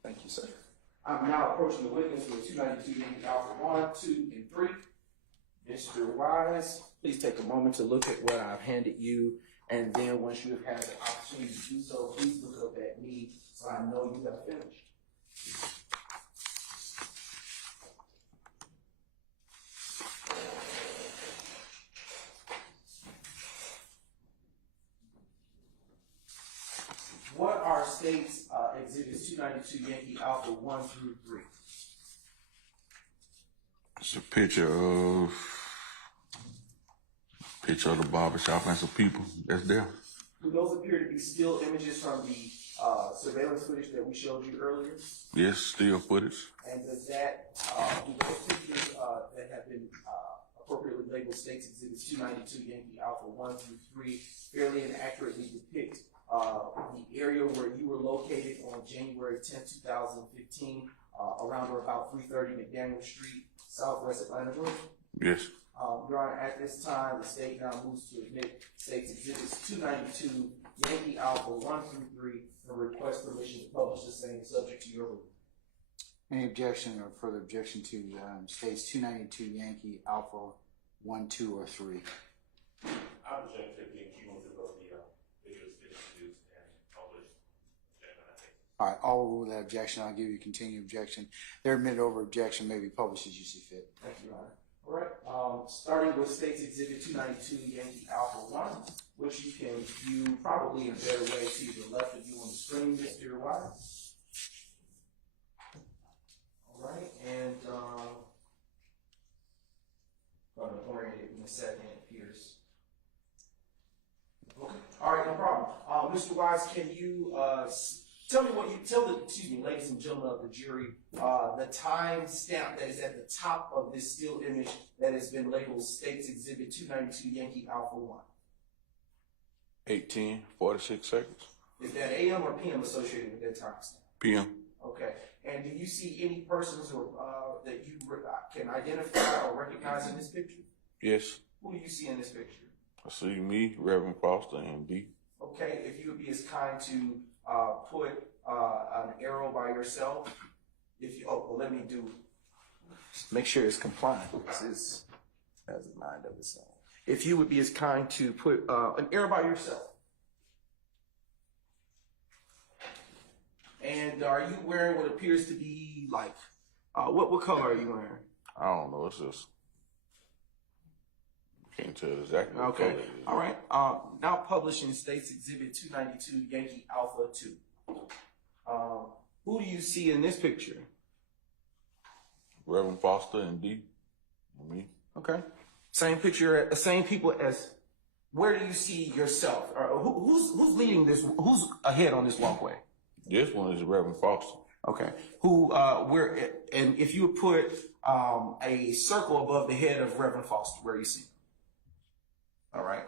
Thank you, sir. I'm now approaching the witness with 292 Yankee Alpha 1, 2, and 3. Mr. Wise, please take a moment to look at what I've handed you, and then once you have had the opportunity to do so, please look up at me so I know you have finished. What are States Exhibits 292 Yankee Alpha 1 through 3? It's a picture of the barbershop and some people that's there. Do those appear to be still images from the surveillance footage that we showed you earlier? Yes, still footage. And does that, do those pictures that have been appropriately labeled States Exhibits 292 Yankee Alpha 1 through 3 fairly and accurately depict the area where you were located on January 10, 2015, around or about 330 McDaniel Street, Southwest Atlanta, Georgia? Yes. Your Honor, at this time, the state now moves to admit States Exhibits 292 Yankee Alpha 1 through 3 and request permission to publish the same subject to your ruling. Any objection or further objection to States 292 Yankee Alpha 1, 2, or 3? I object to being cumulative of the videos introduced and published. All right, I'll rule that objection. I'll give you continued objection. Their admitted over objection may be published as you see fit. Thank you, Your Honor. All right. Starting with State's Exhibit 292, Yankee Alpha 1, which you can view probably in a better way to the left of you on the screen, Mr. Wise. All right, and going to orient it in a second, Pierce. Okay. All right, no problem. Mr. Wise, can you tell me what you tell the ladies and gentlemen of the jury the time stamp that is at the top of this still image that has been labeled State's Exhibit 292 Yankee Alpha 1? 8:10, 46 seconds. Is that AM or PM associated with that time stamp? PM. Okay. And do you see any persons or that you can identify or recognize in this picture? Yes. Who do you see in this picture? I see me, Reverend Foster, and D. Okay, if you would be as kind to put an arrow by yourself. If you, let me do. Make sure it's compliant. This has a mind of its own. If you would be as kind to put an arrow by yourself. And are you wearing what appears to be like, what color are you wearing? I don't know. It's just can't tell exactly. What Okay. color it is. All right. Now published in State's Exhibit 292, Yankee Alpha 2. Who do you see in this picture? Reverend Foster and D. And me. Okay. Same picture, same people as. Where do you see yourself? Or who's leading this? Who's ahead on this walkway? This one is Reverend Foster. Okay. Who? Where? And if you would put a circle above the head of Reverend Foster, where you see? All right.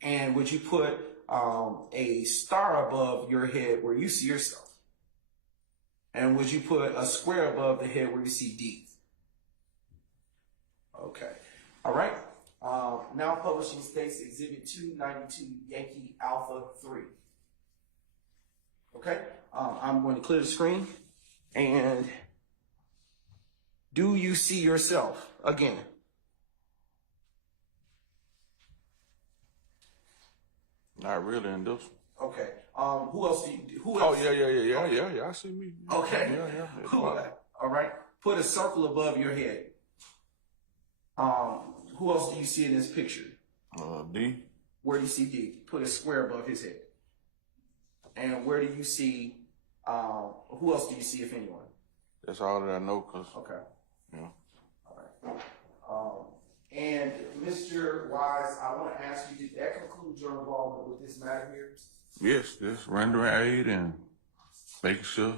And would you put a star above your head where you see yourself? And would you put a square above the head where you see D? Okay. All right. Now publishing State's Exhibit 292, Yankee Alpha 3. Okay. I'm going to clear the screen. And do you see yourself again? Not really in this. Okay. Who else do you? Who Oh else? yeah. I see me. Okay. Yeah. Who? All right. Put a circle above your head. Who else do you see in this picture? D. Where do you see D? Put a square above his head. And where do you see? Who else do you see, if anyone? That's all that I know. Cause Okay. yeah. All right. And Mr. Wise, I want to ask you: did that conclude your involvement with this matter here? Yes, just rendering aid and making sure.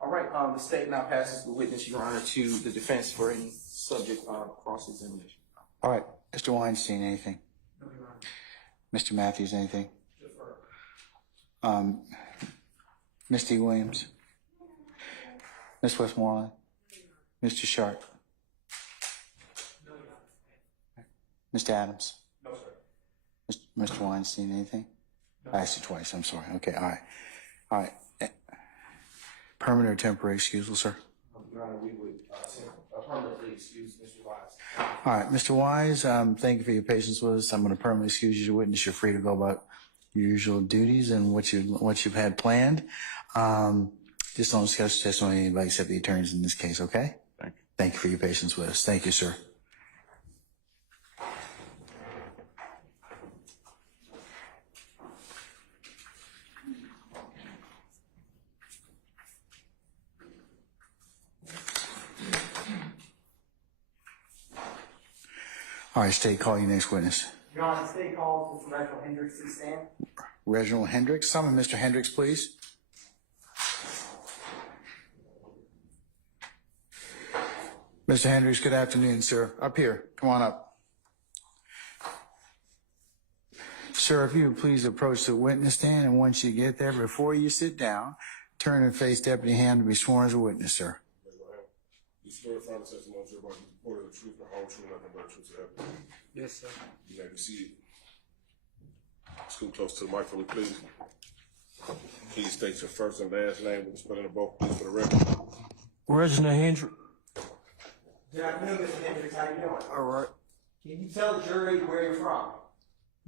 All right. The state now passes the witness, Your Honor, to the defense for any subject cross-examination. All right, Mr. Weinstein, anything? No, Your Honor. Mr. Matthews, anything? Defer. Ms. D. Williams? Ms. Westmoreland? Mr. Sharp? No, Your Honor. Mr. Adams? No, sir. Mr. Weinstein, anything? No. I asked you twice, I'm sorry. Okay, all right. Permanent or temporary excusal, sir? Your Honor, we would permanently excuse Mr. Wise. All right, Mr. Wise, thank you for your patience with us. I'm going to permanently excuse you as a witness. You're free to go about your usual duties and what you've had planned. Just don't discuss testimony with anybody except the attorneys in this case, okay? Thank you. Thank you for your patience with us. Thank you, sir. All right, State, call your next witness. Your Honor, state calls Mr. Reginald Hendricks to stand. Reginald Hendricks. Summon Mr. Hendricks, please. Mr. Hendricks, good afternoon, sir. Up here. Come on up. Sir, if you would please approach the witness stand, and once you get there, before you sit down, turn and face Deputy Ham to be sworn as a witness, sir. You swear to follow the testimony you're about to report the truth, the whole truth, nothing but the truth to everything. Yes, sir. You have to see it. Scoot close to the mic for me, please. Please state your first and last name with the spelling of both, please, for the record. Reginald Hendricks. Good afternoon, Mr. Hendricks. How you doing? All right. Can you tell the jury where you're from?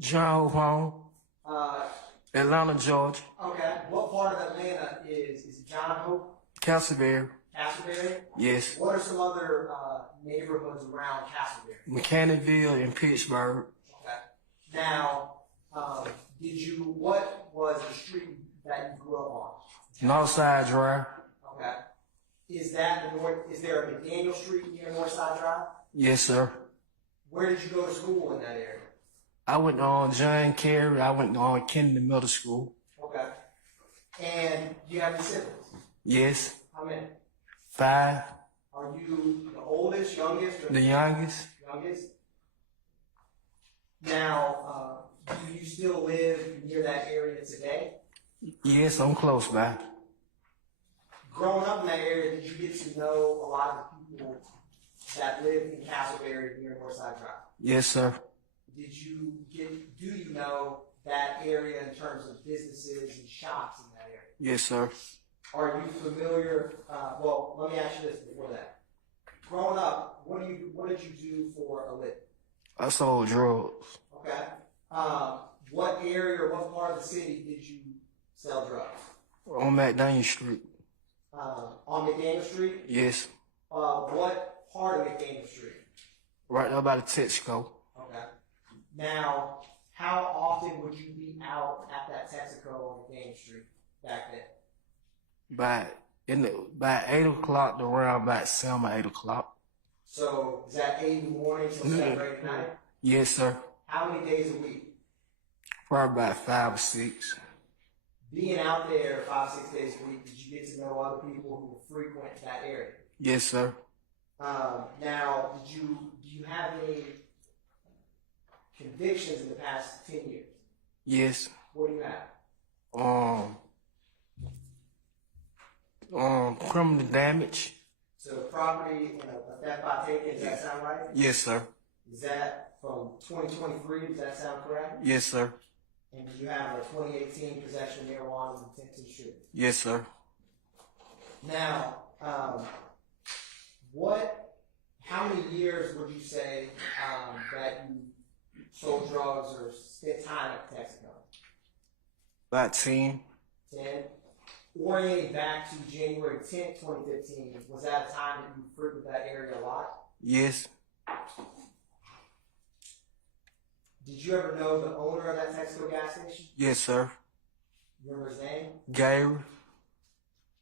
John Home, Atlanta, Georgia. Okay. What part of Atlanta is it John Hope? Castleberry. Castleberry? Yes. What are some other neighborhoods around Castleberry? Mechanicsville and Pittsburgh. Okay. Now, what was the street that you grew up on? Northside Drive. Okay. Is there a McDaniel Street near Northside Drive? Yes, sir. Where did you go to school in that area? I went on John Kerry. I went on Kennedy Middle School. Okay. And do you have any siblings? Yes. How many? 5. Are you the oldest, youngest, or The youngest. youngest? Now, do you still live near that area today? Yes, I'm close by. Growing up in that area, did you get to know a lot of the people that live in Castleberry near Northside Drive? Yes, sir. Do you know that area in terms of businesses and shops in that area? Yes, sir. Are you familiar, well, let me ask you this before that. Growing up, what did you do for a living? I sold drugs. Okay. What area or what part of the city did you sell drugs? On McDaniel Street. On McDaniel Street? Yes. What part of McDaniel Street? Right there by the Texaco. Okay. Now, how often would you be out at that Texaco on McDaniel Street back then? By 8 o'clock to around about 7 or 8 o'clock. So, is that 8 in the morning till 7 or 8 at night? Yes, sir. How many days a week? Probably about 5 or 6. Being out there 5, 6 days a week, did you get to know other people who frequent that area? Yes, sir. Now, do you have any convictions in the past 10 years? Yes. What do you have? Criminal damage. So property and a theft by taking, does that sound right? Yes, sir. Is that from 2023, does that sound correct? Yes, sir. And do you have a 2018 possession of marijuana with intent to distribute? Yes, sir. Now, how many years would you say that you sold drugs or spent time at Texaco? About 10. 10. Orienting back to January 10th, 2015, was that a time that you frequented that area a lot? Yes. Did you ever know the owner of that Texaco gas station? Yes, sir. You remember his name? Gary.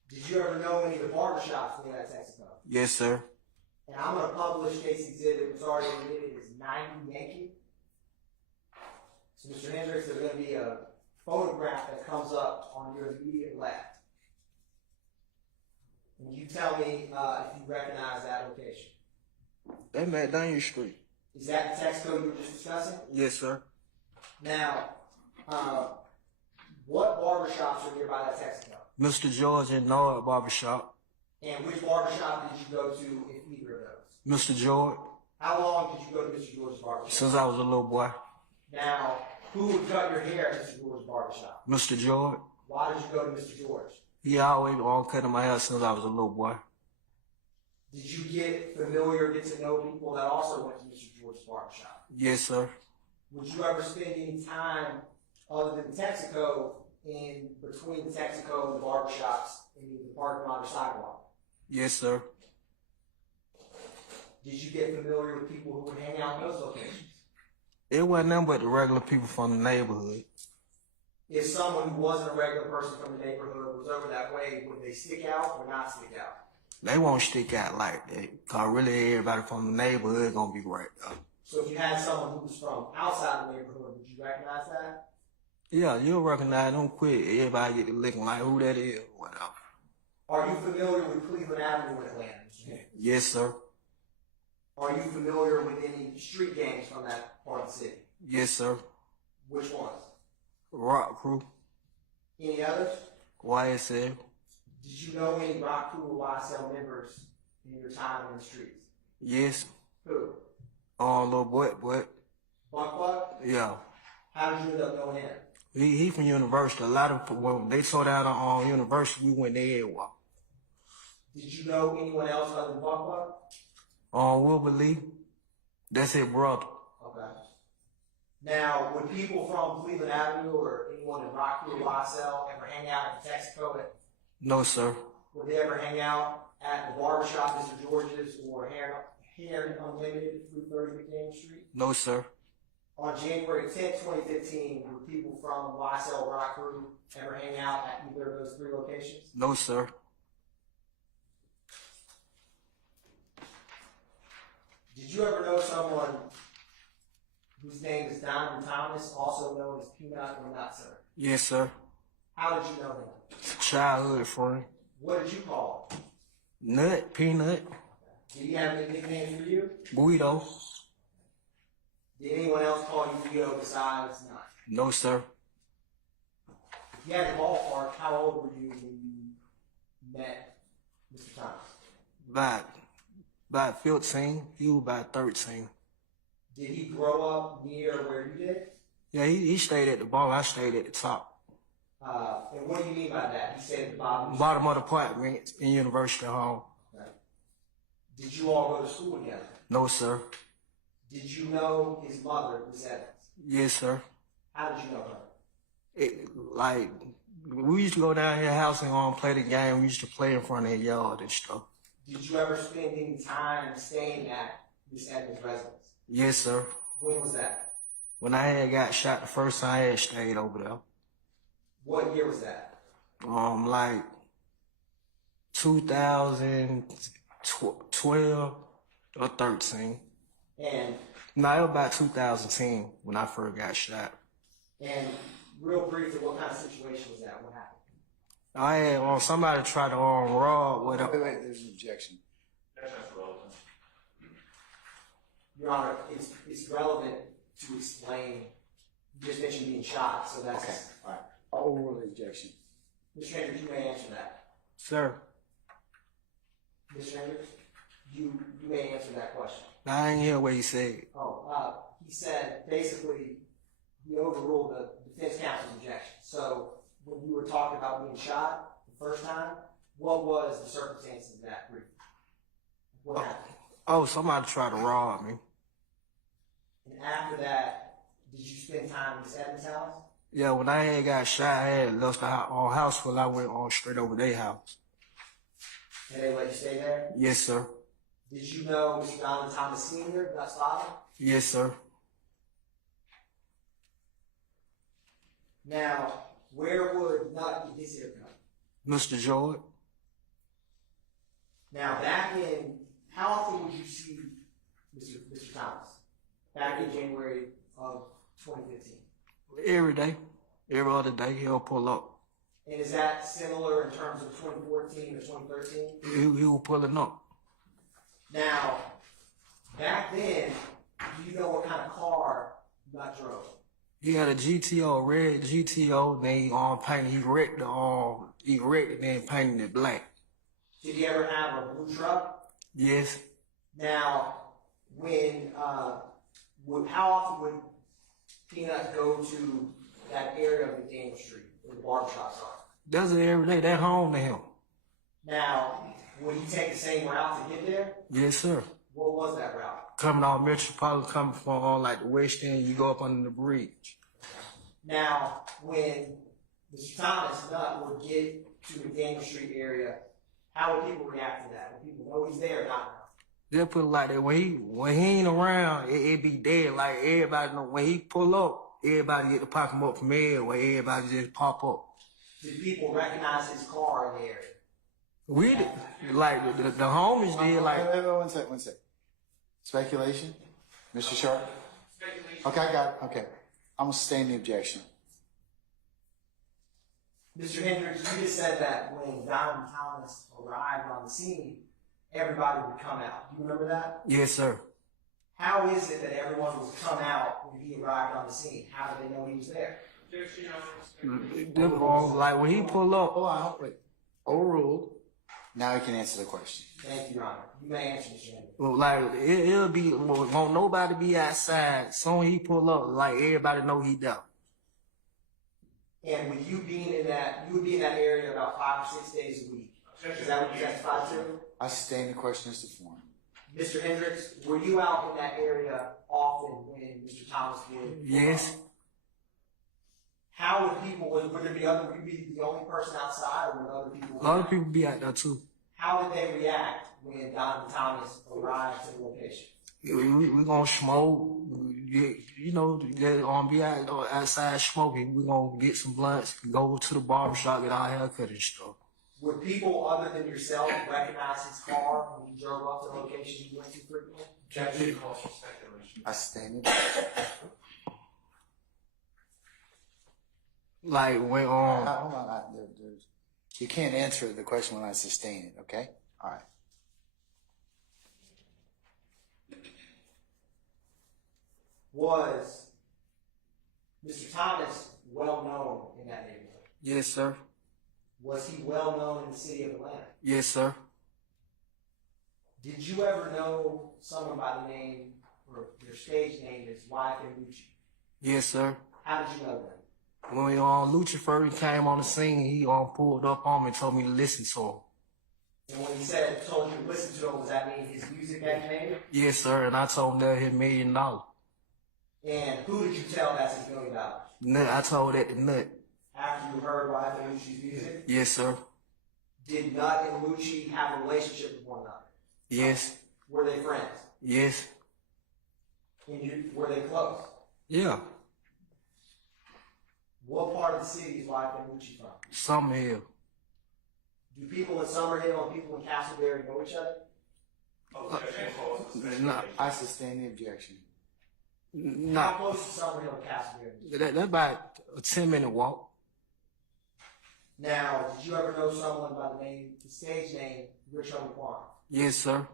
Did you ever know any of the barbershops near that Texaco? Yes, sir. And I'm going to publish case exhibit, which already admitted is 90 Yankee. So, Mr. Hendricks, there's going to be a photograph that comes up on your immediate left. And you tell me if you recognize that location. That McDaniel Street. Is that the Texaco you were just discussing? Yes, sir. Now, what barbershops are nearby that Texaco? Mr. George and Noah Barbershop. And which barbershop did you go to, if either of those? Mr. George. How long did you go to Mr. George's barbershop? Since I was a little boy. Now, who would cut your hair at Mr. George's barbershop? Mr. George. Why did you go to Mr. George? He always on cutting my hair since I was a little boy. Did you get familiar, get to know people that also went to Mr. George's barbershop? Yes, sir. Would you ever spend any time other than Texaco in between the Texaco and the barbershops in the parking lot or sidewalk? Yes, sir. Did you get familiar with people who would hang out in those locations? It wasn't nothing but the regular people from the neighborhood. If someone who wasn't a regular person from the neighborhood was over that way, would they stick out or not stick out? They won't stick out like that. Cause really everybody from the neighborhood gonna be right there. So if you had someone who was from outside the neighborhood, would you recognize that? Yeah, you'll recognize them quick. Everybody get to looking like who that is or whatever. Are you familiar with Cleveland Avenue in Atlanta, Mr. Hendricks? Yes, sir. Are you familiar with any street gangs from that part of the city? Yes, sir. Which ones? Rock Crew. Any others? YSL. Did you know any Rock Crew or YSL members in your time in the streets? Yes. Who? Little boy. Buck Buck? Yeah. How did you end up knowing him? He from University. A lot of when they tore down on University, we went there. Did you know anyone else other than Buck Buck? Wilbur Lee. That's his brother. Okay. Now, would people from Cleveland Avenue or anyone in Rock Crew or YSL ever hang out at the Texaco? No, sir. Would they ever hang out at the barber shop, Mr. George's, or Hair Unlimited, 330 McDaniel Street? No, sir. On January 10th, 2015, would people from YSL Rock Crew ever hang out at either of those 3 locations? No, sir. Did you ever know someone whose name is Donovan Thomas, also known as Peanut or Nut, sir? Yes, sir. How did you know him? Childhood friend. What did you call him? Nut, peanut, Did he have any nickname for you? Guido. Did anyone else call you Guido besides Nut? No, sir. If you had a ballpark, how old were you when you met Mr. Thomas? About 15. He was about 13. Did he grow up near where you did? Yeah, he stayed at the bottom. I stayed at the top. And what do you mean by that? He stayed at the bottom. Bottom of the apartment in University Hall. Right. Did you all go to school together? No, sir. Did you know his mother, Miss Evans? Yes, sir. How did you know her? We used to go down here house and play the game. We used to play in front of the yard and stuff. Did you ever spend any time staying at Miss Evans' residence? Yes, sir. When was that? When I had got shot the first time, I had stayed over there. What year was that? Like 2012 or 13. And No, it was about 2010 when I first got shot. and real briefly, what kind of situation was that? What happened? I had somebody tried to rob with Wait, a. wait, there's an objection. Your Honor, it's relevant to explain. You just mentioned being shot, so that's Okay, all right. Overrule the objection. Mr. Hendricks, you may answer that. Sir, Mr. Hendricks, you may answer that question. I didn't hear what he said. He said basically he overruled the defense counsel's objection. So when you were talking about being shot the first time, what was the circumstances of that brief? What happened? Oh, somebody tried to rob me. And after that, did you spend time in Miss Evans' house? Yeah, when I had got shot, I had left the house full. I went on straight over their house. And they let you stay there? Yes, sir. Did you know Mr. Donald Thomas Sr., Nut's father? Yes, sir. Now, where would Nut get his haircut? Mr. George. Now, how often would you see Mr. Thomas? Back in January of 2015. Every day. Every other day, he'll pull up. And is that similar in terms of 2014 or 2013? He was pulling up. Now, back then, do you know what kind of car Nut drove? He had a GTO, red GTO, then he painted, he wrecked it, then painted it black. Did he ever have a blue truck? Yes. Now, how often would Peanut go to that area of McDaniel Street where the barbershops are? Does it every day. That home to him. Now, would he take the same route to get there? Yes, sir. What was that route? Coming off Metropolitan, coming from like the west end, you go up under the bridge. Now, when Mr. Thomas Nut would get to the McDaniel Street area, how would people react to that? Would people know he's there or not? They'll put it like that. When he ain't around, it be dead. Like everybody know when he pull up, everybody get to pop him up from everywhere. Everybody just pop up. Did people recognize his car in the area? We did, like the homies did. Like Wait, one sec. Speculation? Mr. Sharp? Speculation. Okay, I got it. Okay. I'm going to sustain the objection. Mr. Hendricks, you just said that when Donovan Thomas arrived on the scene, everybody would come out. Do you remember that? yes, sir. How is it that everyone would come out when he arrived on the scene? How did they know he was there? Like when he pull up, Hold on, wait. Overruled. Now you can answer the question. Thank you, Your Honor. You may answer, Mr. Hendricks. well, like it'll be won't nobody be outside. Soon he pull up, like everybody know he there. And with you being in that, you would be in that area about 5 or 6 days a week. Is that what you testified to? I sustain the question as to form. Mr. Hendricks, were you out in that area often when Mr. Thomas would? Yes. How would people, would there be other, would you be the only person outside, or would other people? A lot of people be out there too. How did they react when Donovan Thomas arrived to the location? We gonna smoke, you know, they gonna be outside smoking. We gonna get some blunts, go to the barbershop, get our haircut and stuff. Would people other than yourself recognize his car when you drove up to the location you went to frequently? I stand Like when hold on. You can't answer the question when I sustain it. Okay. All right. Was Mr. Thomas well known in that neighborhood? Yes, sir. Was he well known in the city of Atlanta? Yes, sir. Did you ever know someone by the name, or their stage name is YSL? Yes, sir. How did you know them? When Lucha first came on the scene, he pulled up on me and told me to listen to him. And when he said, told you to listen to him, does that mean his music that he made? Yes, sir. And I told him that his $1 million. And who did you tell that's his $1 million? Nut, I told that to Nut. After you heard YSL's music? Yes, sir. Did Nut and Lucci have a relationship with one another? Yes. Were they friends? Yes. And were they close? Yeah. What part of the city is YSL and Lucci from? Summerhill. Do people in Summerhill and people in Castleberry know each other? Nah, I sustain the objection. How nah. close is Summerhill and Castleberry? That's about a 10-minute walk. Now, did you ever know someone by the stage name, Rich Homie Quan? Yes, sir.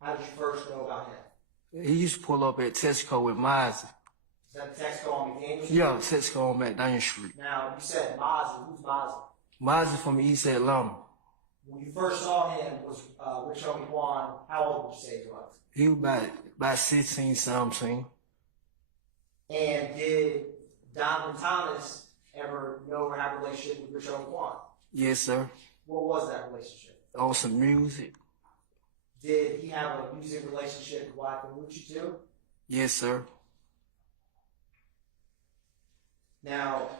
How did you first know about him? He used to pull up at Tesco with Mozzie. Is that Texaco on McDaniel Street? Yeah, Tesco on McDaniel Street. Now, you said Mozzie. Who's Mozzie? Mozzie from East Atlanta. When you first saw him, was Rich Homie Quan, how old would you say he was? He was about 16, 17. And did Donovan Thomas ever know or have a relationship with Rich Homie Quan? Yes, sir. What was that relationship? On some music. Did he have a music relationship with Wycliffe Lucci too? Yes, sir. Now,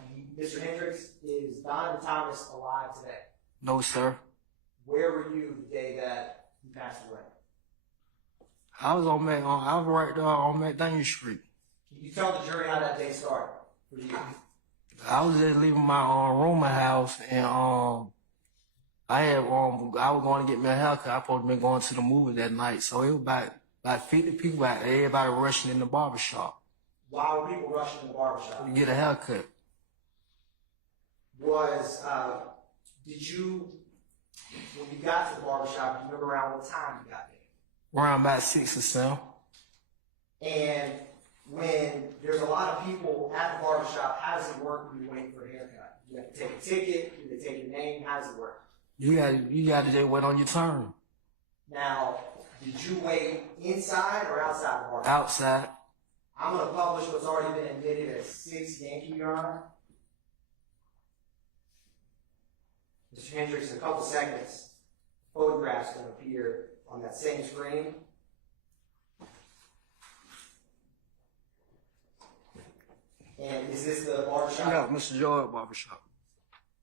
Mr. Hendricks, is Donovan Thomas alive today? No, sir. Where were you the day that he passed away? I was right there on McDaniel Street. Can you tell the jury how that day started for you? I was just leaving my rooming house, and I was going to get me a haircut. I supposed to be going to the movie that night, so it was about 50 people out there, everybody rushing in the barbershop Why were people rushing to the barbershop? to get a haircut. Did you, when you got to the barbershop, do you remember around what time you got there? Around about 6 or 7. And when there's a lot of people at the barbershop, how does it work when you're waiting for a haircut? You have to take a ticket, do they take your name, how does it work? You got to just wait on your turn. Now, did you wait inside or outside the barbershop? Outside. I'm going to publish what's already been admitted as 6 Yankee, Your Honor. Mr. Hendricks, in a couple seconds, photographs going to appear on that same screen. And is this the barbershop? Yeah, Mr. George barbershop.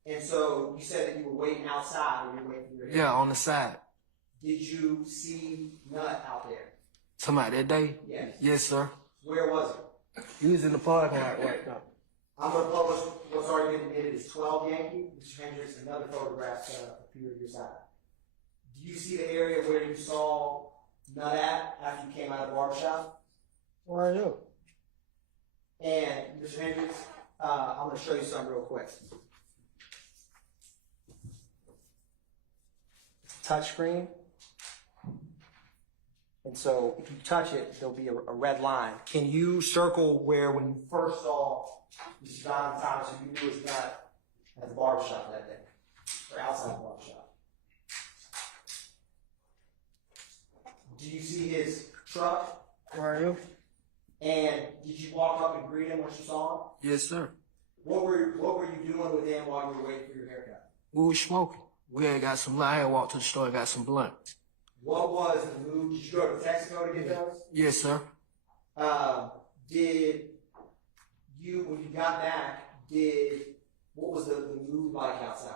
And so you said that you were waiting outside when you were waiting for your hair. Yeah, on the side. Did you see Nut out there? Somebody that day? Yes. Yes, sir. Where was it? He was in the parking lot right now. I'm going to publish what's already been admitted as 12 Yankee. Mr. Hendricks, another photograph appear to your side. Do you see the area where you saw Nut at after you came out of the barbershop? Where are you? And Mr. Hendricks, I'm going to show you something real quick. Touch screen. And so if you touch it, there'll be a red line. Can you circle where when you first saw Mr. Donovan Thomas, who you knew was not at the barbershop that day, or outside the barbershop? Do you see his truck? Where are you? And did you walk up and greet him once you saw him? Yes, sir. What were you doing with him while you were waiting for your haircut? We was smoking. We had got some blunt. I had walked to the store and got some blunt. What was the move? Did you go to Texaco to get those? Yes, sir. Did you, when you got back, what was the mood like outside?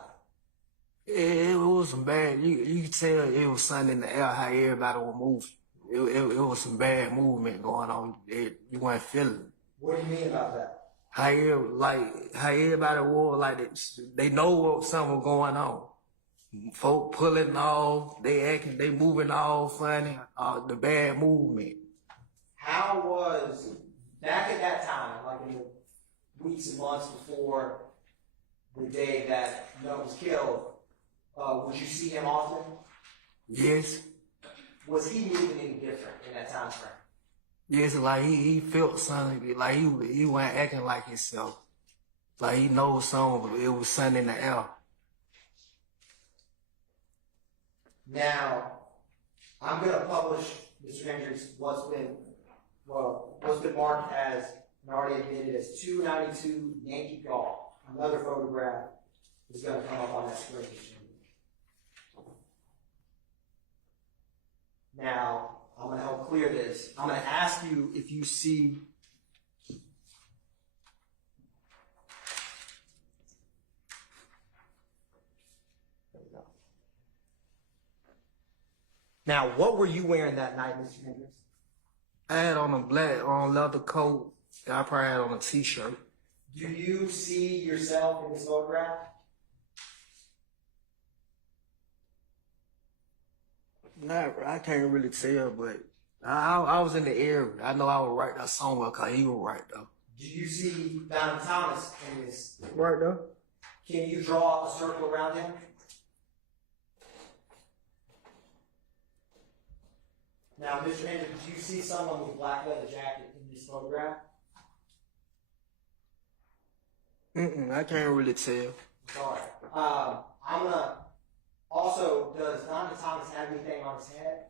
It was some bad. You could tell it was something in the air how everybody was moving. It was some bad movement going on. You weren't feeling it. What do you mean about that? How everybody was like they know what something was going on. Folk pulling off, they moving all funny. The bad movement. How was back at that time, like in the weeks and months before the day that Nutt was killed? Would you see him often? Yes. Was he moving any different in that time frame? Yes, like he felt something, like he wasn't acting like himself. Like he knows something, it was something in the air. Now, I'm gonna publish, Mr. Hendricks, what's been marked as, and already admitted as 292 Yankee Golf. Another photograph is gonna come up on that screen. Now, I'm going to help clear this. I'm going to ask you if you see Now, what were you wearing that night, Mr. Hendricks? I had on a black leather coat, and I probably had on a t-shirt. Do you see yourself in this photograph? I can't really tell, but I was in the area. I know I was right there somewhere because he was right there. Do you see Donald Thomas in this? Right there. Can you draw a circle around him? Now, Mr. Hendricks, do you see someone with black leather jacket in this photograph? I can't really tell. Sorry. I'm gonna. Also, does Donald Thomas have anything on his head?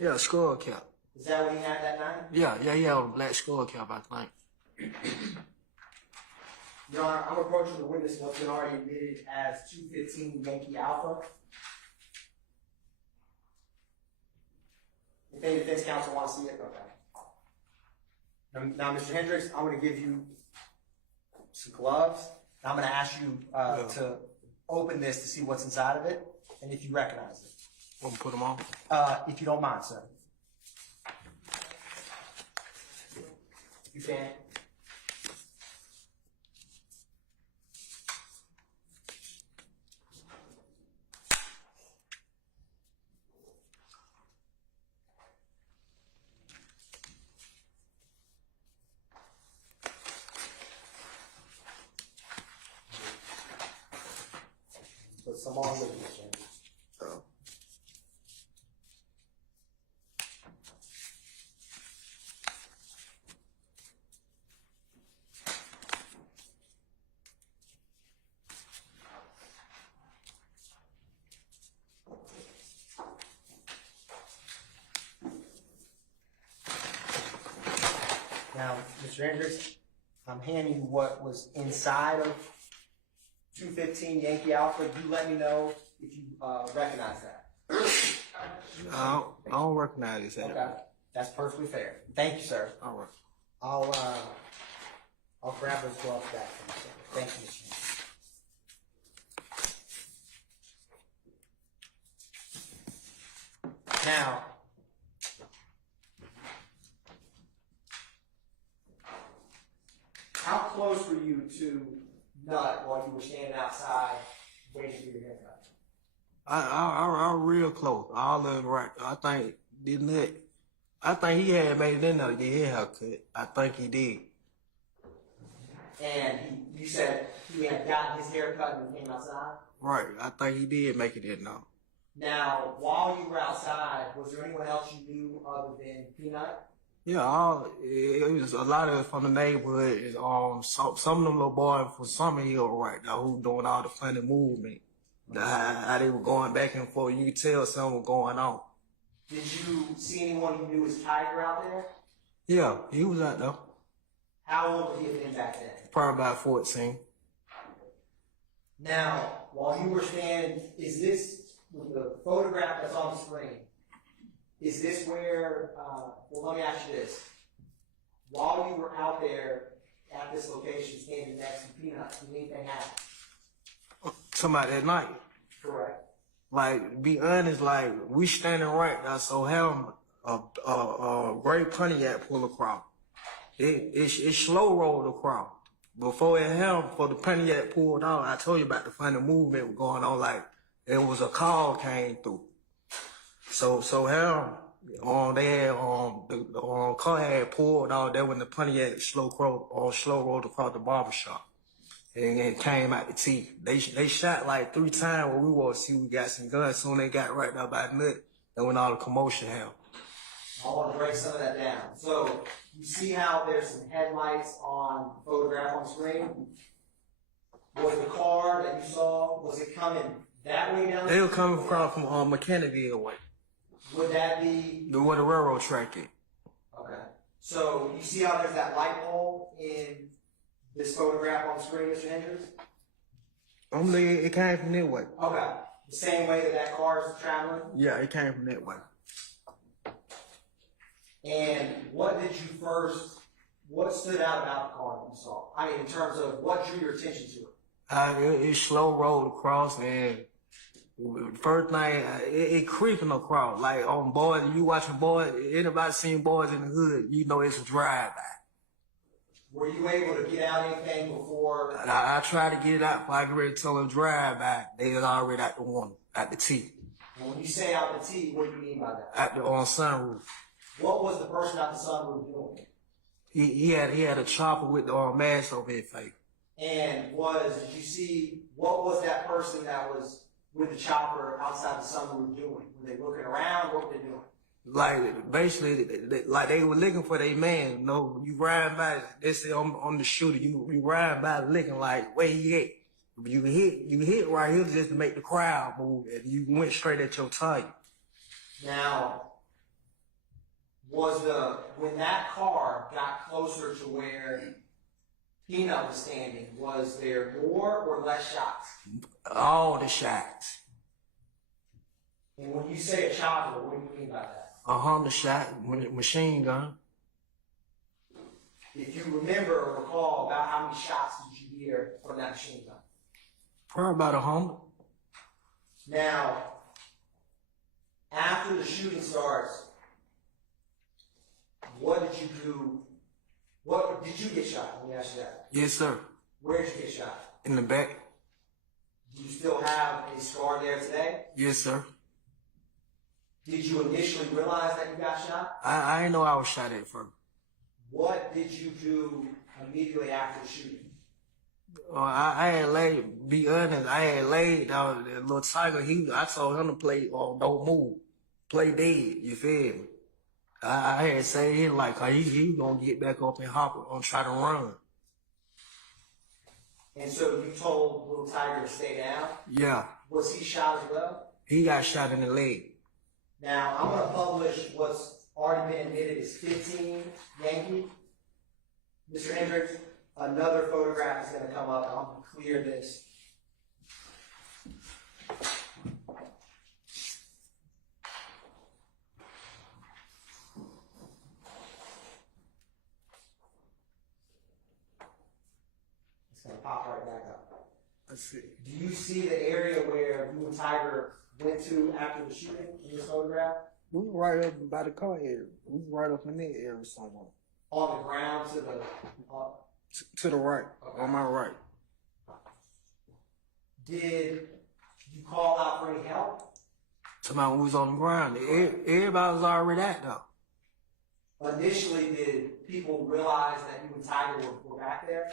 Yeah, skull cap. Is that what he had that night? Yeah, he had a black skull cap, I think. Your Honor, I'm approaching the witness what's been already admitted as 215 Yankee Alpha. If any defense counsel wants to see it, okay. Now, Mr. Hendricks, I'm going to give you some gloves. I'm going to ask you to open this to see what's inside of it, and if you recognize it. I'm gonna put them on. If you don't mind, sir. You can. Put some on with you, sir. Now, Mr. Hendricks, I'm handing you what was inside of 215 Yankee Alpha. You let me know if you recognize that. I don't recognize it. Okay, that's perfectly fair. Thank you, sir. All right. I'll grab those gloves back from you, sir. Thank you, Mr. Hendricks. Now, how close were you to Nutt while you were standing outside waiting for your haircut? I real close. All of it right. I think he had made it in there to get his haircut. I think he did. And you said he had gotten his haircut and came outside? Right. I think he did make it in there. Now, while you were outside, was there anyone else you knew other than Peanut? Yeah, it was a lot of it from the neighborhood. Some of them little boys from Summer Hill right there who doing all the funny movement. How they were going back and forth. You could tell something was going on. Did you see anyone you knew as Tiger out there? Yeah, he was out there. How old would he have been back then? Probably about 14. Now, while you were standing, is this the photograph that's on the screen? Is this where, well, let me ask you this. While you were out there at this location standing next to Peanut, did anything happen? Somebody that night. Correct. Like, be honest, like, we standing right there, so him, a gray Pontiac pull across. It slow rolled across. Before it him, for the Pontiac pulled out, I told you about the funny movement going on, like, it was a call came through. So him, they had, the car had pulled out there when the Pontiac slow rolled across the barbershop. And it came out the teeth. They shot like 3 times when we want to see we got some guns. Soon they got right there by the nut. That's when all the commotion happened. I want to break some of that down. So you see how there's some headlights on the photograph on screen? Was the car that you saw, was it coming that way down? They were coming across from Mechanicville way. Would that be? Where the railroad track is. Okay. So you see how there's that light pole in this photograph on the screen, Mr. Hendricks? It came from that way. Okay. The same way that car is traveling? Yeah, it came from that way. And what stood out about the car that you saw? I mean, in terms of what drew your attention to it? It slow rolled across, and first thing, it creeping across. Like on Boys, you watching Boys, anybody seen Boys in the Hood, you know it's a drive-by. Were you able to get out anything before? I tried to get it out before I get ready to tell them drive-by. They was already out the one, out the T. And when you say out the T, what do you mean by that? On sunroof. What was the person out the sunroof doing? He had a chopper with the mask over his face. And did you see, what was that person that was with the chopper outside the sunroof doing? Were they looking around? What were they doing? Like, basically, like they were looking for their man. You know, you ride by, they say on the shooter, you ride by looking like, where he at? You hit right here just to make the crowd move, and you went straight at your target. Now, when that car got closer to where Peanut was standing, was there more or less shots? All the shots. And when you say a chopper, what do you mean by that? A Honda shot, machine gun. If you remember or recall, about how many shots did you hear from that machine gun? Probably about 100. Now, after the shooting starts, what did you do? What did you get shot? Let me ask you that. Yes, sir. Where did you get shot? In the back. Do you still have a scar there today? Yes, sir. Did you initially realize that you got shot? I didn't know I was shot at first. What did you do immediately after the shooting? I had laid, be honest, I had laid down that little tiger. I told him to play, don't move, play dead, you feel me? I had said him like, he was gonna get back up and hop and try to run. And so you told little tiger to stay down? Yeah. Was he shot as well? He got shot in the leg. Now, I'm going to publish what's already been admitted as 15 Yankee. Mr. Hendricks, another photograph is going to come up. I'm going to clear this. It's going to pop right back up. Let's see. Do you see the area where you and Tiger went to after the shooting in this photograph? We were right up by the car area. We were right up in that area somewhere. On the ground to the... To the right, Okay. on my right. Did you call out for any help? Somebody was on the ground. Everybody was already at though. Initially, did people realize that you and Tiger were back there?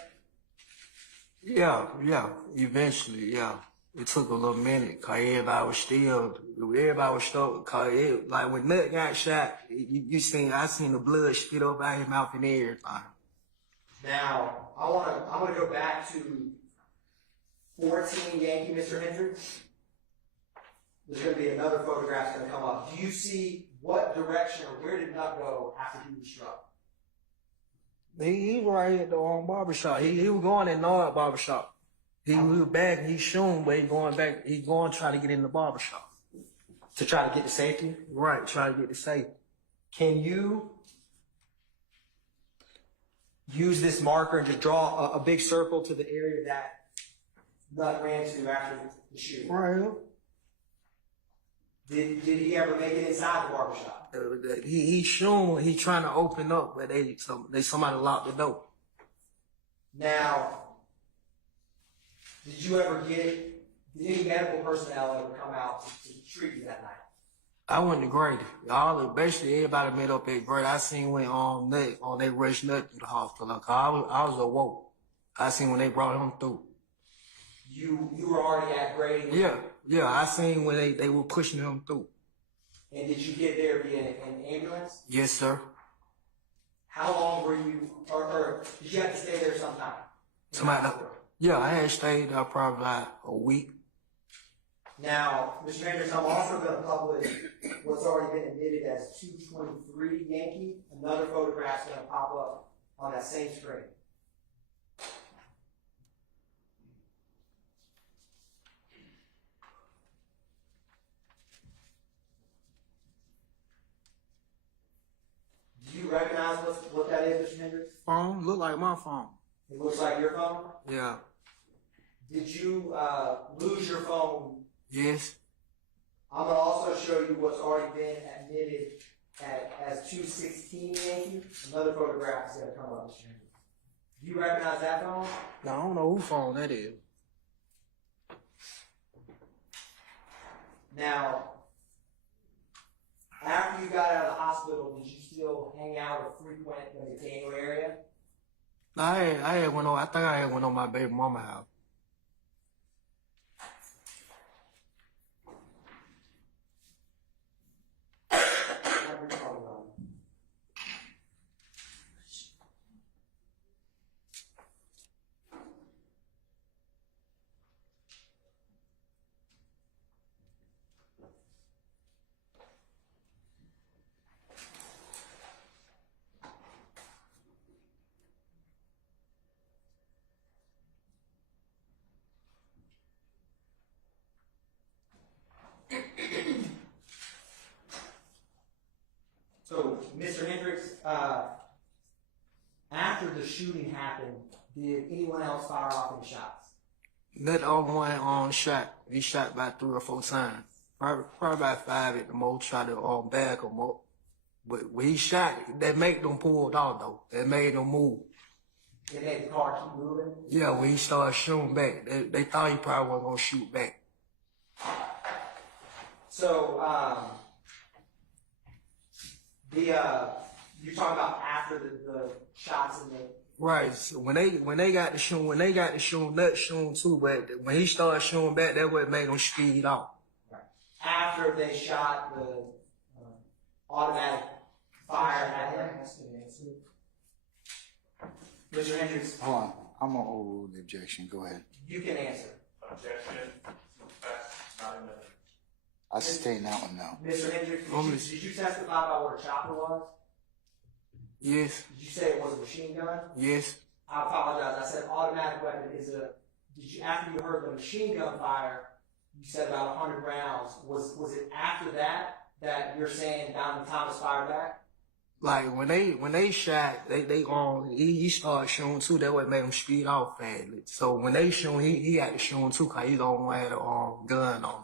Yeah, eventually, yeah. It took a little minute, cause everybody was stuck, cause like when Nut got shot, I seen the blood spit up out his mouth and everything. Now, I'm gonna go back to 14 Yankee, Mr. Hendricks. There's gonna be another photograph gonna come up. Do you see what direction or where did Nut go after he was struck? He was right at the barbershop. He was going in Nord barbershop. He was back and he shooting, but he going back. He going to try to get in the barbershop. To try to get to safety? Right, try to get to safety. Can you use this marker and just draw a big circle to the area that Nut ran to after the shooting? Right here. Did he ever make it inside the barbershop? He shown he trying to open up, but somebody locked the door. Now, did any medical personnel ever come out to treat you that night? I went to Grady. Basically everybody met up at Grady. I seen when they rushed Nut through the hospital. I was awoke. I seen when they brought him through. You were already at Grady? Yeah, I seen when they were pushing him through. And did you get there via an ambulance? Yes, sir. How long were you, or did you have to stay there sometime? Yeah, I had stayed there probably like a week. Now, Mr. Hendricks, I'm also going to publish what's already been admitted as 223 Yankee. Another photograph's going to pop up on that same screen. Do you recognize what that is, Mr. Hendricks? Phone? Look like my phone. It looks like your phone? Yeah. Did you lose your phone? Yes. I'm going to also show you what's already been admitted as 216 Yankee. Another photograph is going to come up, Mr. Hendricks. Do you recognize that phone? No, I don't know whose phone that is. Now, after you got out of the hospital, did you still hang out or frequent the McDaniel area? No, I think I had went on my baby mama house. So, Mr. Hendricks, after the shooting happened, did anyone else fire off any shots? That other one shot. He shot about 3 or 4 times. Probably about 5 at the most. Tried to bag him up. But when he shot, that made them pull off though. That made them move. It made the car keep moving? Yeah, when he started shooting back, they thought he probably wasn't gonna shoot back. So, you're talking about after the shots in the... Right. So when they got to shooting, Nut shooting too, but when he started shooting back, that what made him speed off. Right. After they shot the automatic fire at him. Mr. Hendricks, Hold on. I'm going to overrule the objection. Go ahead. you can answer. Objection. Not in the. I sustain that one now. Mr. Hendricks, did you testify about what a chopper was? Yes. Did you say it was a machine gun? Yes. I apologize. I said automatic weapon is a. Did you, after you heard the machine gun fire, you said about 100 rounds. Was it after that you're saying Donald Thomas fired back? Like when they shot, he started shooting too. That what made him speed off fast. So when they shoot, he had to shoot too, cause he don't have a gun on.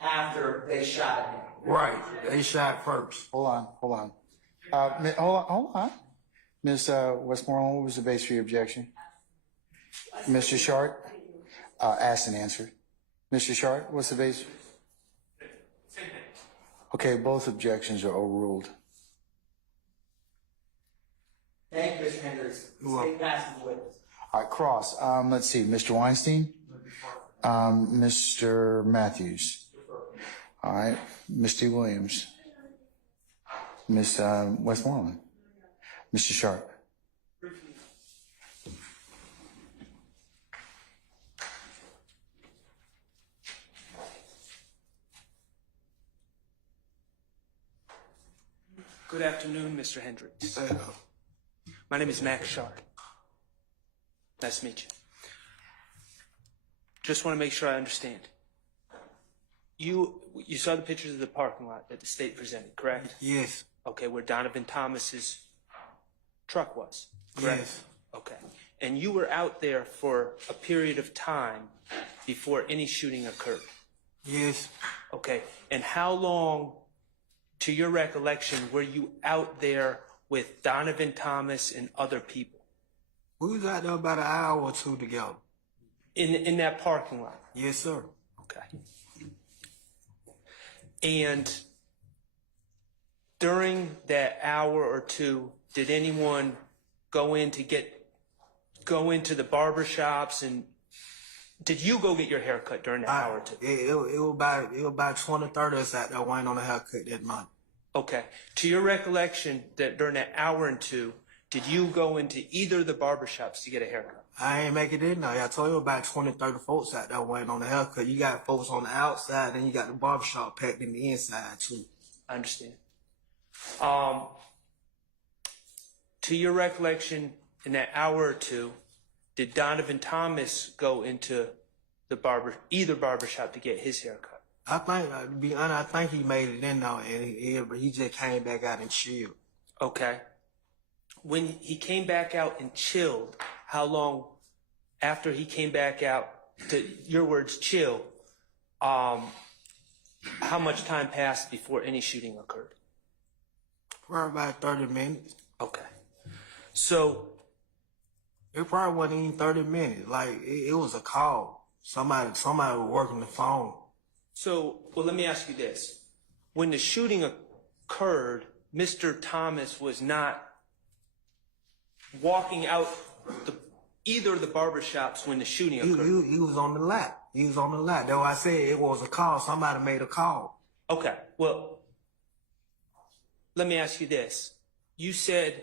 After they shot at him. Right. They shot first. Hold on. Hold on. Ms. Westmoreland, what was the base for your objection? Mr. Sharp? Asked and answered. Mr. Sharp, what's the base? Same thing. Okay, both objections are overruled. Thank you, Mr. Hendricks. State passive witness. All right, cross. Let's see, Mr. Weinstein? Mr. Matthews? All right, Mr. Williams? Ms. Westmoreland? Mr. Sharp? Good afternoon, Mr. Hendricks. My name is Max Sharp. Nice to meet you. Just want to make sure I understand. You saw the pictures of the parking lot that the state presented, correct? Yes. Okay, where Donovan Thomas's truck was. correct? Yes. Okay. And you were out there for a period of time before any shooting occurred? Yes. Okay. And how long, to your recollection, were you out there with Donovan Thomas and other people? We was out there about an hour or two together. In that parking lot? Yes, sir. Okay. And during that hour or two, did anyone go into the barber shops, and did you go get your hair cut during that hour or two? It was about 20, 30 of us out there waiting on a haircut that night. Okay. To your recollection, that during that hour and two, did you go into either of the barber shops to get a haircut? I ain't make it in there. I told you about 20, 30 folks out there waiting on the haircut. You got folks on the outside, and you got the barbershop packed in the inside, too. I understand. To your recollection, in that hour or two, did Donovan Thomas go into either barbershop to get his haircut? I think, to be honest, I think he made it in there, and he just came back out and chilled. Okay. When he came back out and chilled, how long after he came back out, to your words, chill, how much time passed before any shooting occurred? Probably about 30 minutes. Okay. So, it probably wasn't even 30 minutes. Like, it was a call. Somebody was working the phone. So, well, let me ask you this. When the shooting occurred, Mr. Thomas was not walking out either of the barbershops when the shooting occurred. He was on the lot. He was on the lot. That's why I said it was a call. Somebody made a call. Okay. Well, let me ask you this. You said,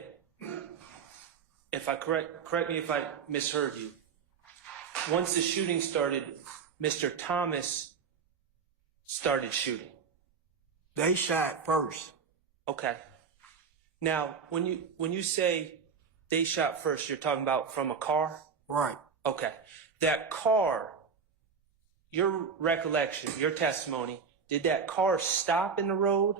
if I correct me if I misheard you. Once the shooting started, Mr. Thomas started shooting. They shot first. Okay. Now, when you say they shot first, you're talking about from a car? Right. Okay. That car, your recollection, your testimony, did that car stop in the road?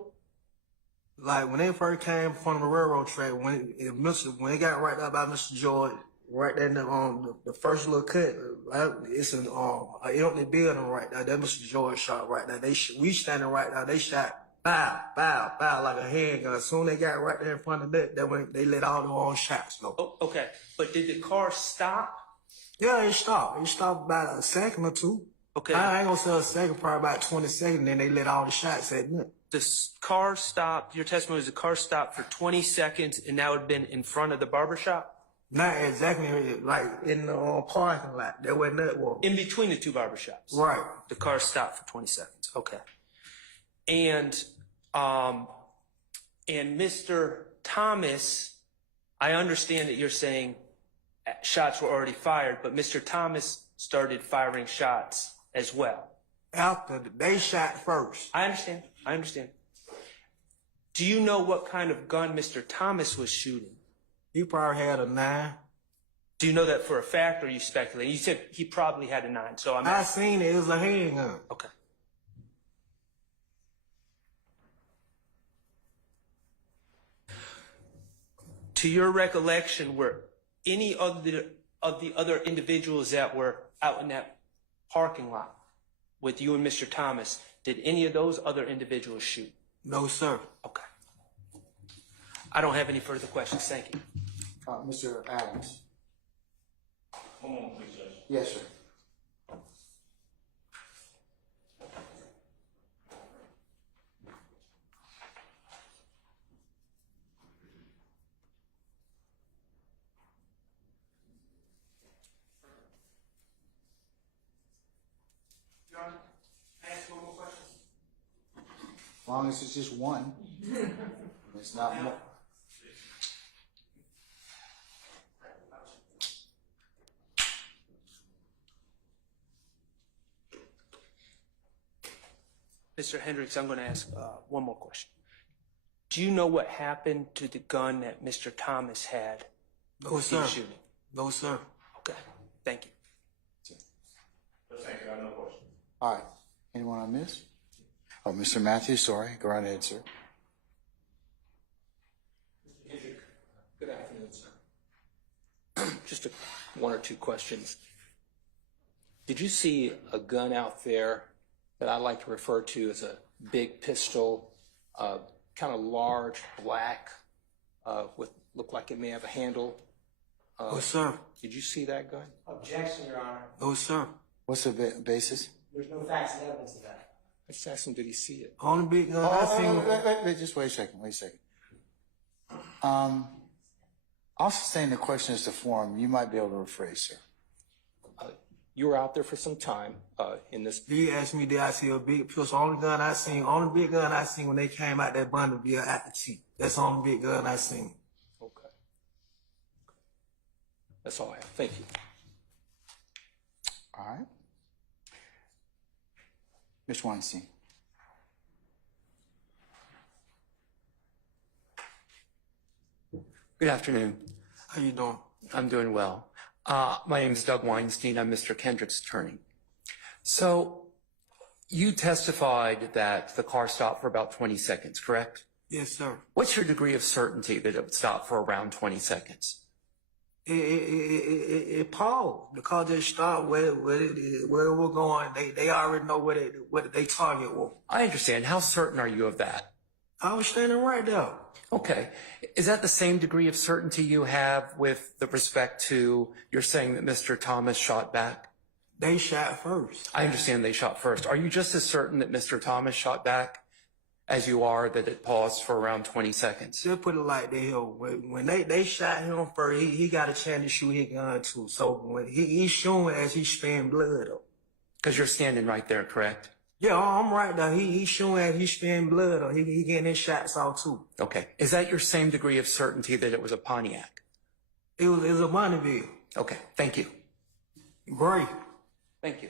Like, when they first came from the railroad track, when they got right there by Mr. George, right there in the first little cut, it's an empty building right there. That Mr. George shot right there. We standing right there. They shot bow, bow, bow like a handgun. As soon as they got right there in front of that, they let all the wrong shots go. Oh, okay. But did the car stop? Yeah, it stopped. It stopped about a second or two. Okay. I ain't gonna say a second, probably about 20 seconds, then they let all the shots at me. The car stopped, your testimony is the car stopped for 20 seconds, and that would have been in front of the barbershop? Not exactly, like in the parking lot. That wasn't that one. In between the two barbershops? Right. The car stopped for 20 seconds. Okay. And Mr. Thomas, I understand that you're saying shots were already fired, but Mr. Thomas started firing shots as well. After they shot first. I understand. Do you know what kind of gun Mr. Thomas was shooting? He probably had a 9. Do you know that for a fact, or are you speculating? You said he probably had a 9, so I seen it. It was a handgun. Okay. To your recollection, were any of the other individuals that were out in that parking lot with you and Mr. Thomas, did any of those other individuals shoot? No, sir. Okay. I don't have any further questions. Thank you. Mr. Adams. One moment, please, Judge. Yes, sir. Your Honor, can I ask one more question? As long as it's just one. It's not more. Mr. Hendricks, I'm going to ask one more question. Do you know what happened to the gun that Mr. Thomas had? No, sir. Shooting? No, sir. Okay. Thank you. Thank you. I have no questions. All right. Anyone on this? Oh, Mr. Matthews, sorry. Go right ahead, sir. Good afternoon, sir. just one or two questions. Did you see a gun out there that I like to refer to as a big pistol, kind of large, black, with look like it may have a handle? Oh, sir. Did you see that gun? Objection, Your Honor. Oh, sir. What's the basis? There's no facts and evidence of that. I just asked him, did he see it? Only big gun I seen. Wait, just wait a second. I'll sustain the question as to form. You might be able to rephrase, sir. You were out there for some time in this. He asked me, did I see a big pistol? Only big gun I seen when they came out that Bonneville at the T. That's the only big gun I seen. Okay. That's all I have. Thank you. All right. Ms. Weinstein. Good afternoon. How you doing? I'm doing well. My name is Doug Weinstein. I'm Mr. Kendrick's attorney. So you testified that the car stopped for about 20 seconds, correct? Yes, sir. What's your degree of certainty that it would stop for around 20 seconds? It paused. The car just stopped where it was going. They already know what they target was. I understand. How certain are you of that? I was standing right there. Okay. Is that the same degree of certainty you have with the respect to you're saying that Mr. Thomas shot back? They shot first. I understand they shot first. Are you just as certain that Mr. Thomas shot back as you are that it paused for around 20 seconds? Just put it like this. When they shot him first, he got a chance to shoot his gun too. So when he's showing as he's spraying blood up. Because you're standing right there, correct? Yeah, I'm right there. He's showing as he's spraying blood up. He getting his shots off too. Okay. Is that your same degree of certainty that it was a Pontiac? It was a Bonneville. Okay. Thank you. Great. Thank you.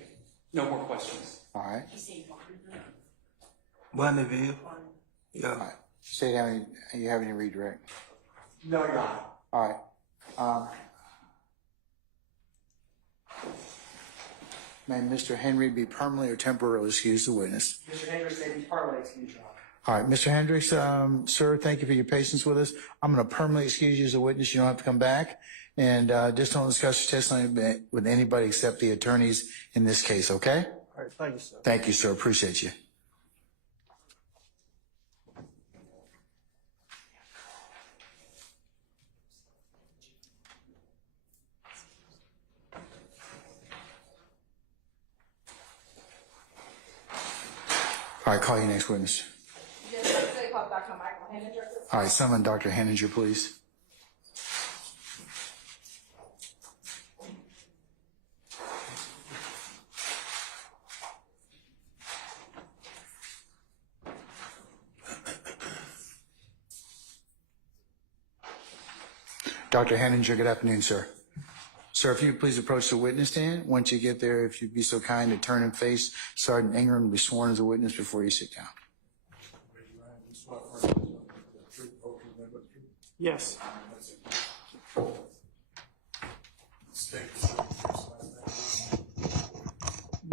No more questions. All right. Bonneville. Yeah. All right. Say down. You have any redirect? No, Your Honor. All right. May Mr. Henry be permanently or temporarily excused the witness? Mr. Hendricks may be permanently excused, Your Honor. All right, Mr. Hendricks, sir, thank you for your patience with us. I'm going to permanently excuse you as a witness. You don't have to come back. And just don't discuss your testimony with anybody except the attorneys in this case, okay? All right, thank you, sir. Thank you, sir. Appreciate you. All right, call your next witness. All right, summon Dr. Henninger, please. Dr. Henninger, good afternoon, sir. Sir, if you would please approach the witness stand. Once you get there, if you'd be so kind to turn and face Sergeant Ingram to be sworn as a witness before you sit down. Yes.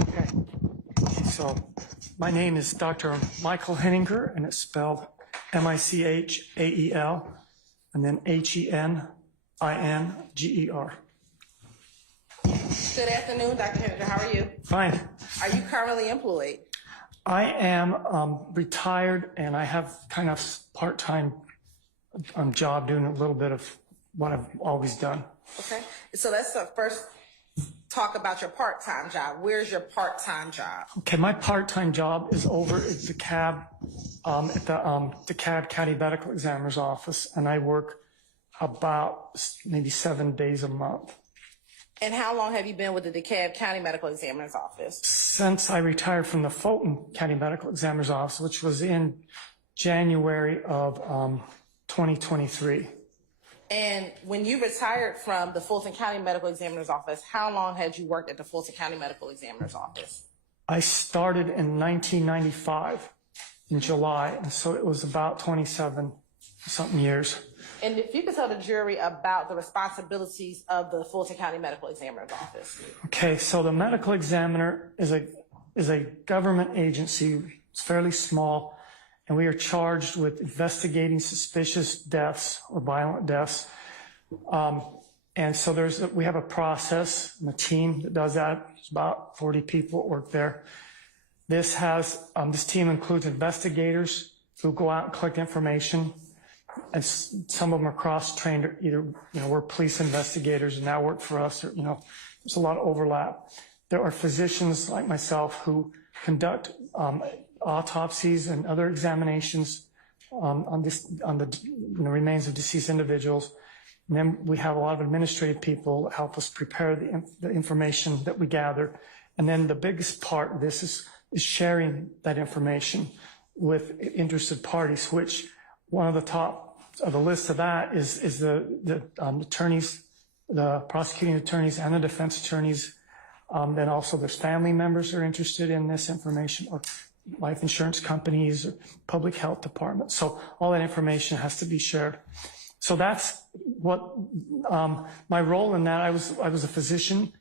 Okay. So my name is Dr. Michael Henninger, and it's spelled Michael and then Heninger. Good afternoon, Dr. Henninger. How are you? Fine. Are you currently employed? I am retired, and I have kind of part-time job doing a little bit of what I've always done. Okay. So let's first talk about your part-time job. Where's your part-time job? Okay, my part-time job is over at the DeKalb, at the DeKalb County Medical Examiner's office, and I work about maybe 7 days a month. And how long have you been with the DeKalb County Medical Examiner's office? Since I retired from the Fulton County Medical Examiner's office, which was in January of 2023. And when you retired from the Fulton County Medical Examiner's office, how long had you worked at the Fulton County Medical Examiner's office? I started in 1995 in July, and so it was about 27-something years. And if you could tell the jury about the responsibilities of the Fulton County Medical Examiner's office. Okay, so the medical examiner is a government agency. It's fairly small, and we are charged with investigating suspicious deaths or violent deaths. And so we have a process and a team that does that. There's about 40 people that work there. This team includes investigators who go out and collect information. And some of them are cross-trained, either, we're police investigators and now work for us, or, there's a lot of overlap. There are physicians like myself who conduct autopsies and other examinations on the remains of deceased individuals. And then we have a lot of administrative people that help us prepare the information that we gather. And then the biggest part of this is sharing that information with interested parties, which one of the top of the list of that is the attorneys, the prosecuting attorneys and the defense attorneys. Then also there's family members who are interested in this information, or life insurance companies, or public health departments. So all that information has to be shared. So that's what my role in that. I was a physician,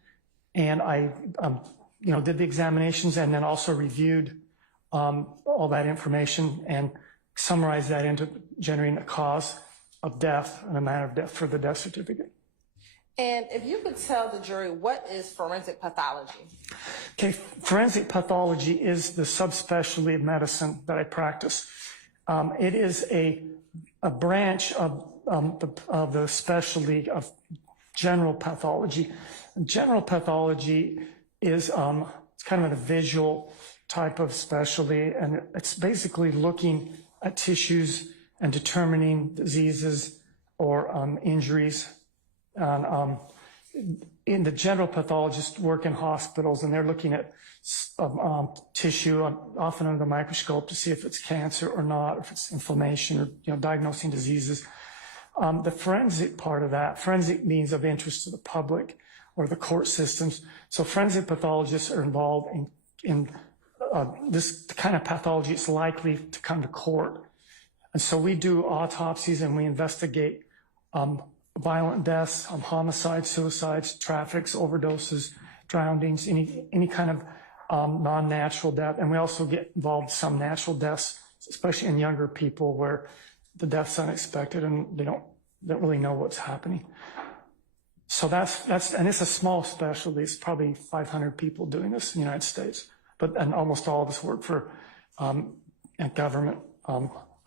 and I did the examinations and then also reviewed all that information and summarized that into generating a cause of death and a manner of death for the death certificate. And if you could tell the jury, what is forensic pathology? Okay, forensic pathology is the subspecialty of medicine that I practice. It is a branch of the specialty of general pathology. General pathology is it's kind of a visual type of specialty, and it's basically looking at tissues and determining diseases or injuries. And in the general pathologists work in hospitals, and they're looking at tissue, often under the microscope, to see if it's cancer or not, if it's inflammation, or diagnosing diseases. The forensic part of that, forensic means of interest to the public or the court systems. So forensic pathologists are involved in this kind of pathology. It's likely to come to court. And so we do autopsies and we investigate violent deaths, homicides, suicides, traffics, overdoses, drownings, any kind of non-natural death. And we also get involved in some natural deaths, especially in younger people where the death's unexpected and they don't really know what's happening. So and it's a small specialty. It's probably 500 people doing this in the United States, and almost all of us work for government,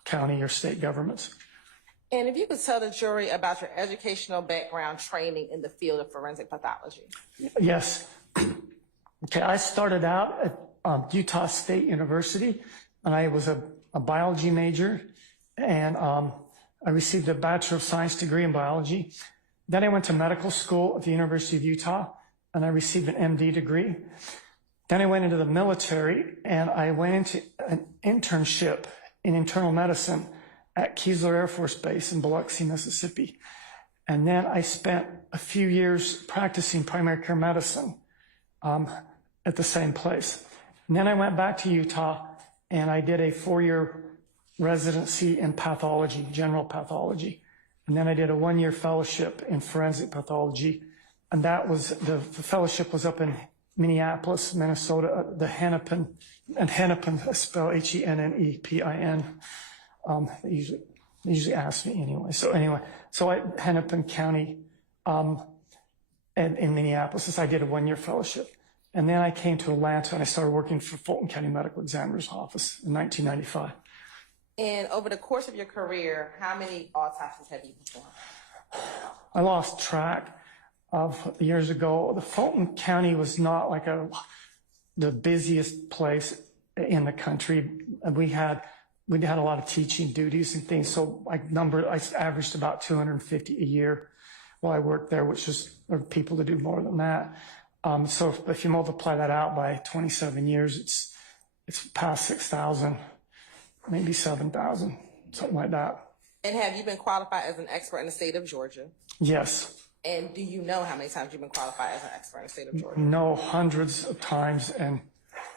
county or state governments. And if you could tell the jury about your educational background training in the field of forensic pathology. Yes. Okay, I started out at Utah State University, and I was a biology major, and I received a Bachelor of Science degree in biology. Then I went to medical school at the University of Utah, and I received an MD degree. Then I went into the military, and I went into an internship in internal medicine at Keesler Air Force Base in Biloxi, Mississippi. And then I spent a few years practicing primary care medicine at the same place. And then I went back to Utah, and I did a 4-year residency in pathology, general pathology. And then I did a 1-year fellowship in forensic pathology. And that was, the fellowship was up in Minneapolis, Minnesota, the Hennepin, and Hennepin, spelled Hennepin. They usually ask me anyway. So Hennepin County, in Minneapolis, I did a 1-year fellowship. And then I came to Atlanta and I started working for Fulton County Medical Examiner's Office in 1995. And over the course of your career, how many autopsies have you performed? I lost track of years ago. The Fulton County was not like the busiest place in the country. We had a lot of teaching duties and things. So I averaged about 250 a year while I worked there, which is there are people to do more than that. So if you multiply that out by 27 years, it's past 6,000, maybe 7,000, something like that. And have you been qualified as an expert in the state of Georgia? Yes. And do you know how many times you've been qualified as an expert in the state of Georgia? No, hundreds of times, and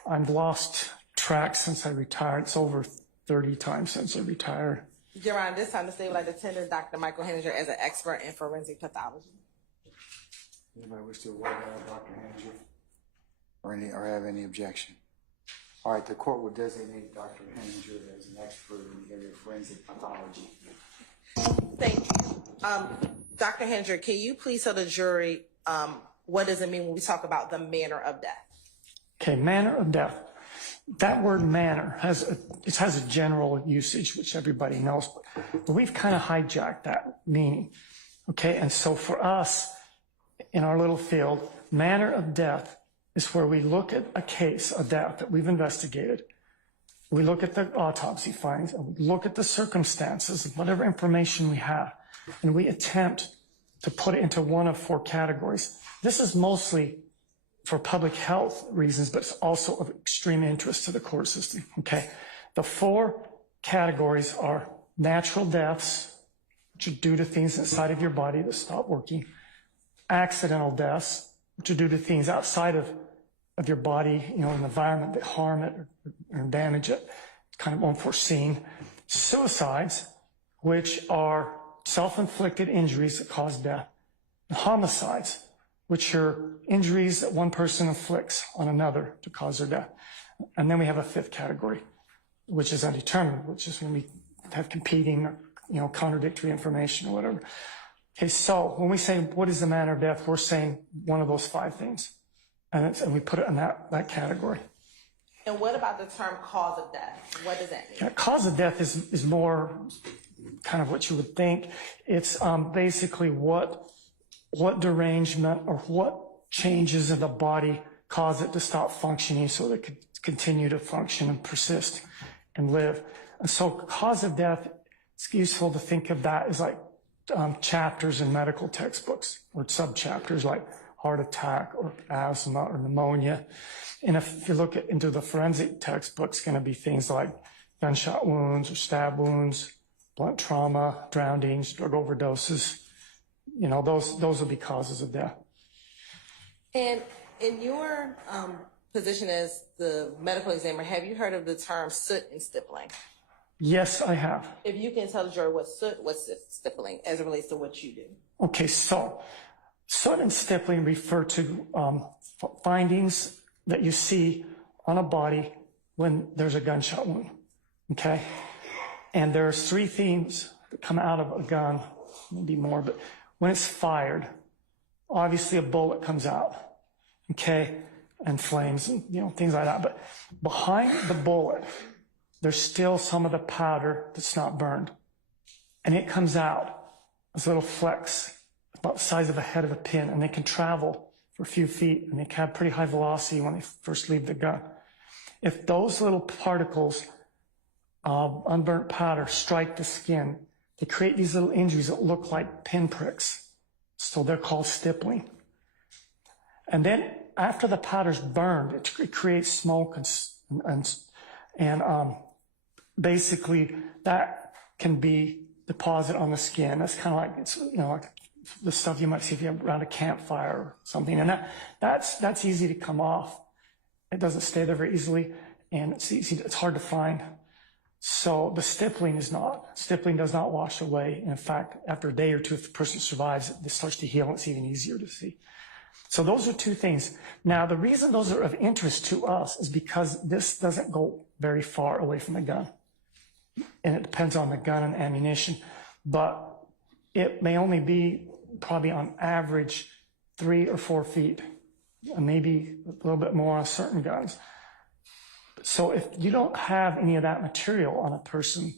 I've lost track since I retired. It's over 30 times since I retired. Your Honor, this time the state would like to tender Dr. Michael Henninger as an expert in forensic pathology. Anybody wish to award Dr. Henninger or have any objection? All right, the court will designate Dr. Henninger as an expert in the area of forensic pathology. Thank you. Dr. Hendrick, can you please tell the jury what does it mean when we talk about the manner of death? Okay, manner of death. That word manner has a general usage, which everybody knows, but we've kind of hijacked that meaning. Okay, and so for us, in our little field, manner of death is where we look at a case, a death that we've investigated. We look at the autopsy findings, and we look at the circumstances, whatever information we have, and we attempt to put it into one of four categories. This is mostly for public health reasons, but it's also of extreme interest to the court system, okay? The four categories are natural deaths, which are due to things inside of your body that stop working, accidental deaths, which are due to things outside of your body, you know, an environment that harm it or damage it, kind of unforeseen. Suicides, which are self-inflicted injuries that cause death. And homicides, which are injuries that one person inflicts on another to cause their death. And then we have a fifth category, which is undetermined, which is when we have competing, you know, contradictory information or whatever. Okay, so when we say what is the manner of death, we're saying one of those five things. And we put it in that category. And what about the term cause of death? What does that mean? Yeah, cause of death is more kind of what you would think. It's basically what derangement or what changes in the body cause it to stop functioning so that it could continue to function and persist and live. And so cause of death, it's useful to think of that as like chapters in medical textbooks or subchapters like heart attack or asthma or pneumonia. And if you look into the forensic textbooks, it's going to be things like gunshot wounds or stab wounds, blunt trauma, drownings, drug overdoses. You know, those will be causes of death. And in your position as the medical examiner, have you heard of the term soot and stippling? Yes, I have. If you can tell the jury what's stippling as it relates to what you do. Okay, so soot and stippling refer to findings that you see on a body when there's a gunshot wound, okay? And there's three themes that come out of a gun, maybe more, but when it's fired, obviously a bullet comes out, okay, and flames and, you know, things like that. But behind the bullet, there's still some of the powder that's not burned. And it comes out as little flecks about the size of the head of a pin, and they can travel for a few feet, and they can have pretty high velocity when they first leave the gun. If those little particles of unburnt powder strike the skin, they create these little injuries that look like pinpricks. So they're called stippling. And then after the powder's burned, it creates smoke and basically that can be deposit on the skin. That's kind of like, it's, you know, like the stuff you might see if you're around a campfire or something. And that's easy to come off. It doesn't stay there very easily, and it's hard to find. So the stippling is not. Stippling does not wash away. In fact, after a day or two, if the person survives, it starts to heal, and it's even easier to see. So those are two things. Now, the reason those are of interest to us is because this doesn't go very far away from the gun. And it depends on the gun and ammunition. But it may only be probably on average 3 or 4 feet, maybe a little bit more on certain guns. So if you don't have any of that material on a person,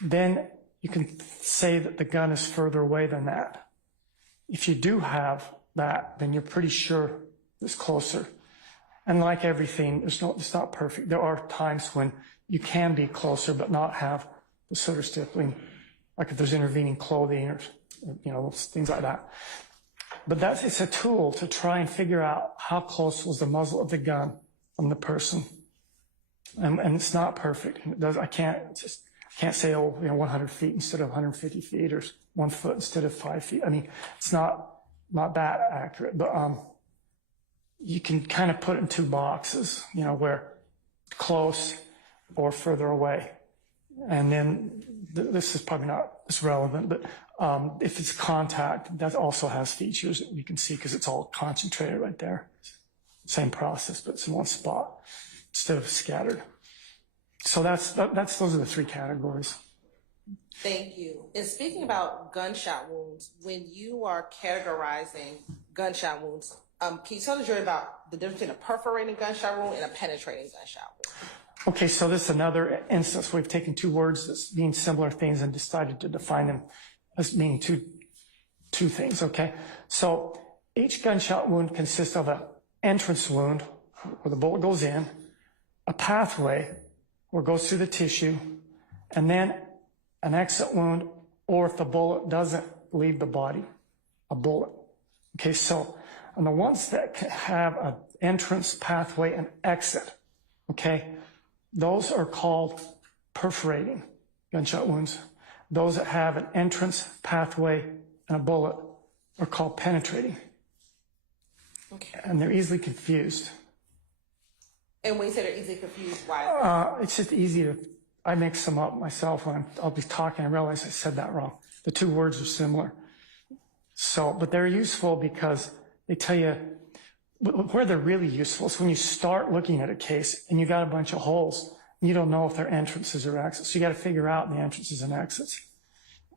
then you can say that the gun is further away than that. If you do have that, then you're pretty sure it's closer. And like everything, it's not perfect. There are times when you can be closer but not have the soot or stippling, like if there's intervening clothing or, you know, things like that. But it's a tool to try and figure out how close was the muzzle of the gun from the person. And it's not perfect. I can't say, 100 feet instead of 150 feet or 1 foot instead of 5 feet. I mean, it's not that accurate, but you can kind of put it in 2 boxes, you know, where close or further away. And then this is probably not as relevant, but if it's contact, that also has features that you can see because it's all concentrated right there. Same process, but it's in one spot instead of scattered. So those are the 3 categories. Thank you. And speaking about gunshot wounds, when you are categorizing gunshot wounds, can you tell the jury about the difference between a perforating gunshot wound and a penetrating gunshot wound? Okay, so this is another instance. We've taken two words that mean similar things and decided to define them as meaning two things, okay? So each gunshot wound consists of an entrance wound where the bullet goes in, a pathway where it goes through the tissue, and then an exit wound, or if the bullet doesn't leave the body, a bullet. Okay, so on the ones that have an entrance, pathway, and exit, okay, those are called perforating gunshot wounds. Those that have an entrance, pathway, and a bullet are called penetrating. Okay. And they're easily confused. And when you say they're easily confused, why? It's just easy to, I mix them up myself when I'll be talking. I realize I said that wrong. The two words are similar. So, but they're useful because they tell you where they're really useful. Is when you start looking at a case and you got a bunch of holes, and you don't know if they're entrances or exits. So you got to figure out the entrances and exits.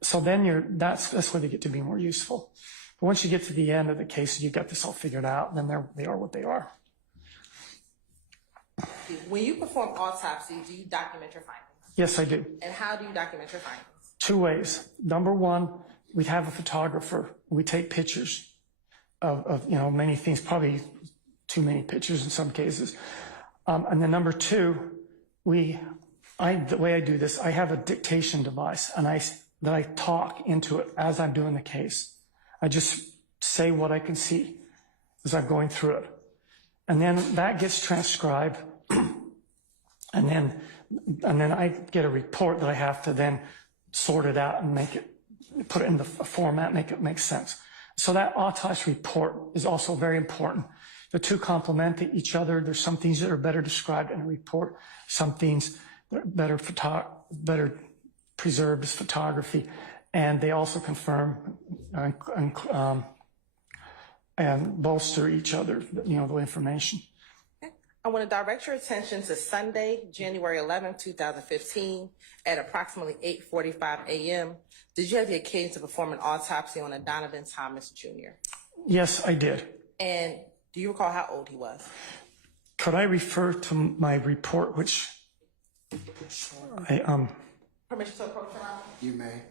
So then that's where they get to be more useful. But once you get to the end of the case and you've got this all figured out, then they are what they are. When you perform autopsy, do you document your findings? Yes, I do. And how do you document your findings? Two ways. Number one, we have a photographer. We take pictures of many things, probably too many pictures in some cases. And then number two, the way I do this, I have a dictation device and that I talk into it as I'm doing the case. I just say what I can see as I'm going through it. And then that gets transcribed. And then I get a report that I have to then sort it out and put it in the format, make it make sense. So that autopsy report is also very important. The two complement each other. There's some things that are better described in a report, some things that are better preserved as photography, and they also confirm and bolster each other, the information. I want to direct your attention to Sunday, January 11th, 2015, at approximately 8:45 a.m. Did you have the occasion to perform an autopsy on a Donovan Thomas Jr.? Yes, I did. And do you recall how old he was? Could I refer to my report, which Permission to approach, Your Honor? You may.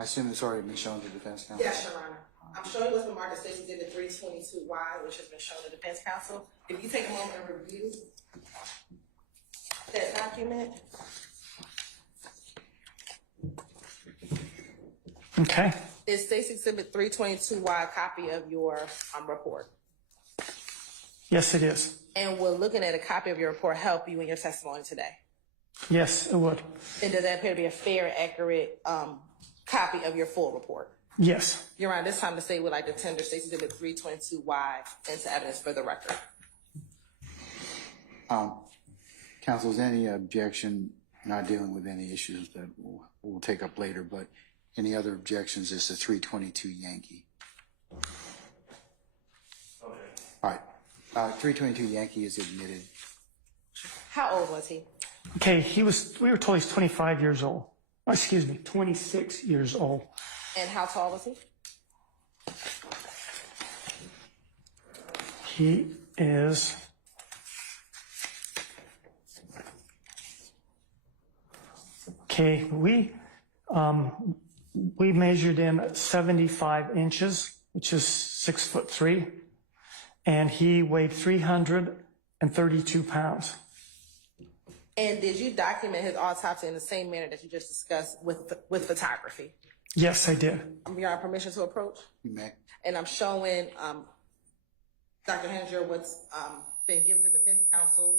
I assume it's already been shown to defense counsel? Yes, Your Honor. I'm showing what's been marked as State's Exhibit 322Y, which has been shown to defense counsel. If you take a moment and review that document. Okay. Is State's Exhibit 322Y a copy of your report? Yes, it is. And will looking at a copy of your report help you in your testimony today? Yes, it would. And does that appear to be a fair, accurate copy of your full report? Yes. Your Honor, this time the state would like to tender State's Exhibit 322Y into evidence for the record. Counsel, is any objection, not dealing with any issues that we'll take up later, but any other objections as to 322 Yankee? Okay. All right. 322 Yankee is admitted. How old was he? Okay, we were told he's 25 years old. Oh, excuse me, 26 years old. And how tall was he? He is okay. We measured him at 75 inches, which is 6'3", and he weighed 332 pounds. And did you document his autopsy in the same manner that you just discussed with photography? Yes, I did. You have permission to approach? You may. And I'm showing Dr. Henninger what's been given to defense counsel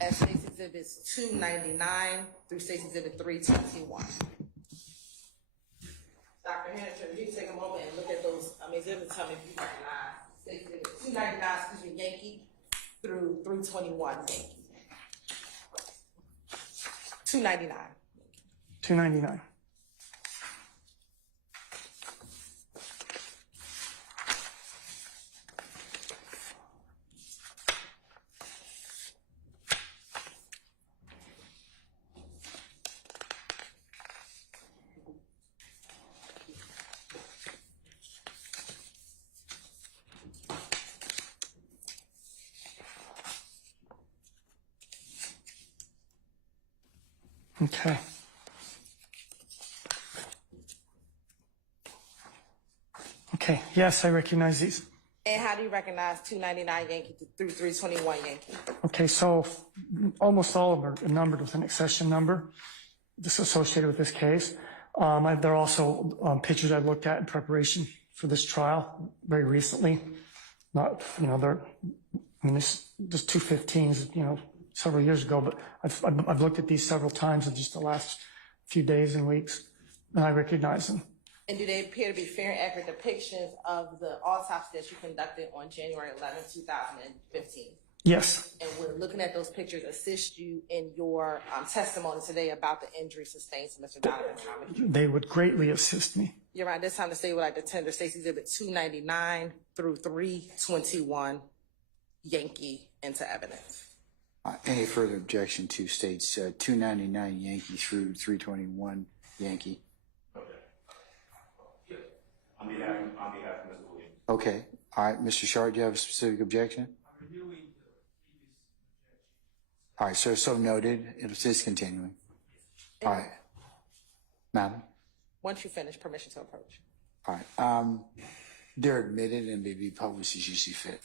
as State's Exhibits 299 through State's Exhibit 321. Dr. Henninger, you can take a moment and look at those exhibits. Tell me if you recognize State's Exhibit 299, Yankee, through 321 Yankee. 299. 299. Okay. Okay, yes, I recognize these. And how do you recognize 299 Yankee through 321 Yankee? Okay, so almost all of them are numbered with an accession number, just associated with this case. There are also pictures I looked at in preparation for this trial very recently. Not, this 215s, several years ago, but I've looked at these several times in just the last few days and weeks, and I recognize them. And do they appear to be fair and accurate depictions of the autopsy that you conducted on January 11, 2015? Yes. And we're looking at those pictures assist you in your testimony today about the injury sustained to Mr. Donovan Thomas Jr.? They would greatly assist me. You're right. This time to say what I the tender states exhibit 299 through 321 Yankee into evidence. Any further objection to states 299 Yankee through 321 Yankee? On behalf of Mr. Williams. Okay. All right, Mr. Sharp, do you have a specific objection? All right, so noted. It's discontinuing. All right. Madam? Once you finish, permission to approach. All right. They're admitted and may be published as you see fit.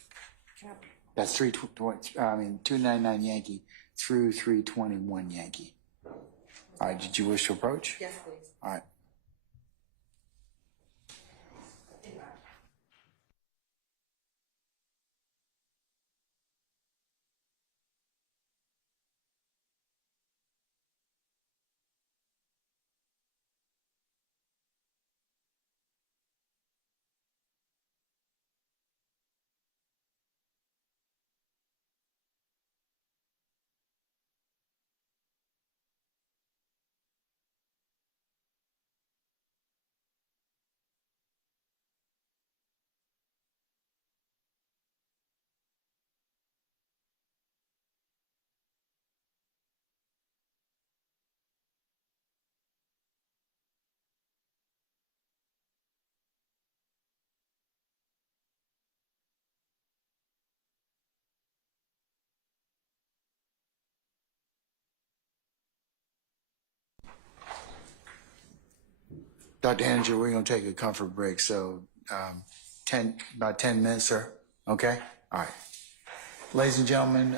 That's 299 Yankee through 321 Yankee. All right, did you wish to approach? Yes, please. All right. Dr. Henninger, we're going to take a comfort break. So about 10 minutes, sir. Okay? All right. Ladies and gentlemen,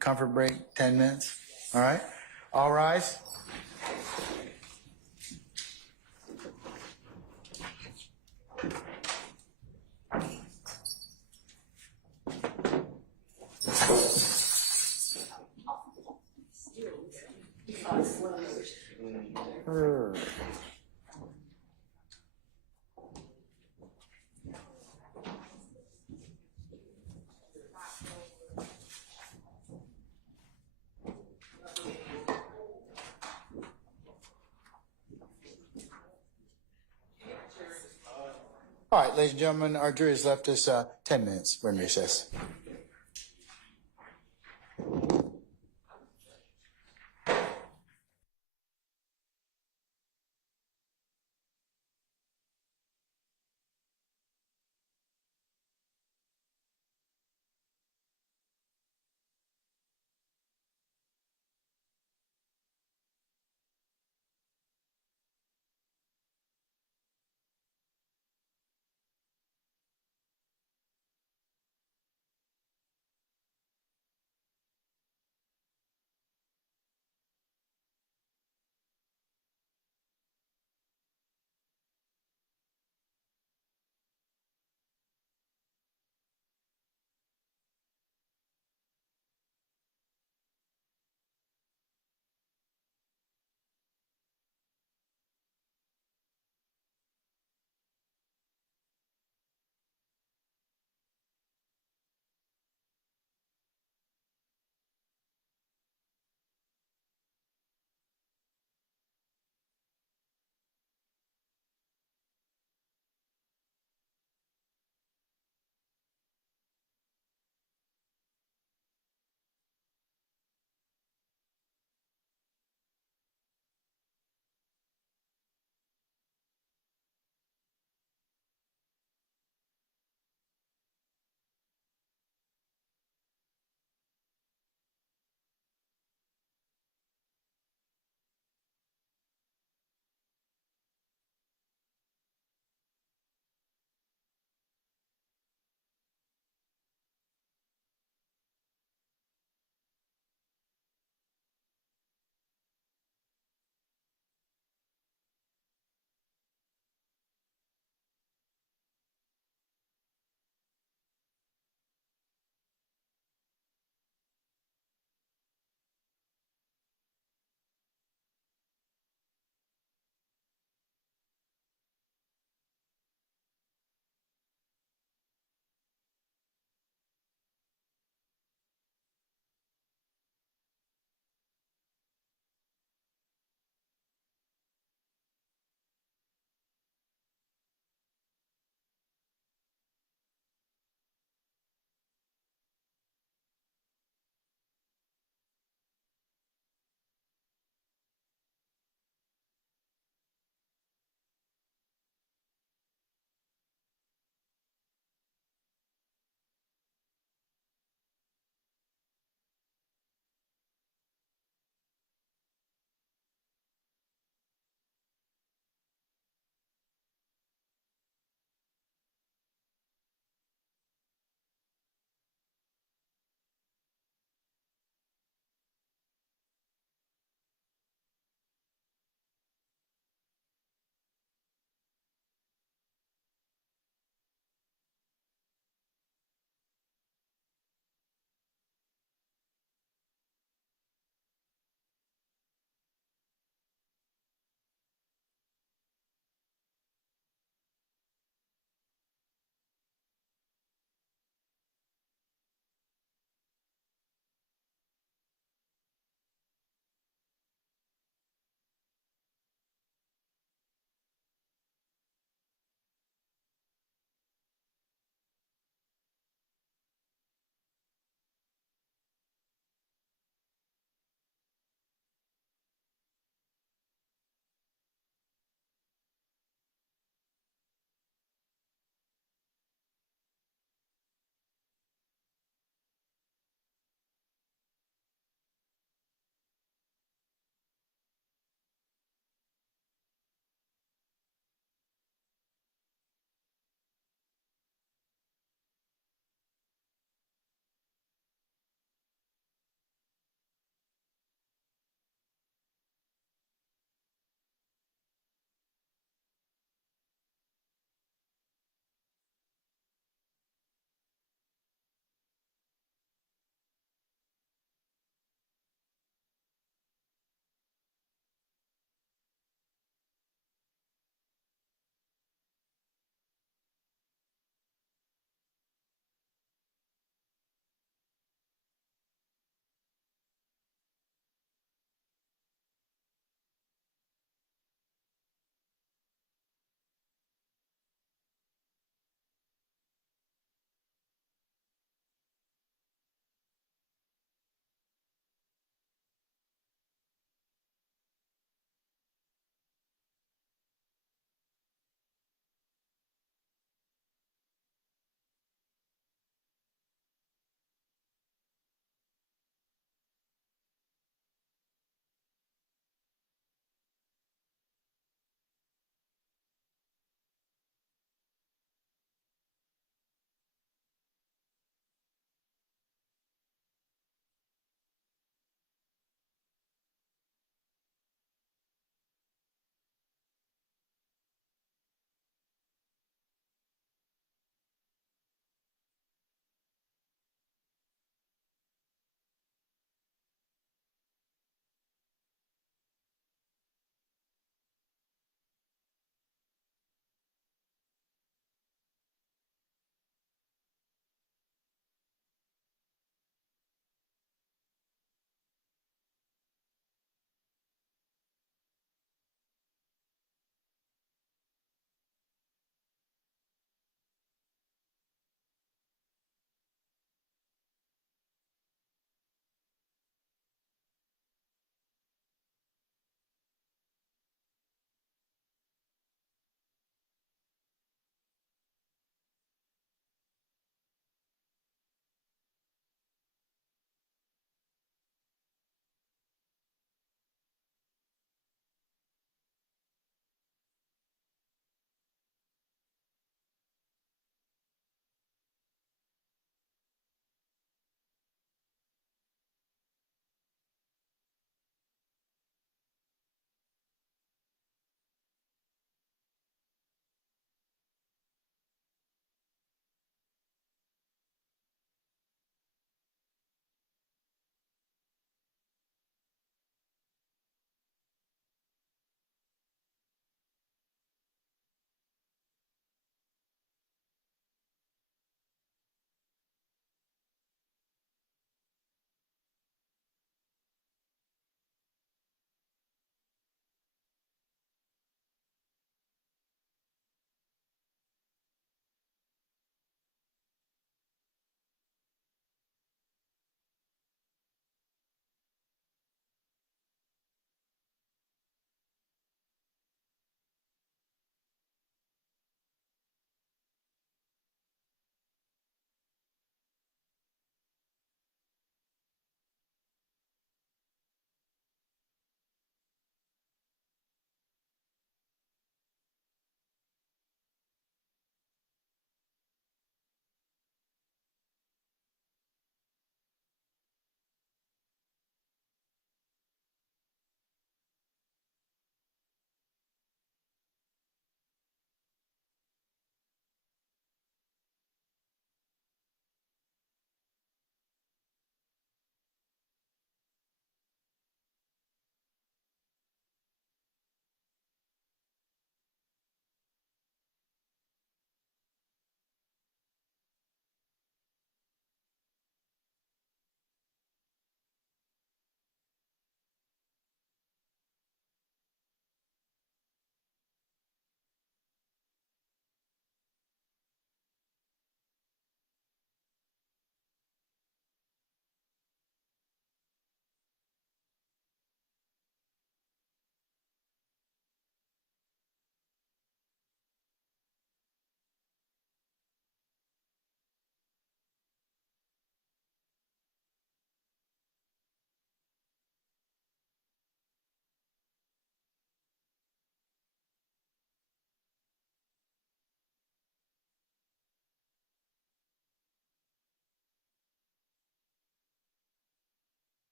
comfort break, 10 minutes. All right? All rise. All right, ladies and gentlemen, our jury has left us 10 minutes. We're in recess.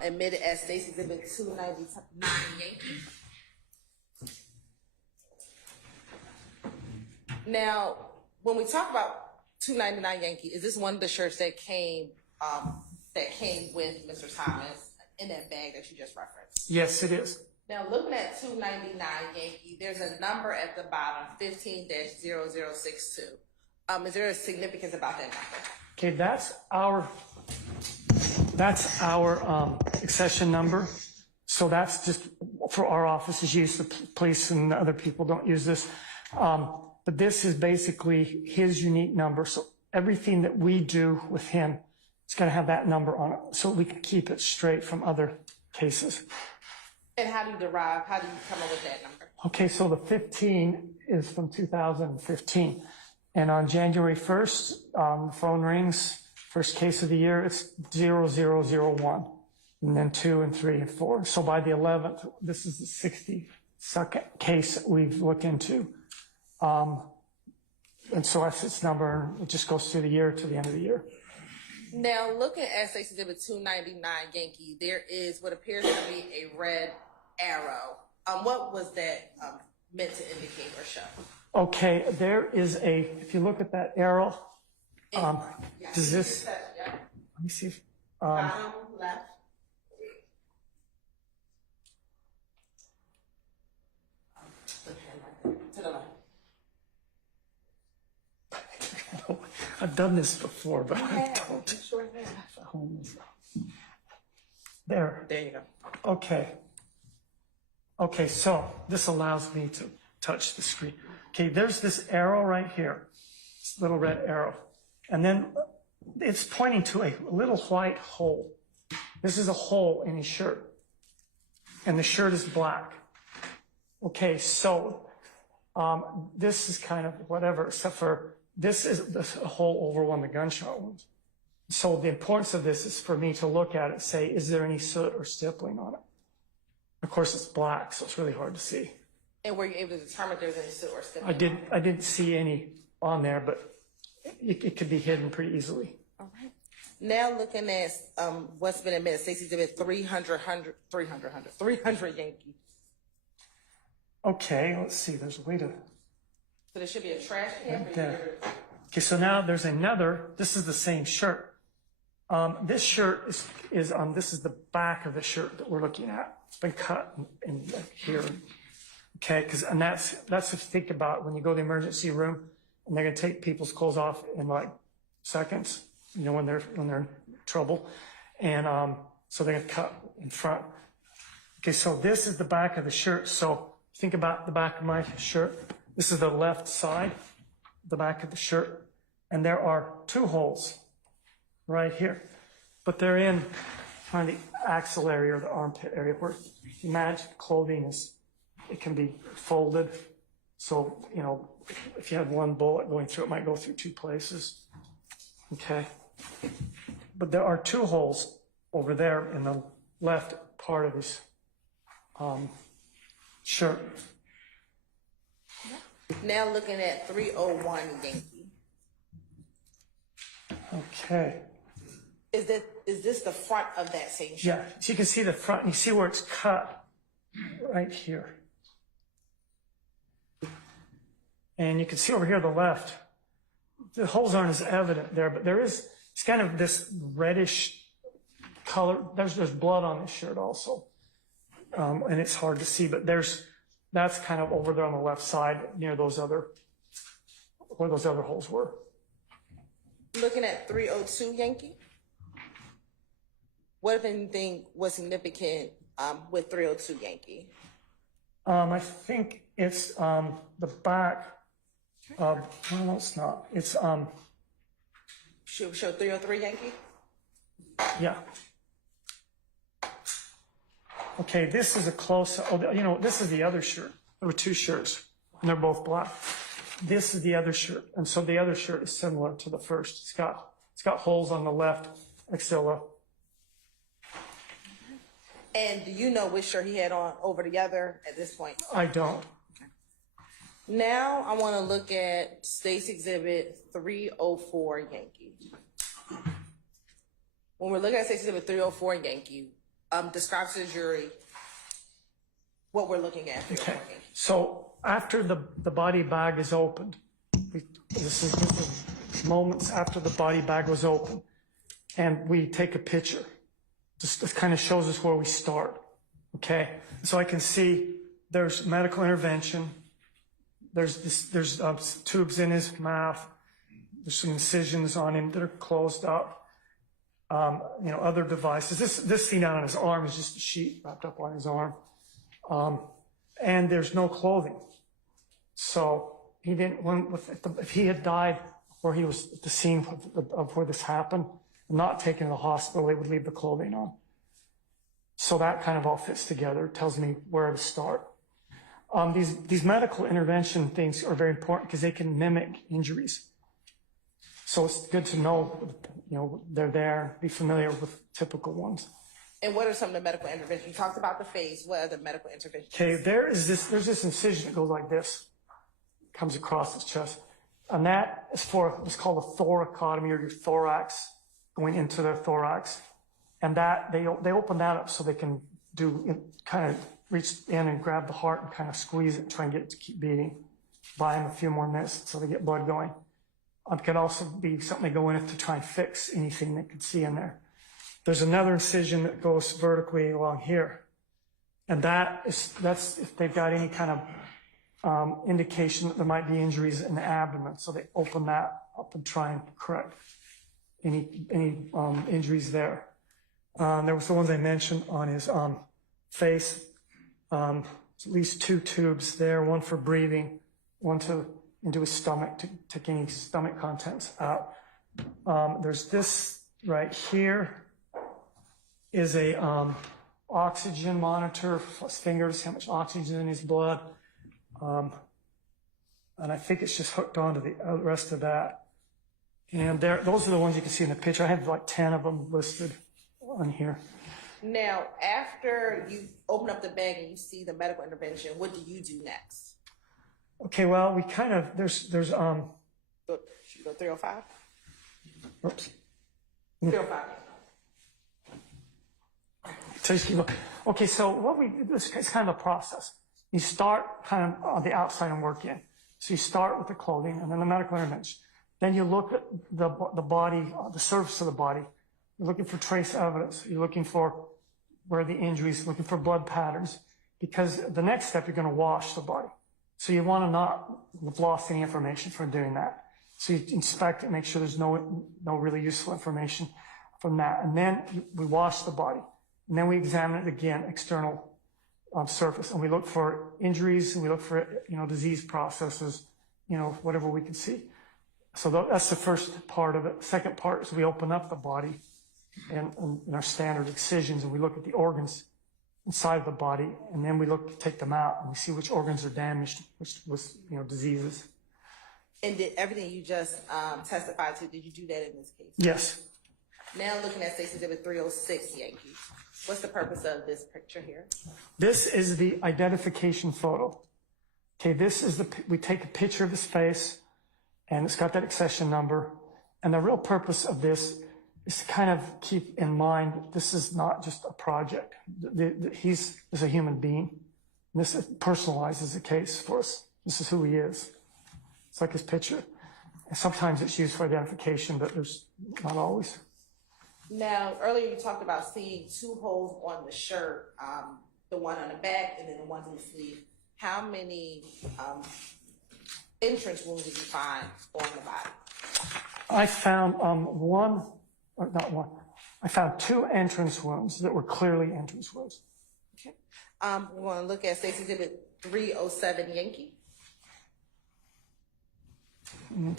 admitted as State's Exhibit 299 Yankee. Now, when we talk about 299 Yankee, is this one of the shirts that came with Mr. Thomas in that bag that you just referenced? Yes, it is. Now, looking at 299 Yankee, there's a number at the bottom, 15-0062. Is there a significance about that number? Okay, that's our accession number. So that's just for our office's use. The police and other people don't use this. But this is basically his unique number. So everything that we do with him, it's going to have that number on it, so we can keep it straight from other cases. And how do you come up with that number? Okay, so the 15 is from 2015. And on January 1st, the phone rings, first case of the year, it's 0001. And then 2 and 3 and 4. So by the 11th, this is the 62nd case that we've looked into. And so that's its number. It just goes through the year to the end of the year. Now, looking at State's Exhibit 299 Yankee, there is what appears to be a red arrow. What was that meant to indicate or show? Okay, there is if you look at that arrow, does this, let me see if, Bottom left. To the left. I've done this before, but I don't. Sure have. There. There you go. Okay. Okay, so this allows me to touch the screen. Okay, there's this arrow right here, this little red arrow. And then it's pointing to a little white hole. This is a hole in his shirt. And the shirt is black. Okay, so this is kind of whatever, except for this is a hole over one of the gunshot wounds. So the importance of this is for me to look at it and say, is there any soot or stippling on it? Of course, it's black, so it's really hard to see. And were you able to determine if there's any soot or stippling? I didn't see any on there, but it could be hidden pretty easily. All right. Now looking at what's been admitted, State's Exhibit 300 Yankee. Okay, let's see. There's a way to. So there should be a trash can. Right there. Okay, so now there's another. This is the same shirt. This shirt is this is the back of the shirt that we're looking at. It's been cut in like here. Okay, and that's if you think about when you go to the emergency room and they're gonna take people's clothes off in like seconds, you know, when they're in trouble, and so they're gonna cut in front. Okay, so this is the back of the shirt. So think about the back of my shirt. This is the left side, the back of the shirt, and there are 2 holes right here, but they're in kind of the axillary or the armpit area where you imagine clothing is. It can be folded, so you know if you have one bullet going through, it might go through 2 places. Okay, but there are 2 holes over there in the left part of his shirt. Now looking at 301 Yankee. Okay. Is this the front of that same shirt? Yeah, so you can see the front. You see where it's cut right here. And you can see over here the left. The holes aren't as evident there, but it's kind of this reddish color. There's blood on this shirt also. And it's hard to see, but that's kind of over there on the left side near where those other holes were. Looking at 302 Yankee. What, if anything, was significant with 302 Yankee? I think it's the back of, no, it's not. It's, Show 303 Yankee? yeah. Okay, this is a close, this is the other shirt. There were 2 shirts, and they're both black. This is the other shirt, and so the other shirt is similar to the first. It's got holes on the left axilla. And do you know which shirt he had on over the other at this point? I don't. Okay. Now I want to look at State's Exhibit 304 Yankee. When we're looking at State's Exhibit 304 Yankee, describe to the jury what we're looking at. Okay. So after the body bag is opened, this is moments after the body bag was opened, and we take a picture. This kind of shows us where we start. Okay. So I can see there's medical intervention. There's tubes in his mouth. There's some incisions on him that are closed up. Other devices. This thing down on his arm is just a sheet wrapped up on his arm. And there's no clothing. So he didn't, if he had died where he was at the scene of where this happened, not taken to the hospital, they would leave the clothing on. So that kind of all fits together, tells me where to start. These medical intervention things are very important because they can mimic injuries. So it's good to know, they're there, be familiar with typical ones. And what are some of the medical interventions? You talked about the face. What are the medical interventions? Okay, there's this incision that goes like this, comes across his chest. And that is for what's called a thoracotomy, or your thorax, going into the thorax. And that, they open that up so they can kind of reach in and grab the heart and kind of squeeze it and try and get it to keep beating. Buy them a few more minutes so they get blood going. It could also be something they go in to try and fix anything they could see in there. There's another incision that goes vertically along here. And that's if they've got any kind of indication that there might be injuries in the abdomen. So they open that up and try and correct any injuries there. There was the ones I mentioned on his face. At least 2 tubes there, one for breathing, one into his stomach to take any stomach contents out. There's this right here is a oxygen monitor, plus fingers, how much oxygen in his blood. And I think it's just hooked onto the rest of that. And those are the ones you can see in the picture. I have like 10 of them listed on here. Now, after you open up the bag and you see the medical intervention, what do you do next? Okay, well, we kind of, there's Should you go 305? Oops. 305. Okay, so what we do is kind of a process. You start kind of on the outside and work in. So you start with the clothing and then the medical intervention. Then you look at the body, the surface of the body. You're looking for trace evidence. You're looking for where the injuries, looking for blood patterns. Because the next step, you're going to wash the body. So you want to not have lost any information from doing that. So you inspect it, make sure there's no really useful information from that. And then we wash the body. And then we examine it again, external surface. And we look for injuries, and we look for, disease processes, whatever we can see. So that's the first part of it. Second part is we open up the body and in our standard excisions, and we look at the organs inside of the body, and then we take them out, and we see which organs are damaged, which was, diseases. And did everything you just testified to, did you do that in this case? Yes. Now looking at State's Exhibit 306, Yankee. What's the purpose of this picture here? This is the identification photo. Okay, we take a picture of his face, and it's got that accession number. And the real purpose of this is to kind of keep in mind this is not just a project. He's a human being. This personalizes the case for us. This is who he is. It's like his picture. And sometimes it's used for identification, but there's not always. Now, earlier you talked about seeing 2 holes on the shirt, the one on the back and then the one in the sleeve. How many entrance wounds did you find on the body? I found I found 2 entrance wounds that were clearly entrance wounds. Okay. We're going to look at State's Exhibit 307, Yankee. Mm-hmm.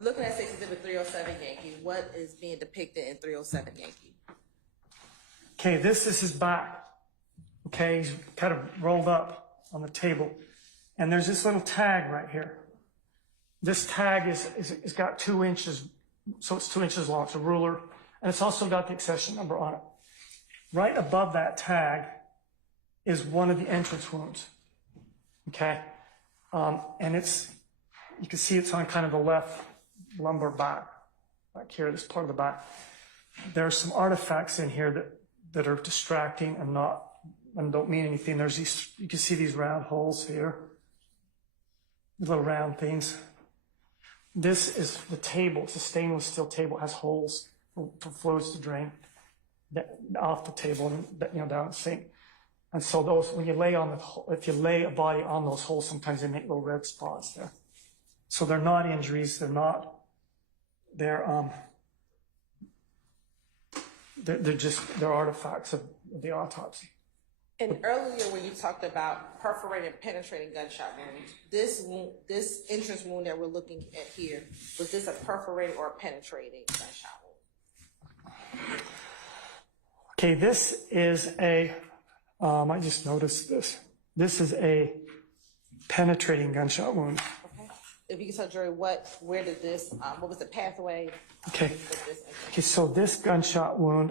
Looking at State's Exhibit 307, Yankee, what is being depicted in 307, Yankee? Okay, this is his back. Okay, he's kind of rolled up on the table. And there's this little tag right here. This tag is got 2 inches, so it's 2 inches long. It's a ruler, and it's also got the accession number on it. Right above that tag is one of the entrance wounds. Okay, and you can see it's on kind of the left lumbar back here, this part of the back. There are some artifacts in here that are distracting and don't mean anything. There's these, you can see these round holes here, little round things. This is the table. It's a stainless steel table. It has holes for fluids to drain off the table and down the sink. And so those, when you lay if you lay a body on those holes, sometimes they make little red spots there. So they're not injuries. They're artifacts of the autopsy. And earlier when you talked about perforating and penetrating gunshot wounds, this entrance wound that we're looking at here, was this a perforating or a penetrating gunshot wound? Okay, this is I just noticed this. This is a penetrating gunshot wound. Okay. If you can tell jury what was the pathway? Okay. Okay, so this gunshot wound,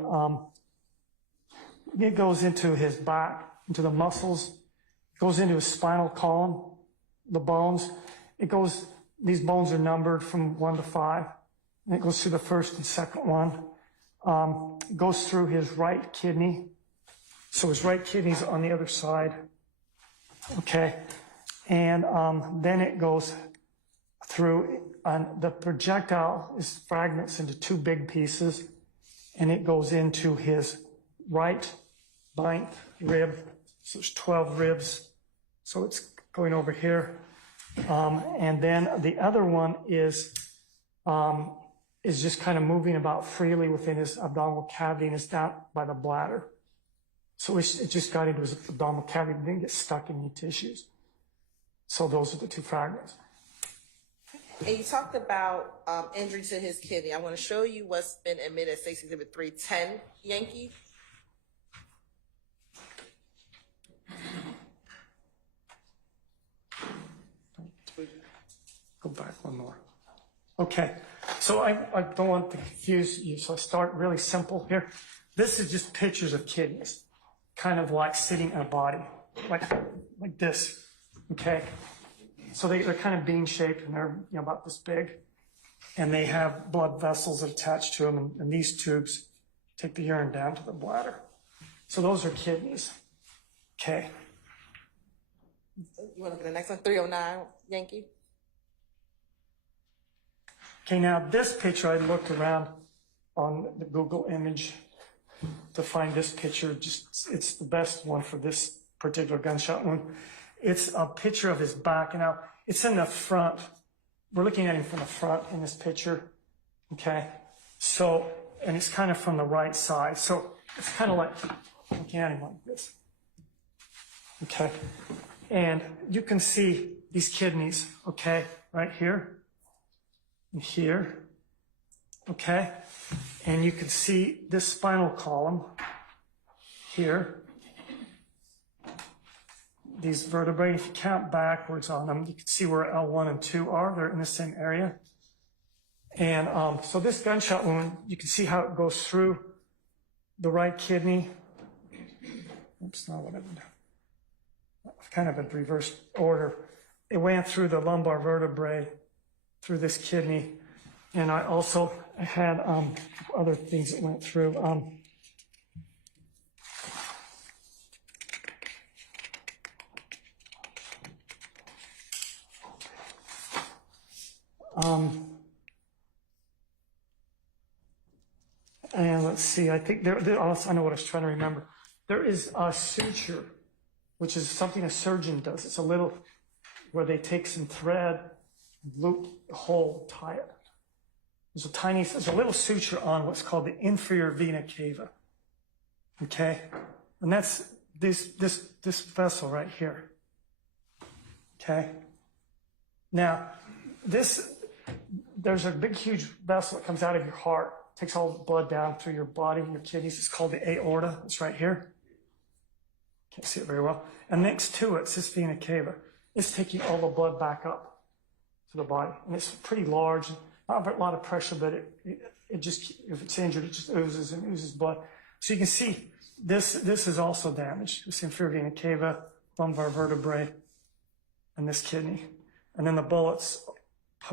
it goes into his back, into the muscles, goes into his spinal column, the bones. These bones are numbered from 1 to 5, and it goes through the first and second one. It goes through his right kidney. So his right kidney's on the other side. Okay. And then it goes through, the projectile is fragments into 2 big pieces, and it goes into his right 9th rib. So there's 12 ribs. So it's going over here. And then the other one is just kind of moving about freely within his abdominal cavity and is down by the bladder. So it just got into his abdominal cavity and didn't get stuck in any tissues. So those are the 2 fragments. And you talked about injury to his kidney. I want to show you what's been admitted as State's Exhibit 310, Yankee. Go back one more. Okay, so I don't want to confuse you, so I start really simple here. This is just pictures of kidneys, kind of like sitting in a body, like this, okay? So they're kind of bean-shaped, and they're about this big, and they have blood vessels attached to them, and these tubes take the urine down to the bladder. So those are kidneys, okay? You want to look at the next one, 309, Yankee? Okay, now this picture, I looked around on the Google image to find this picture. It's the best one for this particular gunshot wound. It's a picture of his back. Now, it's in the front. We're looking at him from the front in this picture, okay? So, and it's kind of from the right side. So it's kind of like looking at him like this, okay? And you can see these kidneys, okay, right here and here, okay? And you can see this spinal column here. These vertebrae, if you count backwards on them, you can see where L1 and 2 are. They're in the same area. And so this gunshot wound, you can see how it goes through the right kidney. Oops, not what I've done. Kind of in reverse order. It went through the lumbar vertebrae, through this kidney. And I also had other things that went through. And let's see, I think I know what I was trying to remember. There is a suture, which is something a surgeon does. It's a little, where they take some thread, loop the hole, tie it. There's a little suture on what's called the inferior vena cava. Okay? And that's this vessel right here. Okay? Now, there's a big, huge vessel that comes out of your heart, takes all the blood down through your body and your kidneys. It's called the aorta. It's right here. Can't see it very well. And next to it's this vena cava. It's taking all the blood back up to the body. And it's pretty large. Not a lot of pressure, but it just, if it's injured, it just oozes and oozes blood. So you can see this is also damaged. This inferior vena cava, lumbar vertebrae, and this kidney. And then the bullets,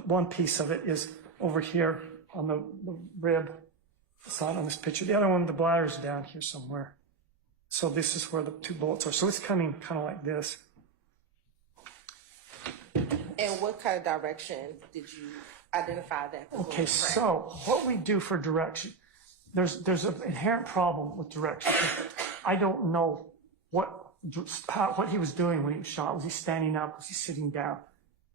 one piece of it is over here on the rib. It's not on this picture. The other one, the bladder is down here somewhere. So this is where the 2 bullets are. So it's coming kind of like this. And what kind of direction did you identify that? Okay, so what we do for direction, there's an inherent problem with direction. I don't know what he was doing when he was shot. Was he standing up? Was he sitting down?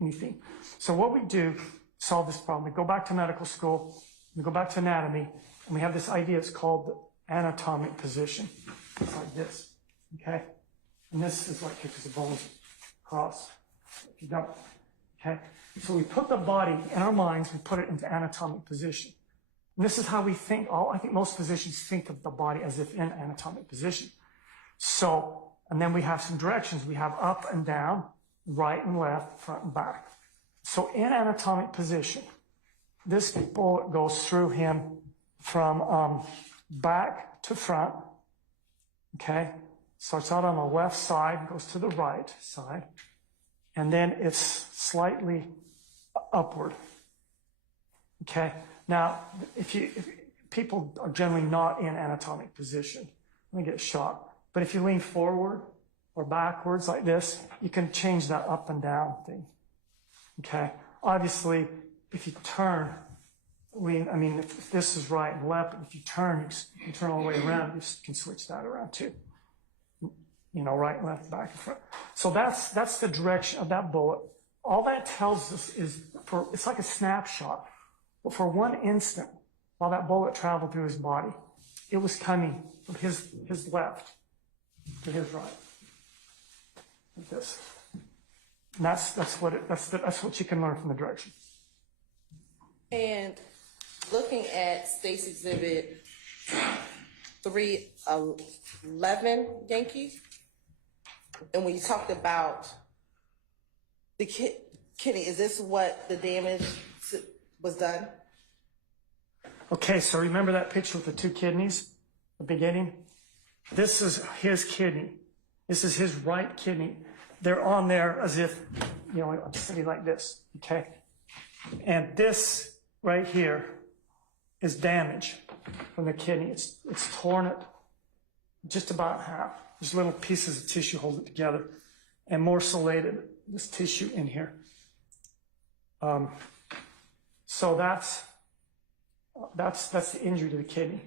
Anything. So what we do, solve this problem, we go back to medical school, we go back to anatomy, and we have this idea, it's called the anatomic position. It's like this, okay? And this is like because the bones cross. If you don't, okay? So we put the body in our minds, we put it into anatomic position. And this is how we think. I think most physicians think of the body as if in anatomic position. So, and then we have some directions. We have up and down, right and left, front and back. So in anatomic position, this bullet goes through him from back to front, okay? Starts out on the left side, goes to the right side, and then it's slightly upward, okay? Now, if people are generally not in anatomic position when they get shot, but if you lean forward or backwards like this, you can change that up and down thing, okay? Obviously, if you turn, if this is right and left, if you turn all the way around, you can switch that around too. You know, right, left, back, and front. So that's the direction of that bullet. All that tells us is it's like a snapshot. But for one instant, while that bullet traveled through his body, it was coming from his left to his right, like this. And that's what you can learn from the direction. And looking at State's Exhibit 311, Yankee, and when you talked about the kidney, is this what the damage was done? Okay, so remember that picture with the 2 kidneys, the beginning? This is his kidney. This is his right kidney. They're on there as if, I'm sitting like this, okay? And this right here is damage from the kidney. It's torn it just about in half. There's little pieces of tissue hold it together, and morcellated this tissue in here. So that's the injury to the kidney.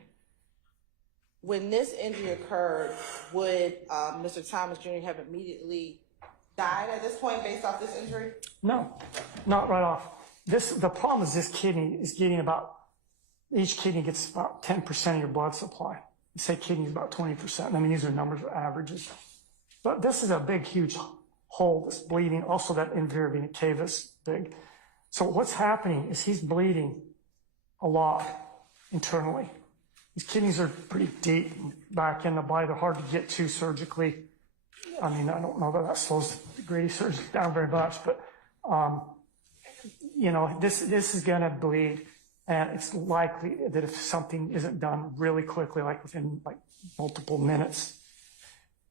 When this injury occurred, would Mr. Thomas Jr. have immediately died at this point based off this injury? No, not right off. The problem is this kidney is getting each kidney gets about 10% of your blood supply. You say kidney is about 20%. I mean, these are numbers or averages. But this is a big, huge hole that's bleeding. Also, that inferior vena cava is big. So what's happening is he's bleeding a lot internally. These kidneys are pretty deep back in the body. They're hard to get to surgically. I mean, I don't know that slows the degree of surgery down very much, but, this is going to bleed. And it's likely that if something isn't done really quickly, like within multiple minutes,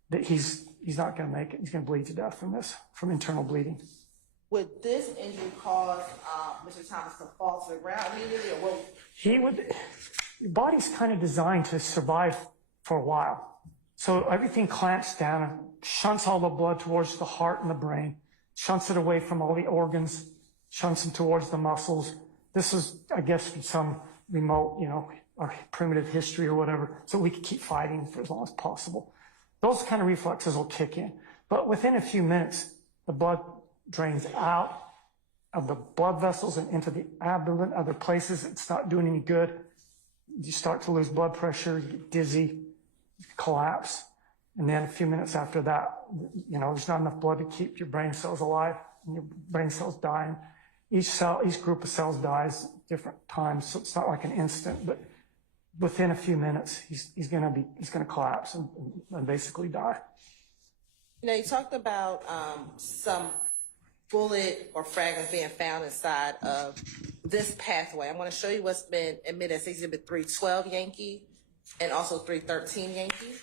that he's not going to make it. He's going to bleed to death from internal bleeding. Would this injury cause Mr. Thomas to fall to the ground immediately, or what? Your body's kind of designed to survive for a while. So everything clamps down and shunts all the blood towards the heart and the brain, shunts it away from all the organs, shunts them towards the muscles. This is, I guess, from some remote, our primitive history or whatever, so we could keep fighting for as long as possible. Those kind of reflexes will kick in. But within a few minutes, the blood drains out of the blood vessels and into the abdomen, other places. It's not doing any good. You start to lose blood pressure, you get dizzy, you collapse. And then a few minutes after that, there's not enough blood to keep your brain cells alive, and your brain cells die. And each group of cells dies at different times, so it's not like an instant, but within a few minutes, he's going to collapse and basically die. You talked about some bullet or fragments being found inside of this pathway. I'm going to show you what's been admitted as Exhibit 312 Yankee and also 313 Yankee.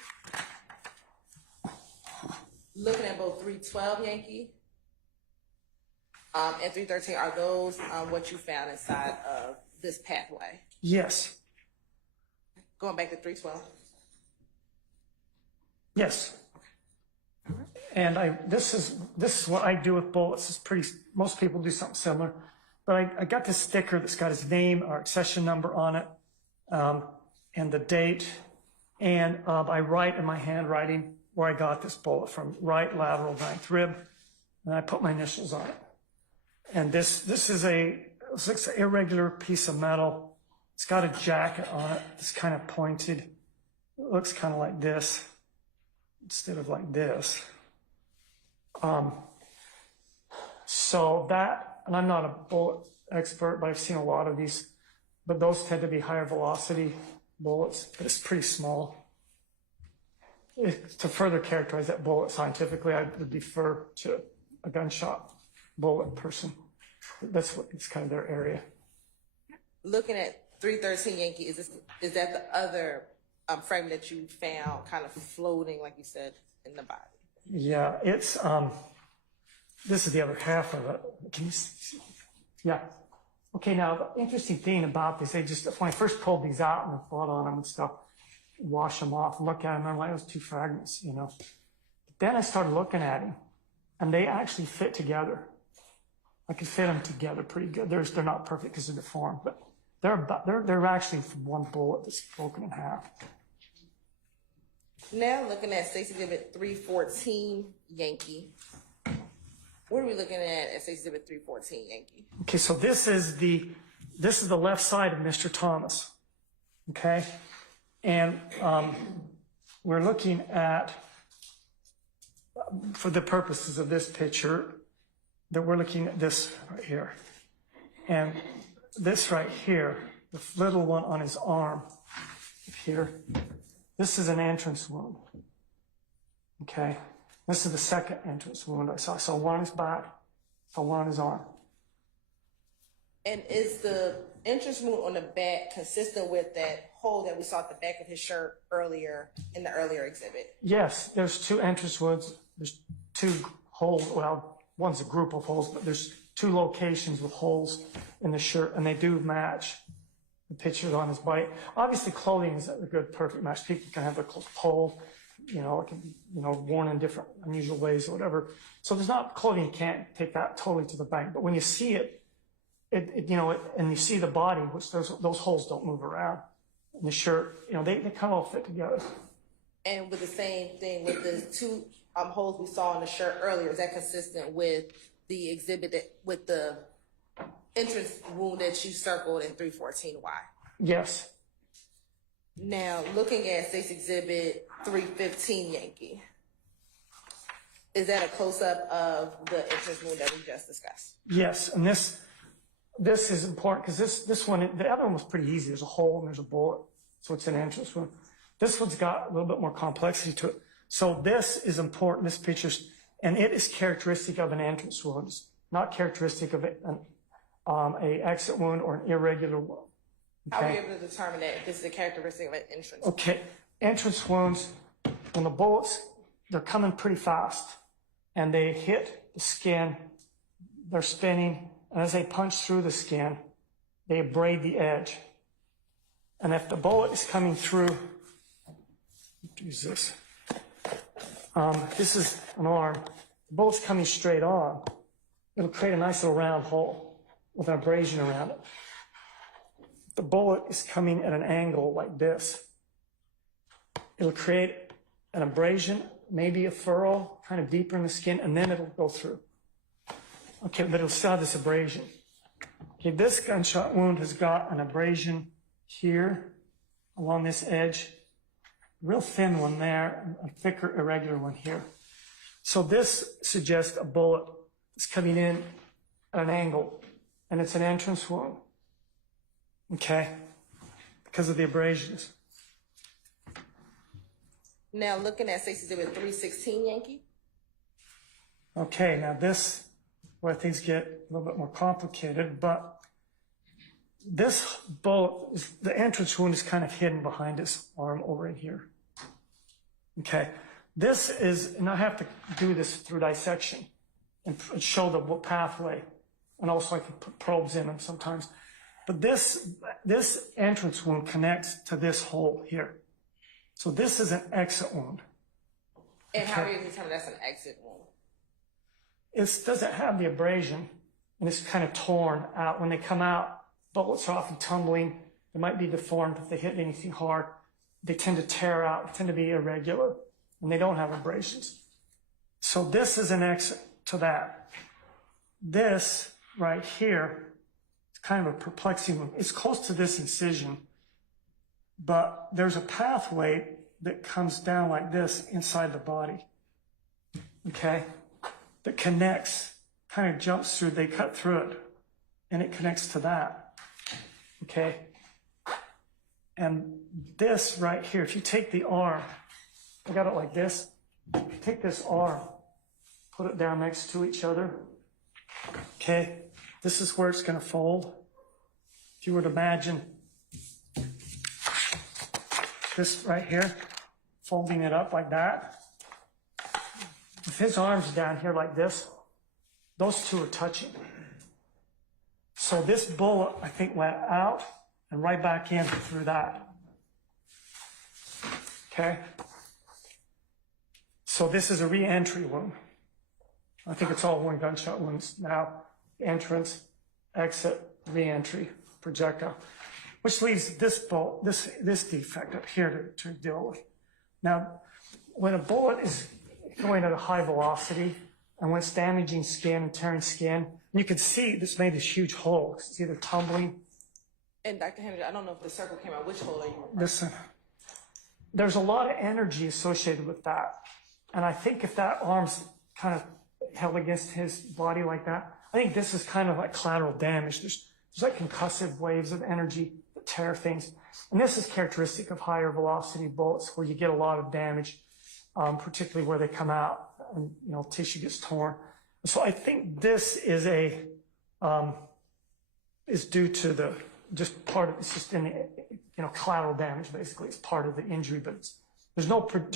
Looking at both 312 Yankee and 313, are those what you found inside of this pathway? Yes. Going back to 312. Yes. And this is what I do with bullets. It's pretty, most people do something similar. But I got this sticker that's got his name or accession number on it, and the date. And I write in my handwriting where I got this bullet from, right lateral 9th rib, and I put my initials on it. And this is it's an irregular piece of metal. It's got a jacket on it. It's kind of pointed. It looks kind of like this instead of like this. So that, and I'm not a bullet expert, but I've seen a lot of these, but those tend to be higher velocity bullets, but it's pretty small. To further characterize that bullet scientifically, I would defer to a gunshot bullet person. That's what, it's kind of their area. Looking at 313 Yankee, is that the other fragment that you found kind of floating, like you said, in the body? Yeah, it's, this is the other half of it. Can you see? Yeah. Okay, now the interesting thing about this, when I first pulled these out and I thought on them and stuff, wash them off, look at them, I'm like, it was 2 fragments, you know. But then I started looking at them, and they actually fit together. I could fit them together pretty good. They're not perfect because they're deformed, but they're actually from one bullet that's broken in half. Now looking at State's Exhibit 314 Yankee. What are we looking at State's Exhibit 314 Yankee? Okay, so this is the left side of Mr. Thomas. Okay, and we're looking at, for the purposes of this picture, that we're looking at this right here, and this right here, the little one on his arm here. This is an entrance wound. Okay. This is the second entrance wound I saw. I saw one on his back, I saw one on his arm. And is the entrance wound on the back consistent with that hole that we saw at the back of his shirt earlier in the earlier exhibit? Yes, there's 2 entrance wounds. There's 2 holes. Well, one's a group of holes, but there's 2 locations with holes in the shirt, and they do match the pictures on his body. Obviously, clothing is a good, perfect match. People can have their clothes pulled. You know, it can be, worn in different unusual ways or whatever. So there's not clothing, you can't take that totally to the bank. But when you see it, and you see the body, which those holes don't move around in the shirt, they kind of all fit together. And with the same thing with the 2 holes we saw in the shirt earlier, is that consistent with the exhibit with the entrance wound that you circled in 314Y? Yes. Now, looking at State's Exhibit 315 Yankee, is that a close-up of the entrance wound that we just discussed? Yes, and this is important because this one, the other one was pretty easy. There's a hole and there's a bullet, so it's an entrance wound. This one's got a little bit more complexity to it. So this is important, this picture, and it is characteristic of an entrance wound. It's not characteristic of a exit wound or an irregular wound. Okay. How are you able to determine that this is a characteristic of an entrance? Okay, entrance wounds, when the bullets, they're coming pretty fast, and they hit the skin, they're spinning, and as they punch through the skin, they abrade the edge. And if the bullet is coming through, use this. This is an arm. The bullet's coming straight on. It'll create a nice little round hole with an abrasion around it. The bullet is coming at an angle like this. It'll create an abrasion, maybe a furrow, kind of deeper in the skin, and then it'll go through. Okay, but it'll still have this abrasion. Okay, this gunshot wound has got an abrasion here along this edge, real thin one there, a thicker, irregular one here. So this suggests a bullet is coming in at an angle, and it's an entrance wound. Okay, because of the abrasions. Now looking at State's Exhibit 316 Yankee. Okay, now this, where things get a little bit more complicated, but this bullet, the entrance wound is kind of hidden behind his arm over in here. Okay, this is, and I have to do this through dissection and show the pathway, and also I can put probes in them sometimes. But this entrance wound connects to this hole here. So this is an exit wound. And how are you determine that's an exit wound? It doesn't have the abrasion, and it's kind of torn out. When they come out, bullets are often tumbling. They might be deformed if they hit anything hard. They tend to tear out, they tend to be irregular, and they don't have abrasions. So this is an exit to that. This right here is kind of a perplexing one. It's close to this incision, but there's a pathway that comes down like this inside the body, okay, that connects, kind of jumps through, they cut through it, and it connects to that, okay? And this right here, if you take the arm, I got it like this, take this arm, put it down next to each other, okay? This is where it's gonna fold. If you were to imagine this right here, folding it up like that. If his arm's down here like this, those two are touching. So this bullet, I think, went out and right back in through that. Okay? So this is a re-entry wound. I think it's all one gunshot wounds now. Entrance, exit, re-entry, projectile. Which leaves this bolt, this defect up here to deal with. Now, when a bullet is going at a high velocity and when it's damaging skin and tearing skin, you can see this made this huge hole. It's either tumbling. And Dr. Henry, I don't know if the circle came out. Which hole are you referring to? Listen, there's a lot of energy associated with that. And I think if that arm's kind of held against his body like that, I think this is kind of like collateral damage. There's like concussive waves of energy that tear things. And this is characteristic of higher velocity bullets where you get a lot of damage, particularly where they come out and, you know, tissue gets torn. So I think this is is due to the, just part of, it's just in the, you know, collateral damage basically. It's part of the injury, but there's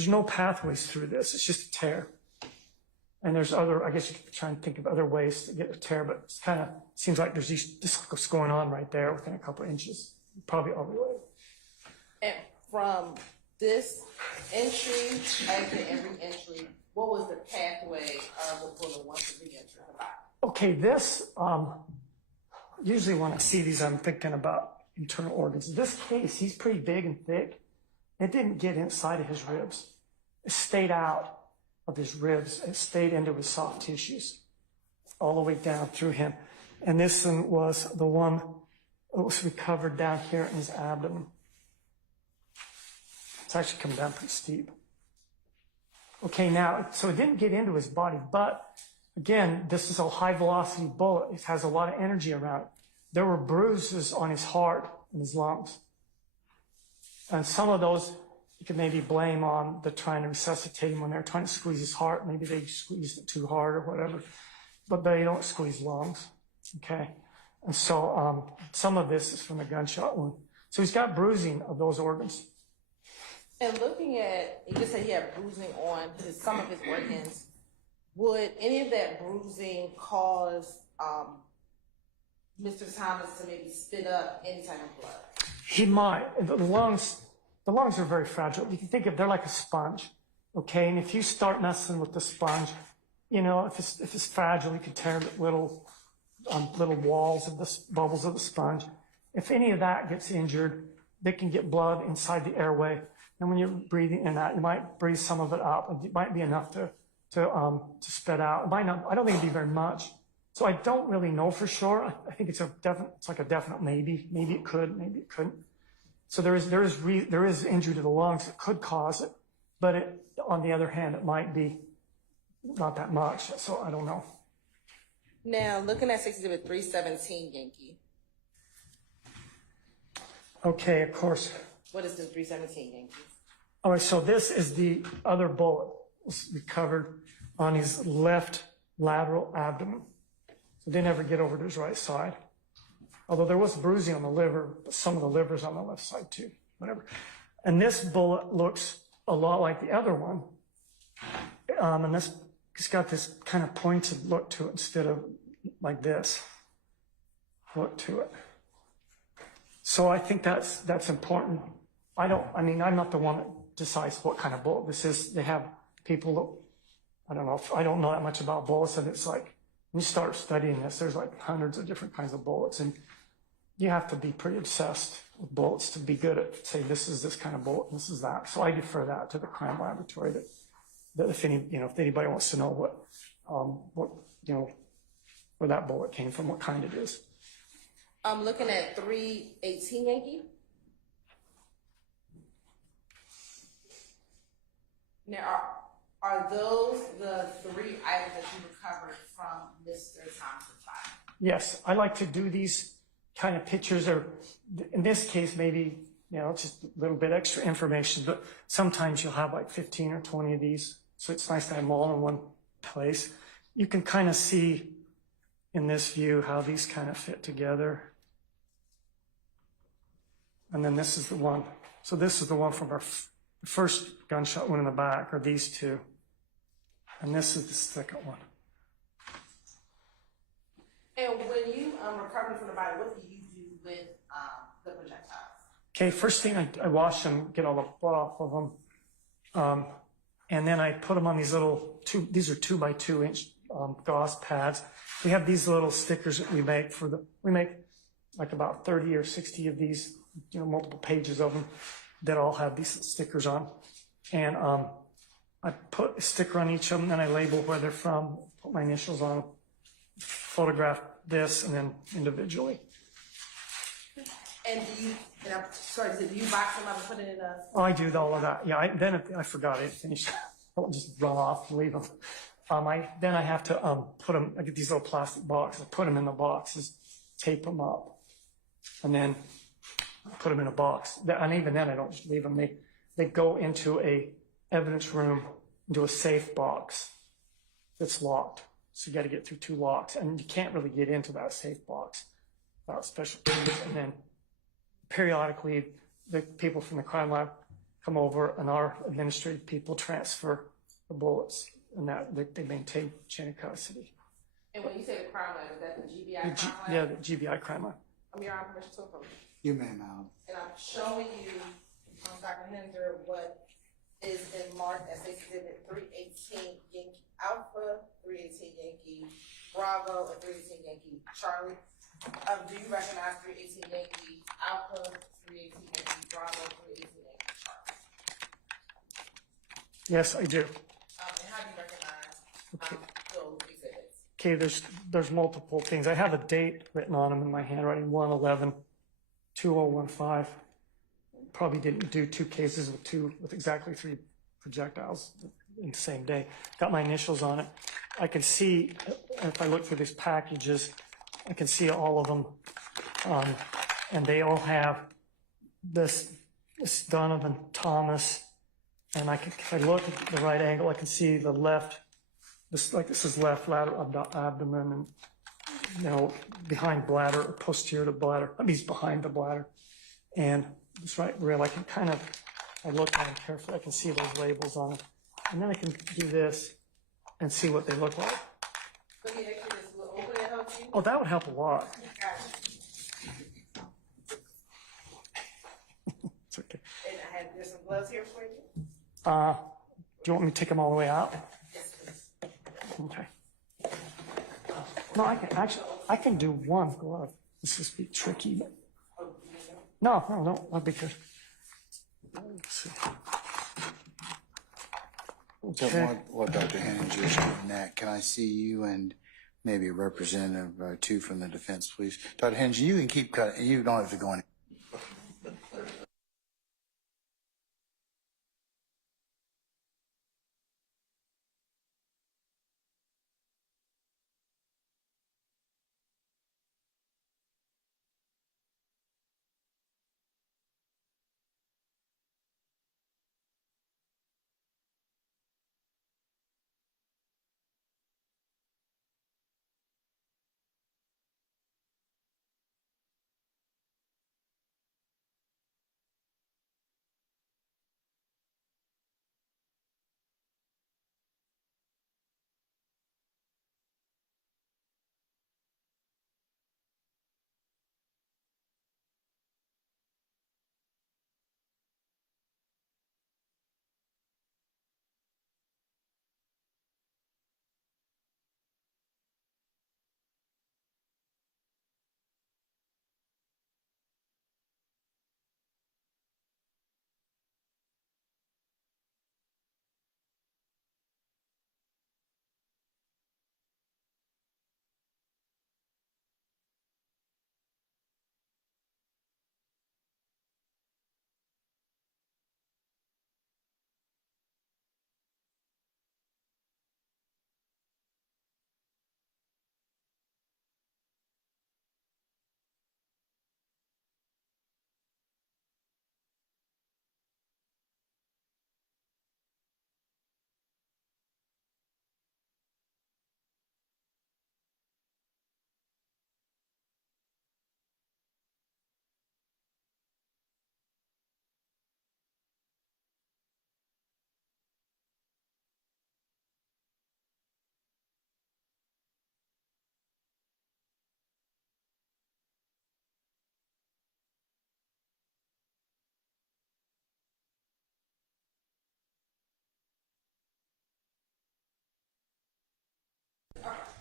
no pathways through this. It's just a tear. And there's other, I guess you could try and think of other ways to get a tear, but it's kind of, seems like there's this what's going on right there within a couple of inches, probably all related. And from this entry, exit, and re-entry, what was the pathway of the bullet once it re-entered the body? Okay, this, usually when I see these, I'm thinking about internal organs. In this case, he's pretty big and thick. It didn't get inside of his ribs. It stayed out of his ribs. It stayed into his soft tissues all the way down through him. And this one was the one that was recovered down here in his abdomen. It's actually come down pretty steep. Okay, now, so it didn't get into his body, but again, this is a high velocity bullet. It has a lot of energy around it. There were bruises on his heart and his lungs. And some of those you could maybe blame on the trying to resuscitate him when they're trying to squeeze his heart. Maybe they squeezed it too hard or whatever, but they don't squeeze lungs. Okay. And so, some of this is from a gunshot wound. So he's got bruising of those organs. And looking at, you just said he had bruising on some of his organs. Would any of that bruising cause Mr. Thomas to maybe spit up any type of blood? He might. The lungs are very fragile. You can think of, they're like a sponge, okay? And if you start messing with the sponge, you know, if it's fragile, you can tear little walls of the bubbles of the sponge. If any of that gets injured, they can get blood inside the airway. And when you're breathing in that, you might breathe some of it out. It might be enough to spit out. It might not. I don't think it'd be very much. So I don't really know for sure. I think it's like a definite maybe. Maybe it could, maybe it couldn't. So there is injury to the lungs that could cause it, but on the other hand, it might be not that much. So I don't know. Now, looking at 6 Exhibit 317, Yankee. Okay, of course. What is this 317, Yankee? All right, so this is the other bullet was recovered on his left lateral abdomen. So it didn't ever get over to his right side. Although there was bruising on the liver, but some of the liver's on the left side too, whatever. And this bullet looks a lot like the other one. And it's got this kind of pointed look to it instead of like this look to it. So I think that's important. I'm not the one that decides what kind of bullet this is. They have people, I don't know, I don't know that much about bullets, and it's like, when you start studying this, there's like hundreds of different kinds of bullets, and you have to be pretty obsessed with bullets to be good at, say, this is this kind of bullet, this is that. So I defer that to the crime laboratory, that if if anybody wants to know what, where that bullet came from, what kind it is. I'm looking at 318 Yankee. Now, are those the 3 items that you recovered from Mr. Thompson's file? Yes, I like to do these kind of pictures, or in this case, maybe, just a little bit extra information, but sometimes you'll have like 15 or 20 of these. So it's nice to have them all in one place. You can kind of see in this view how these kind of fit together. And then this is the one. So this is the one from our first gunshot one in the back, or these two. And this is the second one. And when you recover from the body, what do you do with the projectiles? Okay, first thing, I wash them, get all the blood off of them. And then I put them on these little these are 2 by 2 inch gauze pads. We have these little stickers that we make we make like about 30 or 60 of these, multiple pages of them that all have these stickers on. And I put a sticker on each of them, and I label where they're from, put my initials on them, photograph this, and then individually. And do you box them up and put it in a... Oh, I do all of that. Yeah, I forgot it. Finished. I don't just run off and leave them. Then I have to put them, I get these little plastic boxes, I put them in the boxes, tape them up, and then put them in a box. And even then I don't just leave them. They go into a evidence room, into a safe box that's locked. So you got to get through 2 locks, and you can't really get into that safe box without special keys. And then periodically, the people from the crime lab come over, and our administrative people transfer the bullets, and that they maintain chain of custody. And when you say the crime lab, is that the GBI crime lab? Yeah, the GBI crime lab. I'm your permission to approach. You may, Mal. And I'm showing you, Dr. Hender, what is been marked as Exhibit 318 Yankee Alpha, 318 Yankee Bravo, and 318 Yankee Charlie. Do you recognize 318 Yankee Alpha, 318 Yankee Bravo, 318 Yankee Charlie? Yes, I do. And how do you recognize those exhibits? Okay, there's multiple things. I have a date written on them in my handwriting, 1/11/2015. Probably didn't do 2 cases with exactly 3 projectiles in the same day. Got my initials on it. I can see, if I look through these packages, I can see all of them. And they all have this Donovan Thomas. And if I look at the right angle, I can see the left, this is left lateral abdomen, and, behind bladder, or posterior to bladder. That means behind the bladder. And this right rib, I look at them carefully, I can see those labels on it. And then I can do this and see what they look like. So you actually just open it help you? Oh, that would help a lot. It's okay. And there's some gloves here for you? Do you want me to take them all the way out? Yes, please. Okay. No, I can do one glove. This is be tricky, but no, I'll be good. Let's see. So what Dr. Hennings is shooting at, can I see you and maybe a representative or 2 from the defense, please? Dr. Hennings, you can keep cutting. You don't have to go in.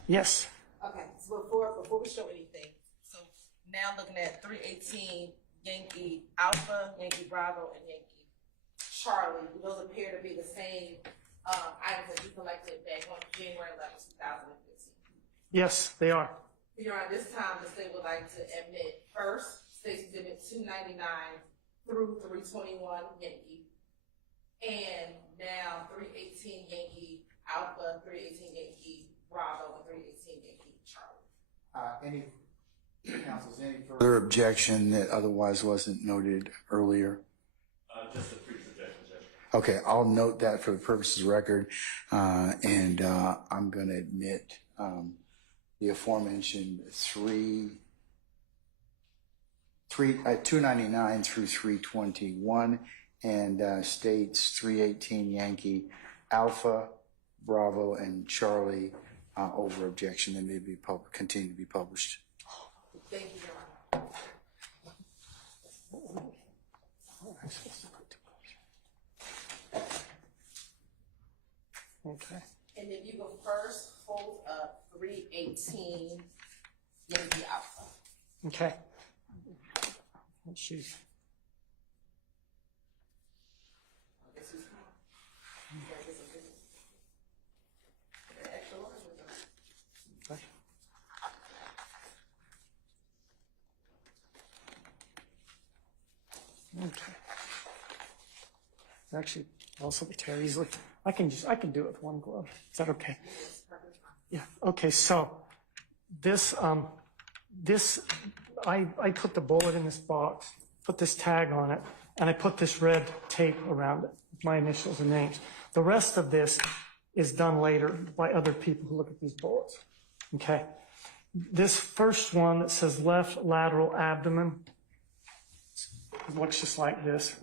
Yes. Okay, so before we show anything, so now looking at 318 Yankee Alpha, Yankee Bravo, and Yankee Charlie, those appear to be the same items that you collected back on January 11, 2015. Yes, they are. Your Honor, this time the state would like to admit first State's Exhibit 299 through 321 Yankee, and now 318 Yankee Alpha, 318 Yankee Bravo, and 318 Yankee Charlie. Any counsels, any further objection that otherwise wasn't noted earlier? Just the brief objections, Judge. Okay, I'll note that for the purposes of record, and I'm going to admit the aforementioned 299 through 321 and states 318 Yankee Alpha, Bravo, and Charlie over objection, and may be continue to be published. Thank you, Your Honor. Okay. And if you go first, hold up 318 Yankee Alpha. Okay. Let's see. Okay. Okay. Actually, also tear easily. I can do it with one glove. Is that okay? Yeah. Okay. So this I put the bullet in this box, put this tag on it, and I put this red tape around it, with my initials and names. The rest of this is done later by other people who look at these bullets. Okay. This first one that says left lateral abdomen, it looks just like this.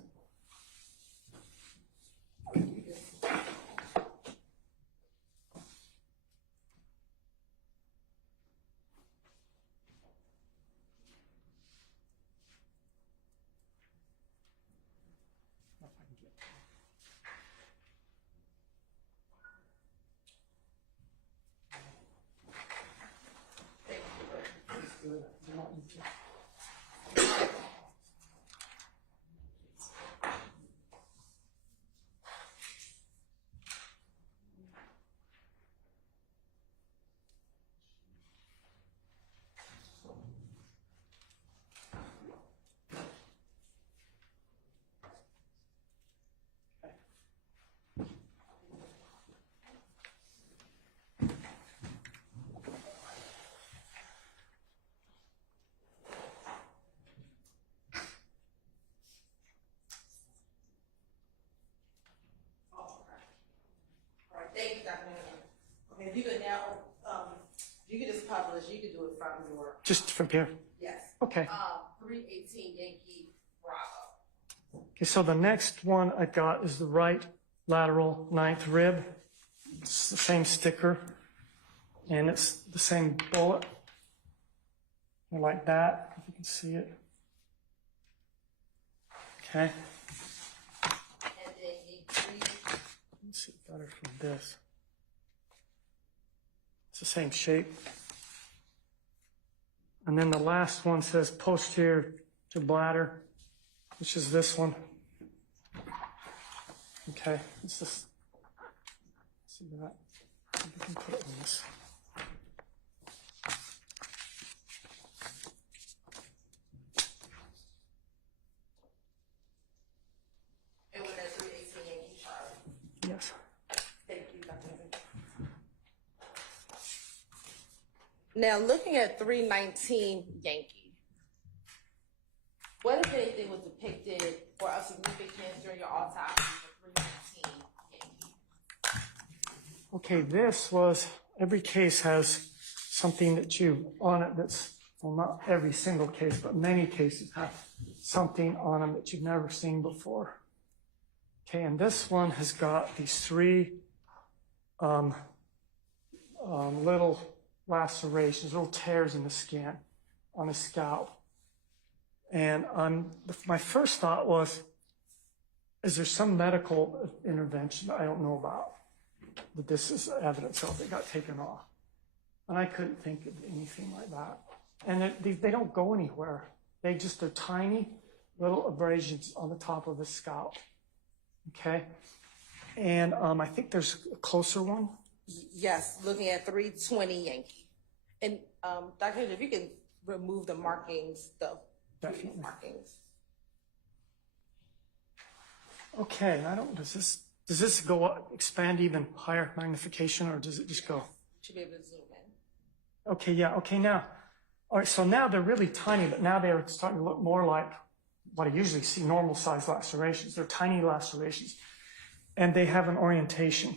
Thank you, Dr. Manager. Okay, if you could now, you could just publish, you could do it from your. Just from here. Yes. Okay. 318 Yankee Bravo. Okay, so the next one I got is the right lateral ninth rib. It's the same sticker, and it's the same bullet. Like that, if you can see it. Okay. And then Let's see better from this. It's the same shape. And then the last one says posterior to bladder, which is this one. Okay, it's this. See that? You can put it on this. And with that 318 Yankee Charlie. Yes. Thank you, Dr. Now, looking at 319 Yankee, what, if anything, was depicted or of significance during your autopsy for 319 Yankee? Okay, this was, every case has something that you, on it that's, well, not every single case, but many cases have something on them that you've never seen before. Okay, and this one has got these three little lacerations, little tears in the skin on his scalp. And my first thought was, is there some medical intervention that I don't know about? That this is evidence of it got taken off. And I couldn't think of anything like that. And they don't go anywhere. They're tiny little abrasions on the top of his scalp. Okay? And I think there's a closer one. Yes, looking at 320 Yankee. And Dr. Hendry, if you can remove the markings, the Definitely. markings. Okay, does this go up, expand even higher magnification, or does it just go? Should be able to zoom in. Okay, yeah, okay, now. All right, so now they're really tiny, but now they're starting to look more like what I usually see, normal size lacerations. They're tiny lacerations. And they have an orientation.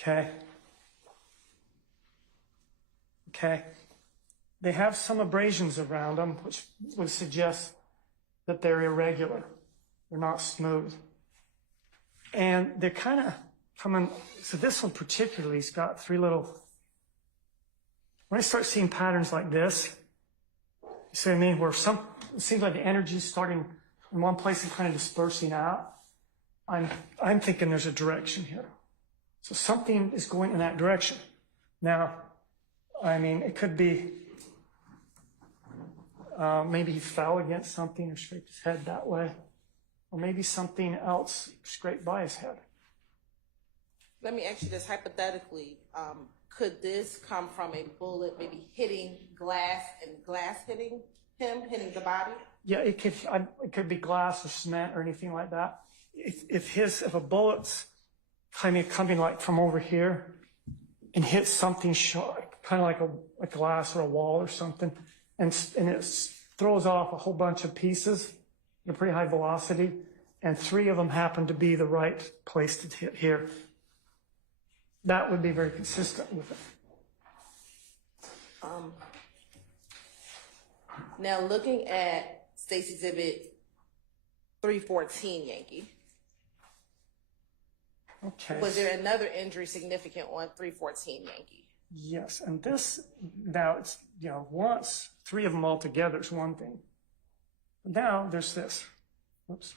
Okay? Okay? They have some abrasions around them, which would suggest that they're irregular. They're not smooth. And they're kind of coming, so this one particularly has got three little, when I start seeing patterns like this, you see what I mean, where it seems like the energy is starting in one place and kind of dispersing out, I'm thinking there's a direction here. So something is going in that direction. Now, I mean, it could be, maybe he fell against something or scraped his head that way. Or maybe something else scraped by his head. Let me ask you this hypothetically. Could this come from a bullet maybe hitting glass and glass hitting him, hitting the body? Yeah, it could be glass or cement or anything like that. If a bullet's kind of coming like from over here and hits something sharp, kind of like a glass or a wall or something, and it throws off a whole bunch of pieces at a pretty high velocity, and three of them happen to be the right place to hit here, that would be very consistent with it. Now, looking at State's Exhibit 314 Yankee, Okay. was there another injury significant on 314 Yankee? Yes, and this, now it's, once, three of them all together is one thing. Now there's this. Whoops.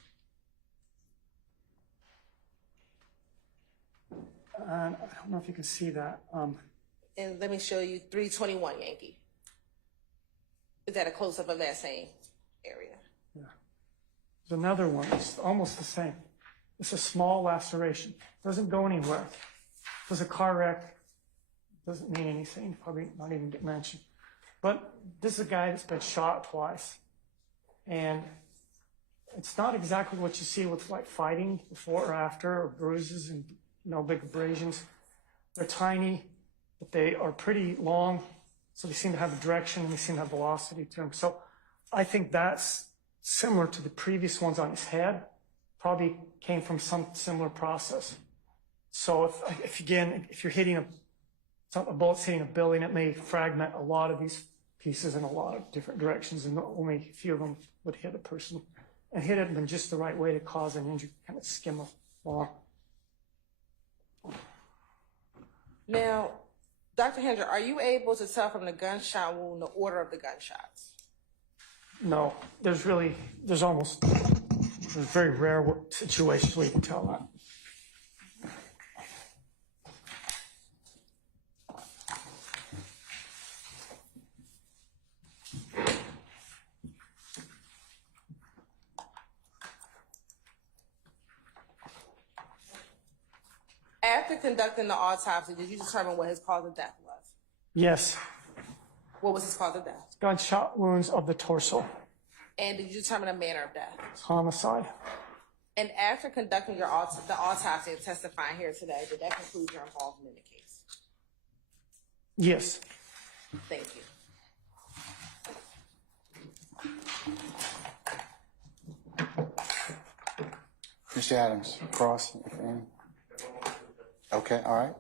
And I don't know if you can see that. And let me show you 321 Yankee. Is that a close-up of that same area? Yeah. There's another one. It's almost the same. It's a small laceration. Doesn't go anywhere. It was a car wreck. Doesn't mean anything. Probably not even get mentioned. But this is a guy that's been shot twice. And it's not exactly what you see with like fighting before or after, or bruises and big abrasions. They're tiny, but they are pretty long. So they seem to have a direction and they seem to have velocity to them. So I think that's similar to the previous ones on his head. Probably came from some similar process. So if you're hitting a bullet's hitting a building, it may fragment a lot of these pieces in a lot of different directions, and only a few of them would hit a person, and hit it in just the right way to cause an injury, kind of skim along. Now, Dr. Hendry, are you able to tell from the gunshot wound the order of the gunshots? No, there's very rare situations where you can tell that. After conducting the autopsy, did you determine what his cause of death was? Yes, What was his cause of death? gunshot wounds of the torso, And did you determine the manner of death? homicide. And after conducting the autopsy and testifying here today, did that conclude your involvement in the case? Yes. Thank you. Mr. Adams, cross, if any. Okay, all right.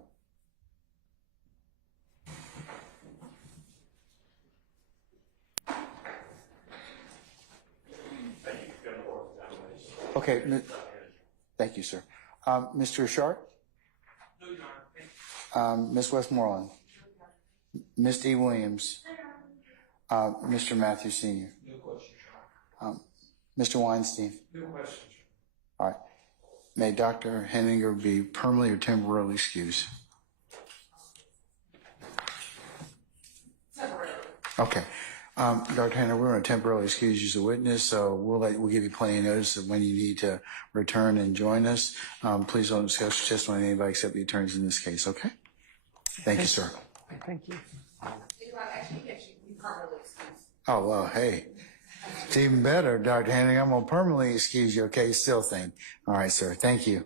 Okay, thank you, sir. Mr. Sharp? Ms. Westmoreland? Ms. D. Williams? Mr. Matthews Sr.? No question. Mr. Weinstein? No question. All right. May Dr. Henninger be permanently or temporarily excused. Okay. Dr. Tanner, we're going to temporarily excuse you as a witness, so we'll give you plenty of notice of when you need to return and join us. Please don't discuss your testimony with anybody except the attorneys in this case, okay? Thank you, sir. Thank you. Oh, well, hey. It's even better, Dr. Henning. I'm going to permanently excuse you, okay? Still thing. All right, sir. Thank you.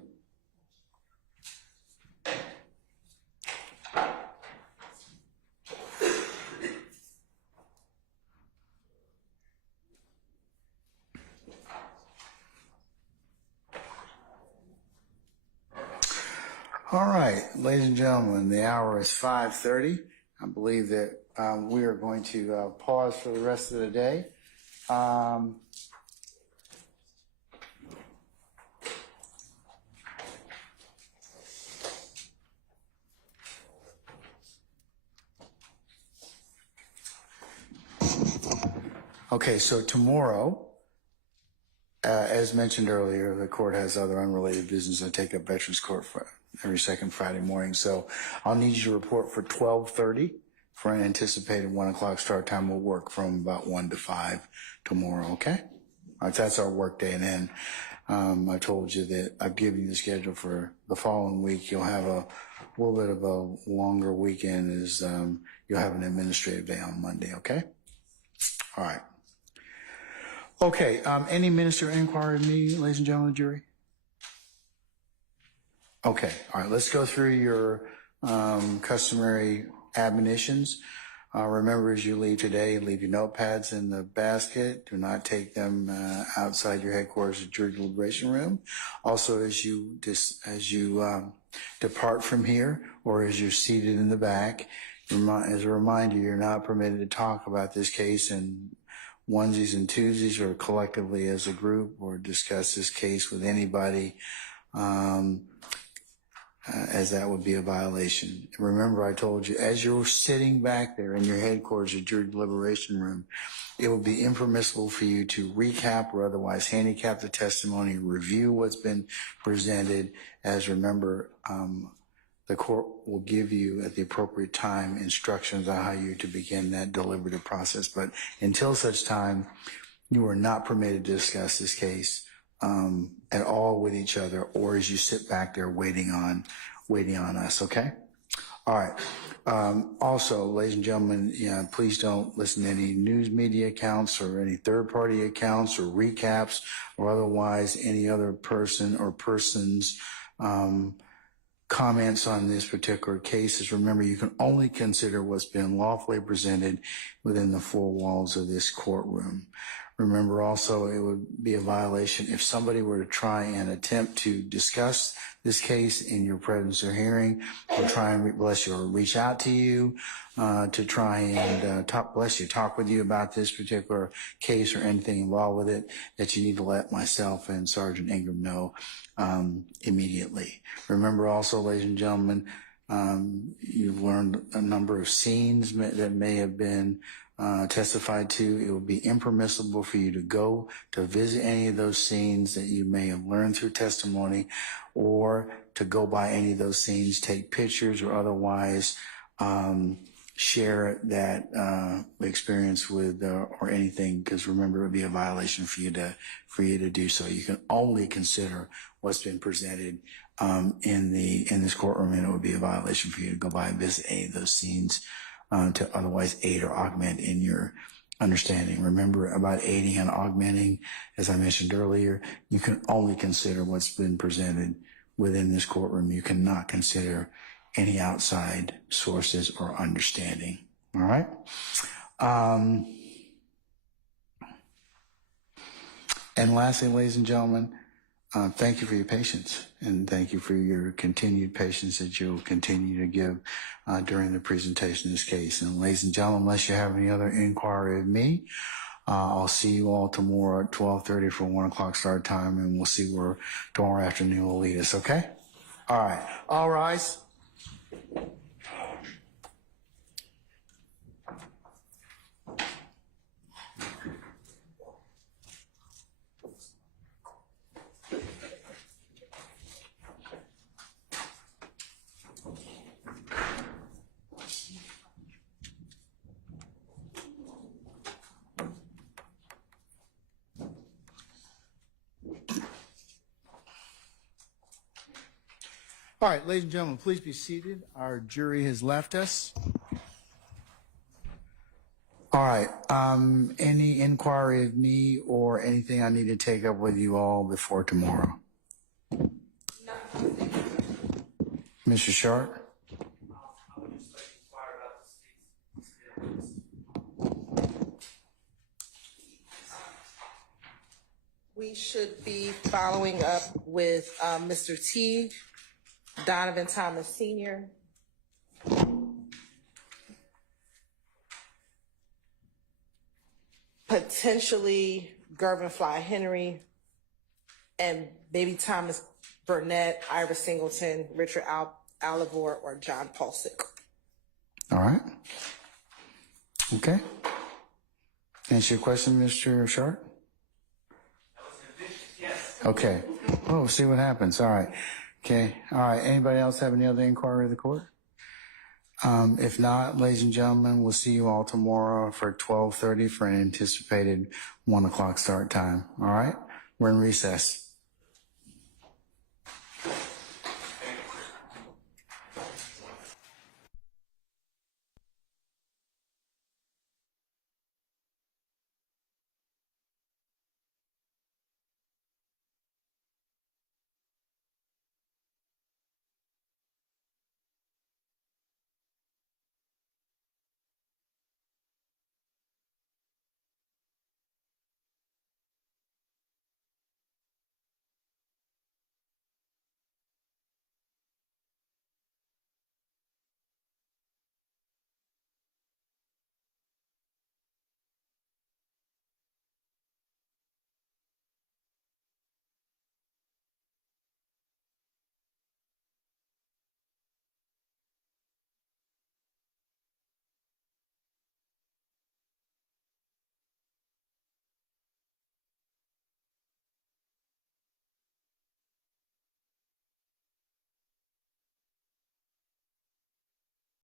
All right, ladies and gentlemen, the hour is 5:30. I believe that we are going to pause for the rest of the day. Okay, so tomorrow, as mentioned earlier, the court has other unrelated business. I take up Veterans Court for every second Friday morning. So I'll need you to report for 12:30 for an anticipated 1 o'clock start time. Will work from about 1 to 5 tomorrow, okay? All right, that's our work day. And then I told you that I've given you the schedule for the following week. You'll have a little bit of a longer weekend as you'll have an administrative day on Monday, okay? All right. Okay, any minister inquiry of me, ladies and gentlemen of the jury? Okay, all right, let's go through your customary admonitions. Remember, as you leave today, leave your notepads in the basket. Do not take them outside your headquarters at jury deliberation room. Also, as you depart from here, or as you're seated in the back, as a reminder, you're not permitted to talk about this case in onesies and twosies or collectively as a group, or discuss this case with anybody, as that would be a violation. Remember, I told you, as you're sitting back there in your headquarters at your deliberation room, it would be impermissible for you to recap or otherwise handicap the testimony, review what's been presented. As remember, the court will give you at the appropriate time instructions on how you're to begin that deliberative process. But until such time, you are not permitted to discuss this case at all with each other, or as you sit back there waiting on us, okay? All right. Also, ladies and gentlemen, please don't listen to any news media accounts or any third-party accounts or recaps or otherwise any other person or persons comments on this particular case. Remember, you can only consider what's been lawfully presented within the four walls of this courtroom. Remember also, it would be a violation if somebody were to try and attempt to discuss this case in your presence or hearing, or try and reach out to you to try and talk with you about this particular case or anything involved with it, that you need to let myself and Sergeant Ingram know immediately. Remember also, ladies and gentlemen, you've learned a number of scenes that may have been testified to. It would be impermissible for you to go to visit any of those scenes that you may have learned through testimony, or to go by any of those scenes, take pictures or otherwise share that experience with or anything, because remember, it would be a violation for you to do so. You can only consider what's been presented in this courtroom, and it would be a violation for you to go by and visit any of those scenes to otherwise aid or augment in your understanding. Remember about aiding and augmenting, as I mentioned earlier, you can only consider what's been presented within this courtroom. You cannot consider any outside sources or understanding. All right? And lastly, ladies and gentlemen, thank you for your patience, and thank you for your continued patience that you'll continue to give during the presentation of this case. And ladies and gentlemen, unless you have any other inquiry of me, I'll see you all tomorrow at 12:30 for 1 o'clock start time, and we'll see where tomorrow afternoon will lead us, okay? All right. All rise. All right, ladies and gentlemen, please be seated. Our jury has left us. All right, any inquiry of me or anything I need to take up with you all before tomorrow? Mr. Sharp? We should be following up with Mr. T. Donovan Thomas Sr. Potentially Gervin Fly Henry and maybe Thomas Burnett, Ira Singleton, Richard Alivor, or John Pulsick. All right. Okay. Answer your question, Mr. Sharp? Yes. Okay. Oh, we'll see what happens. All right. Okay. All right. Anybody else have any other inquiry of the court? If not, ladies and gentlemen, we'll see you all tomorrow for 12:30 for an anticipated 1 o'clock start time. All right. We're in recess.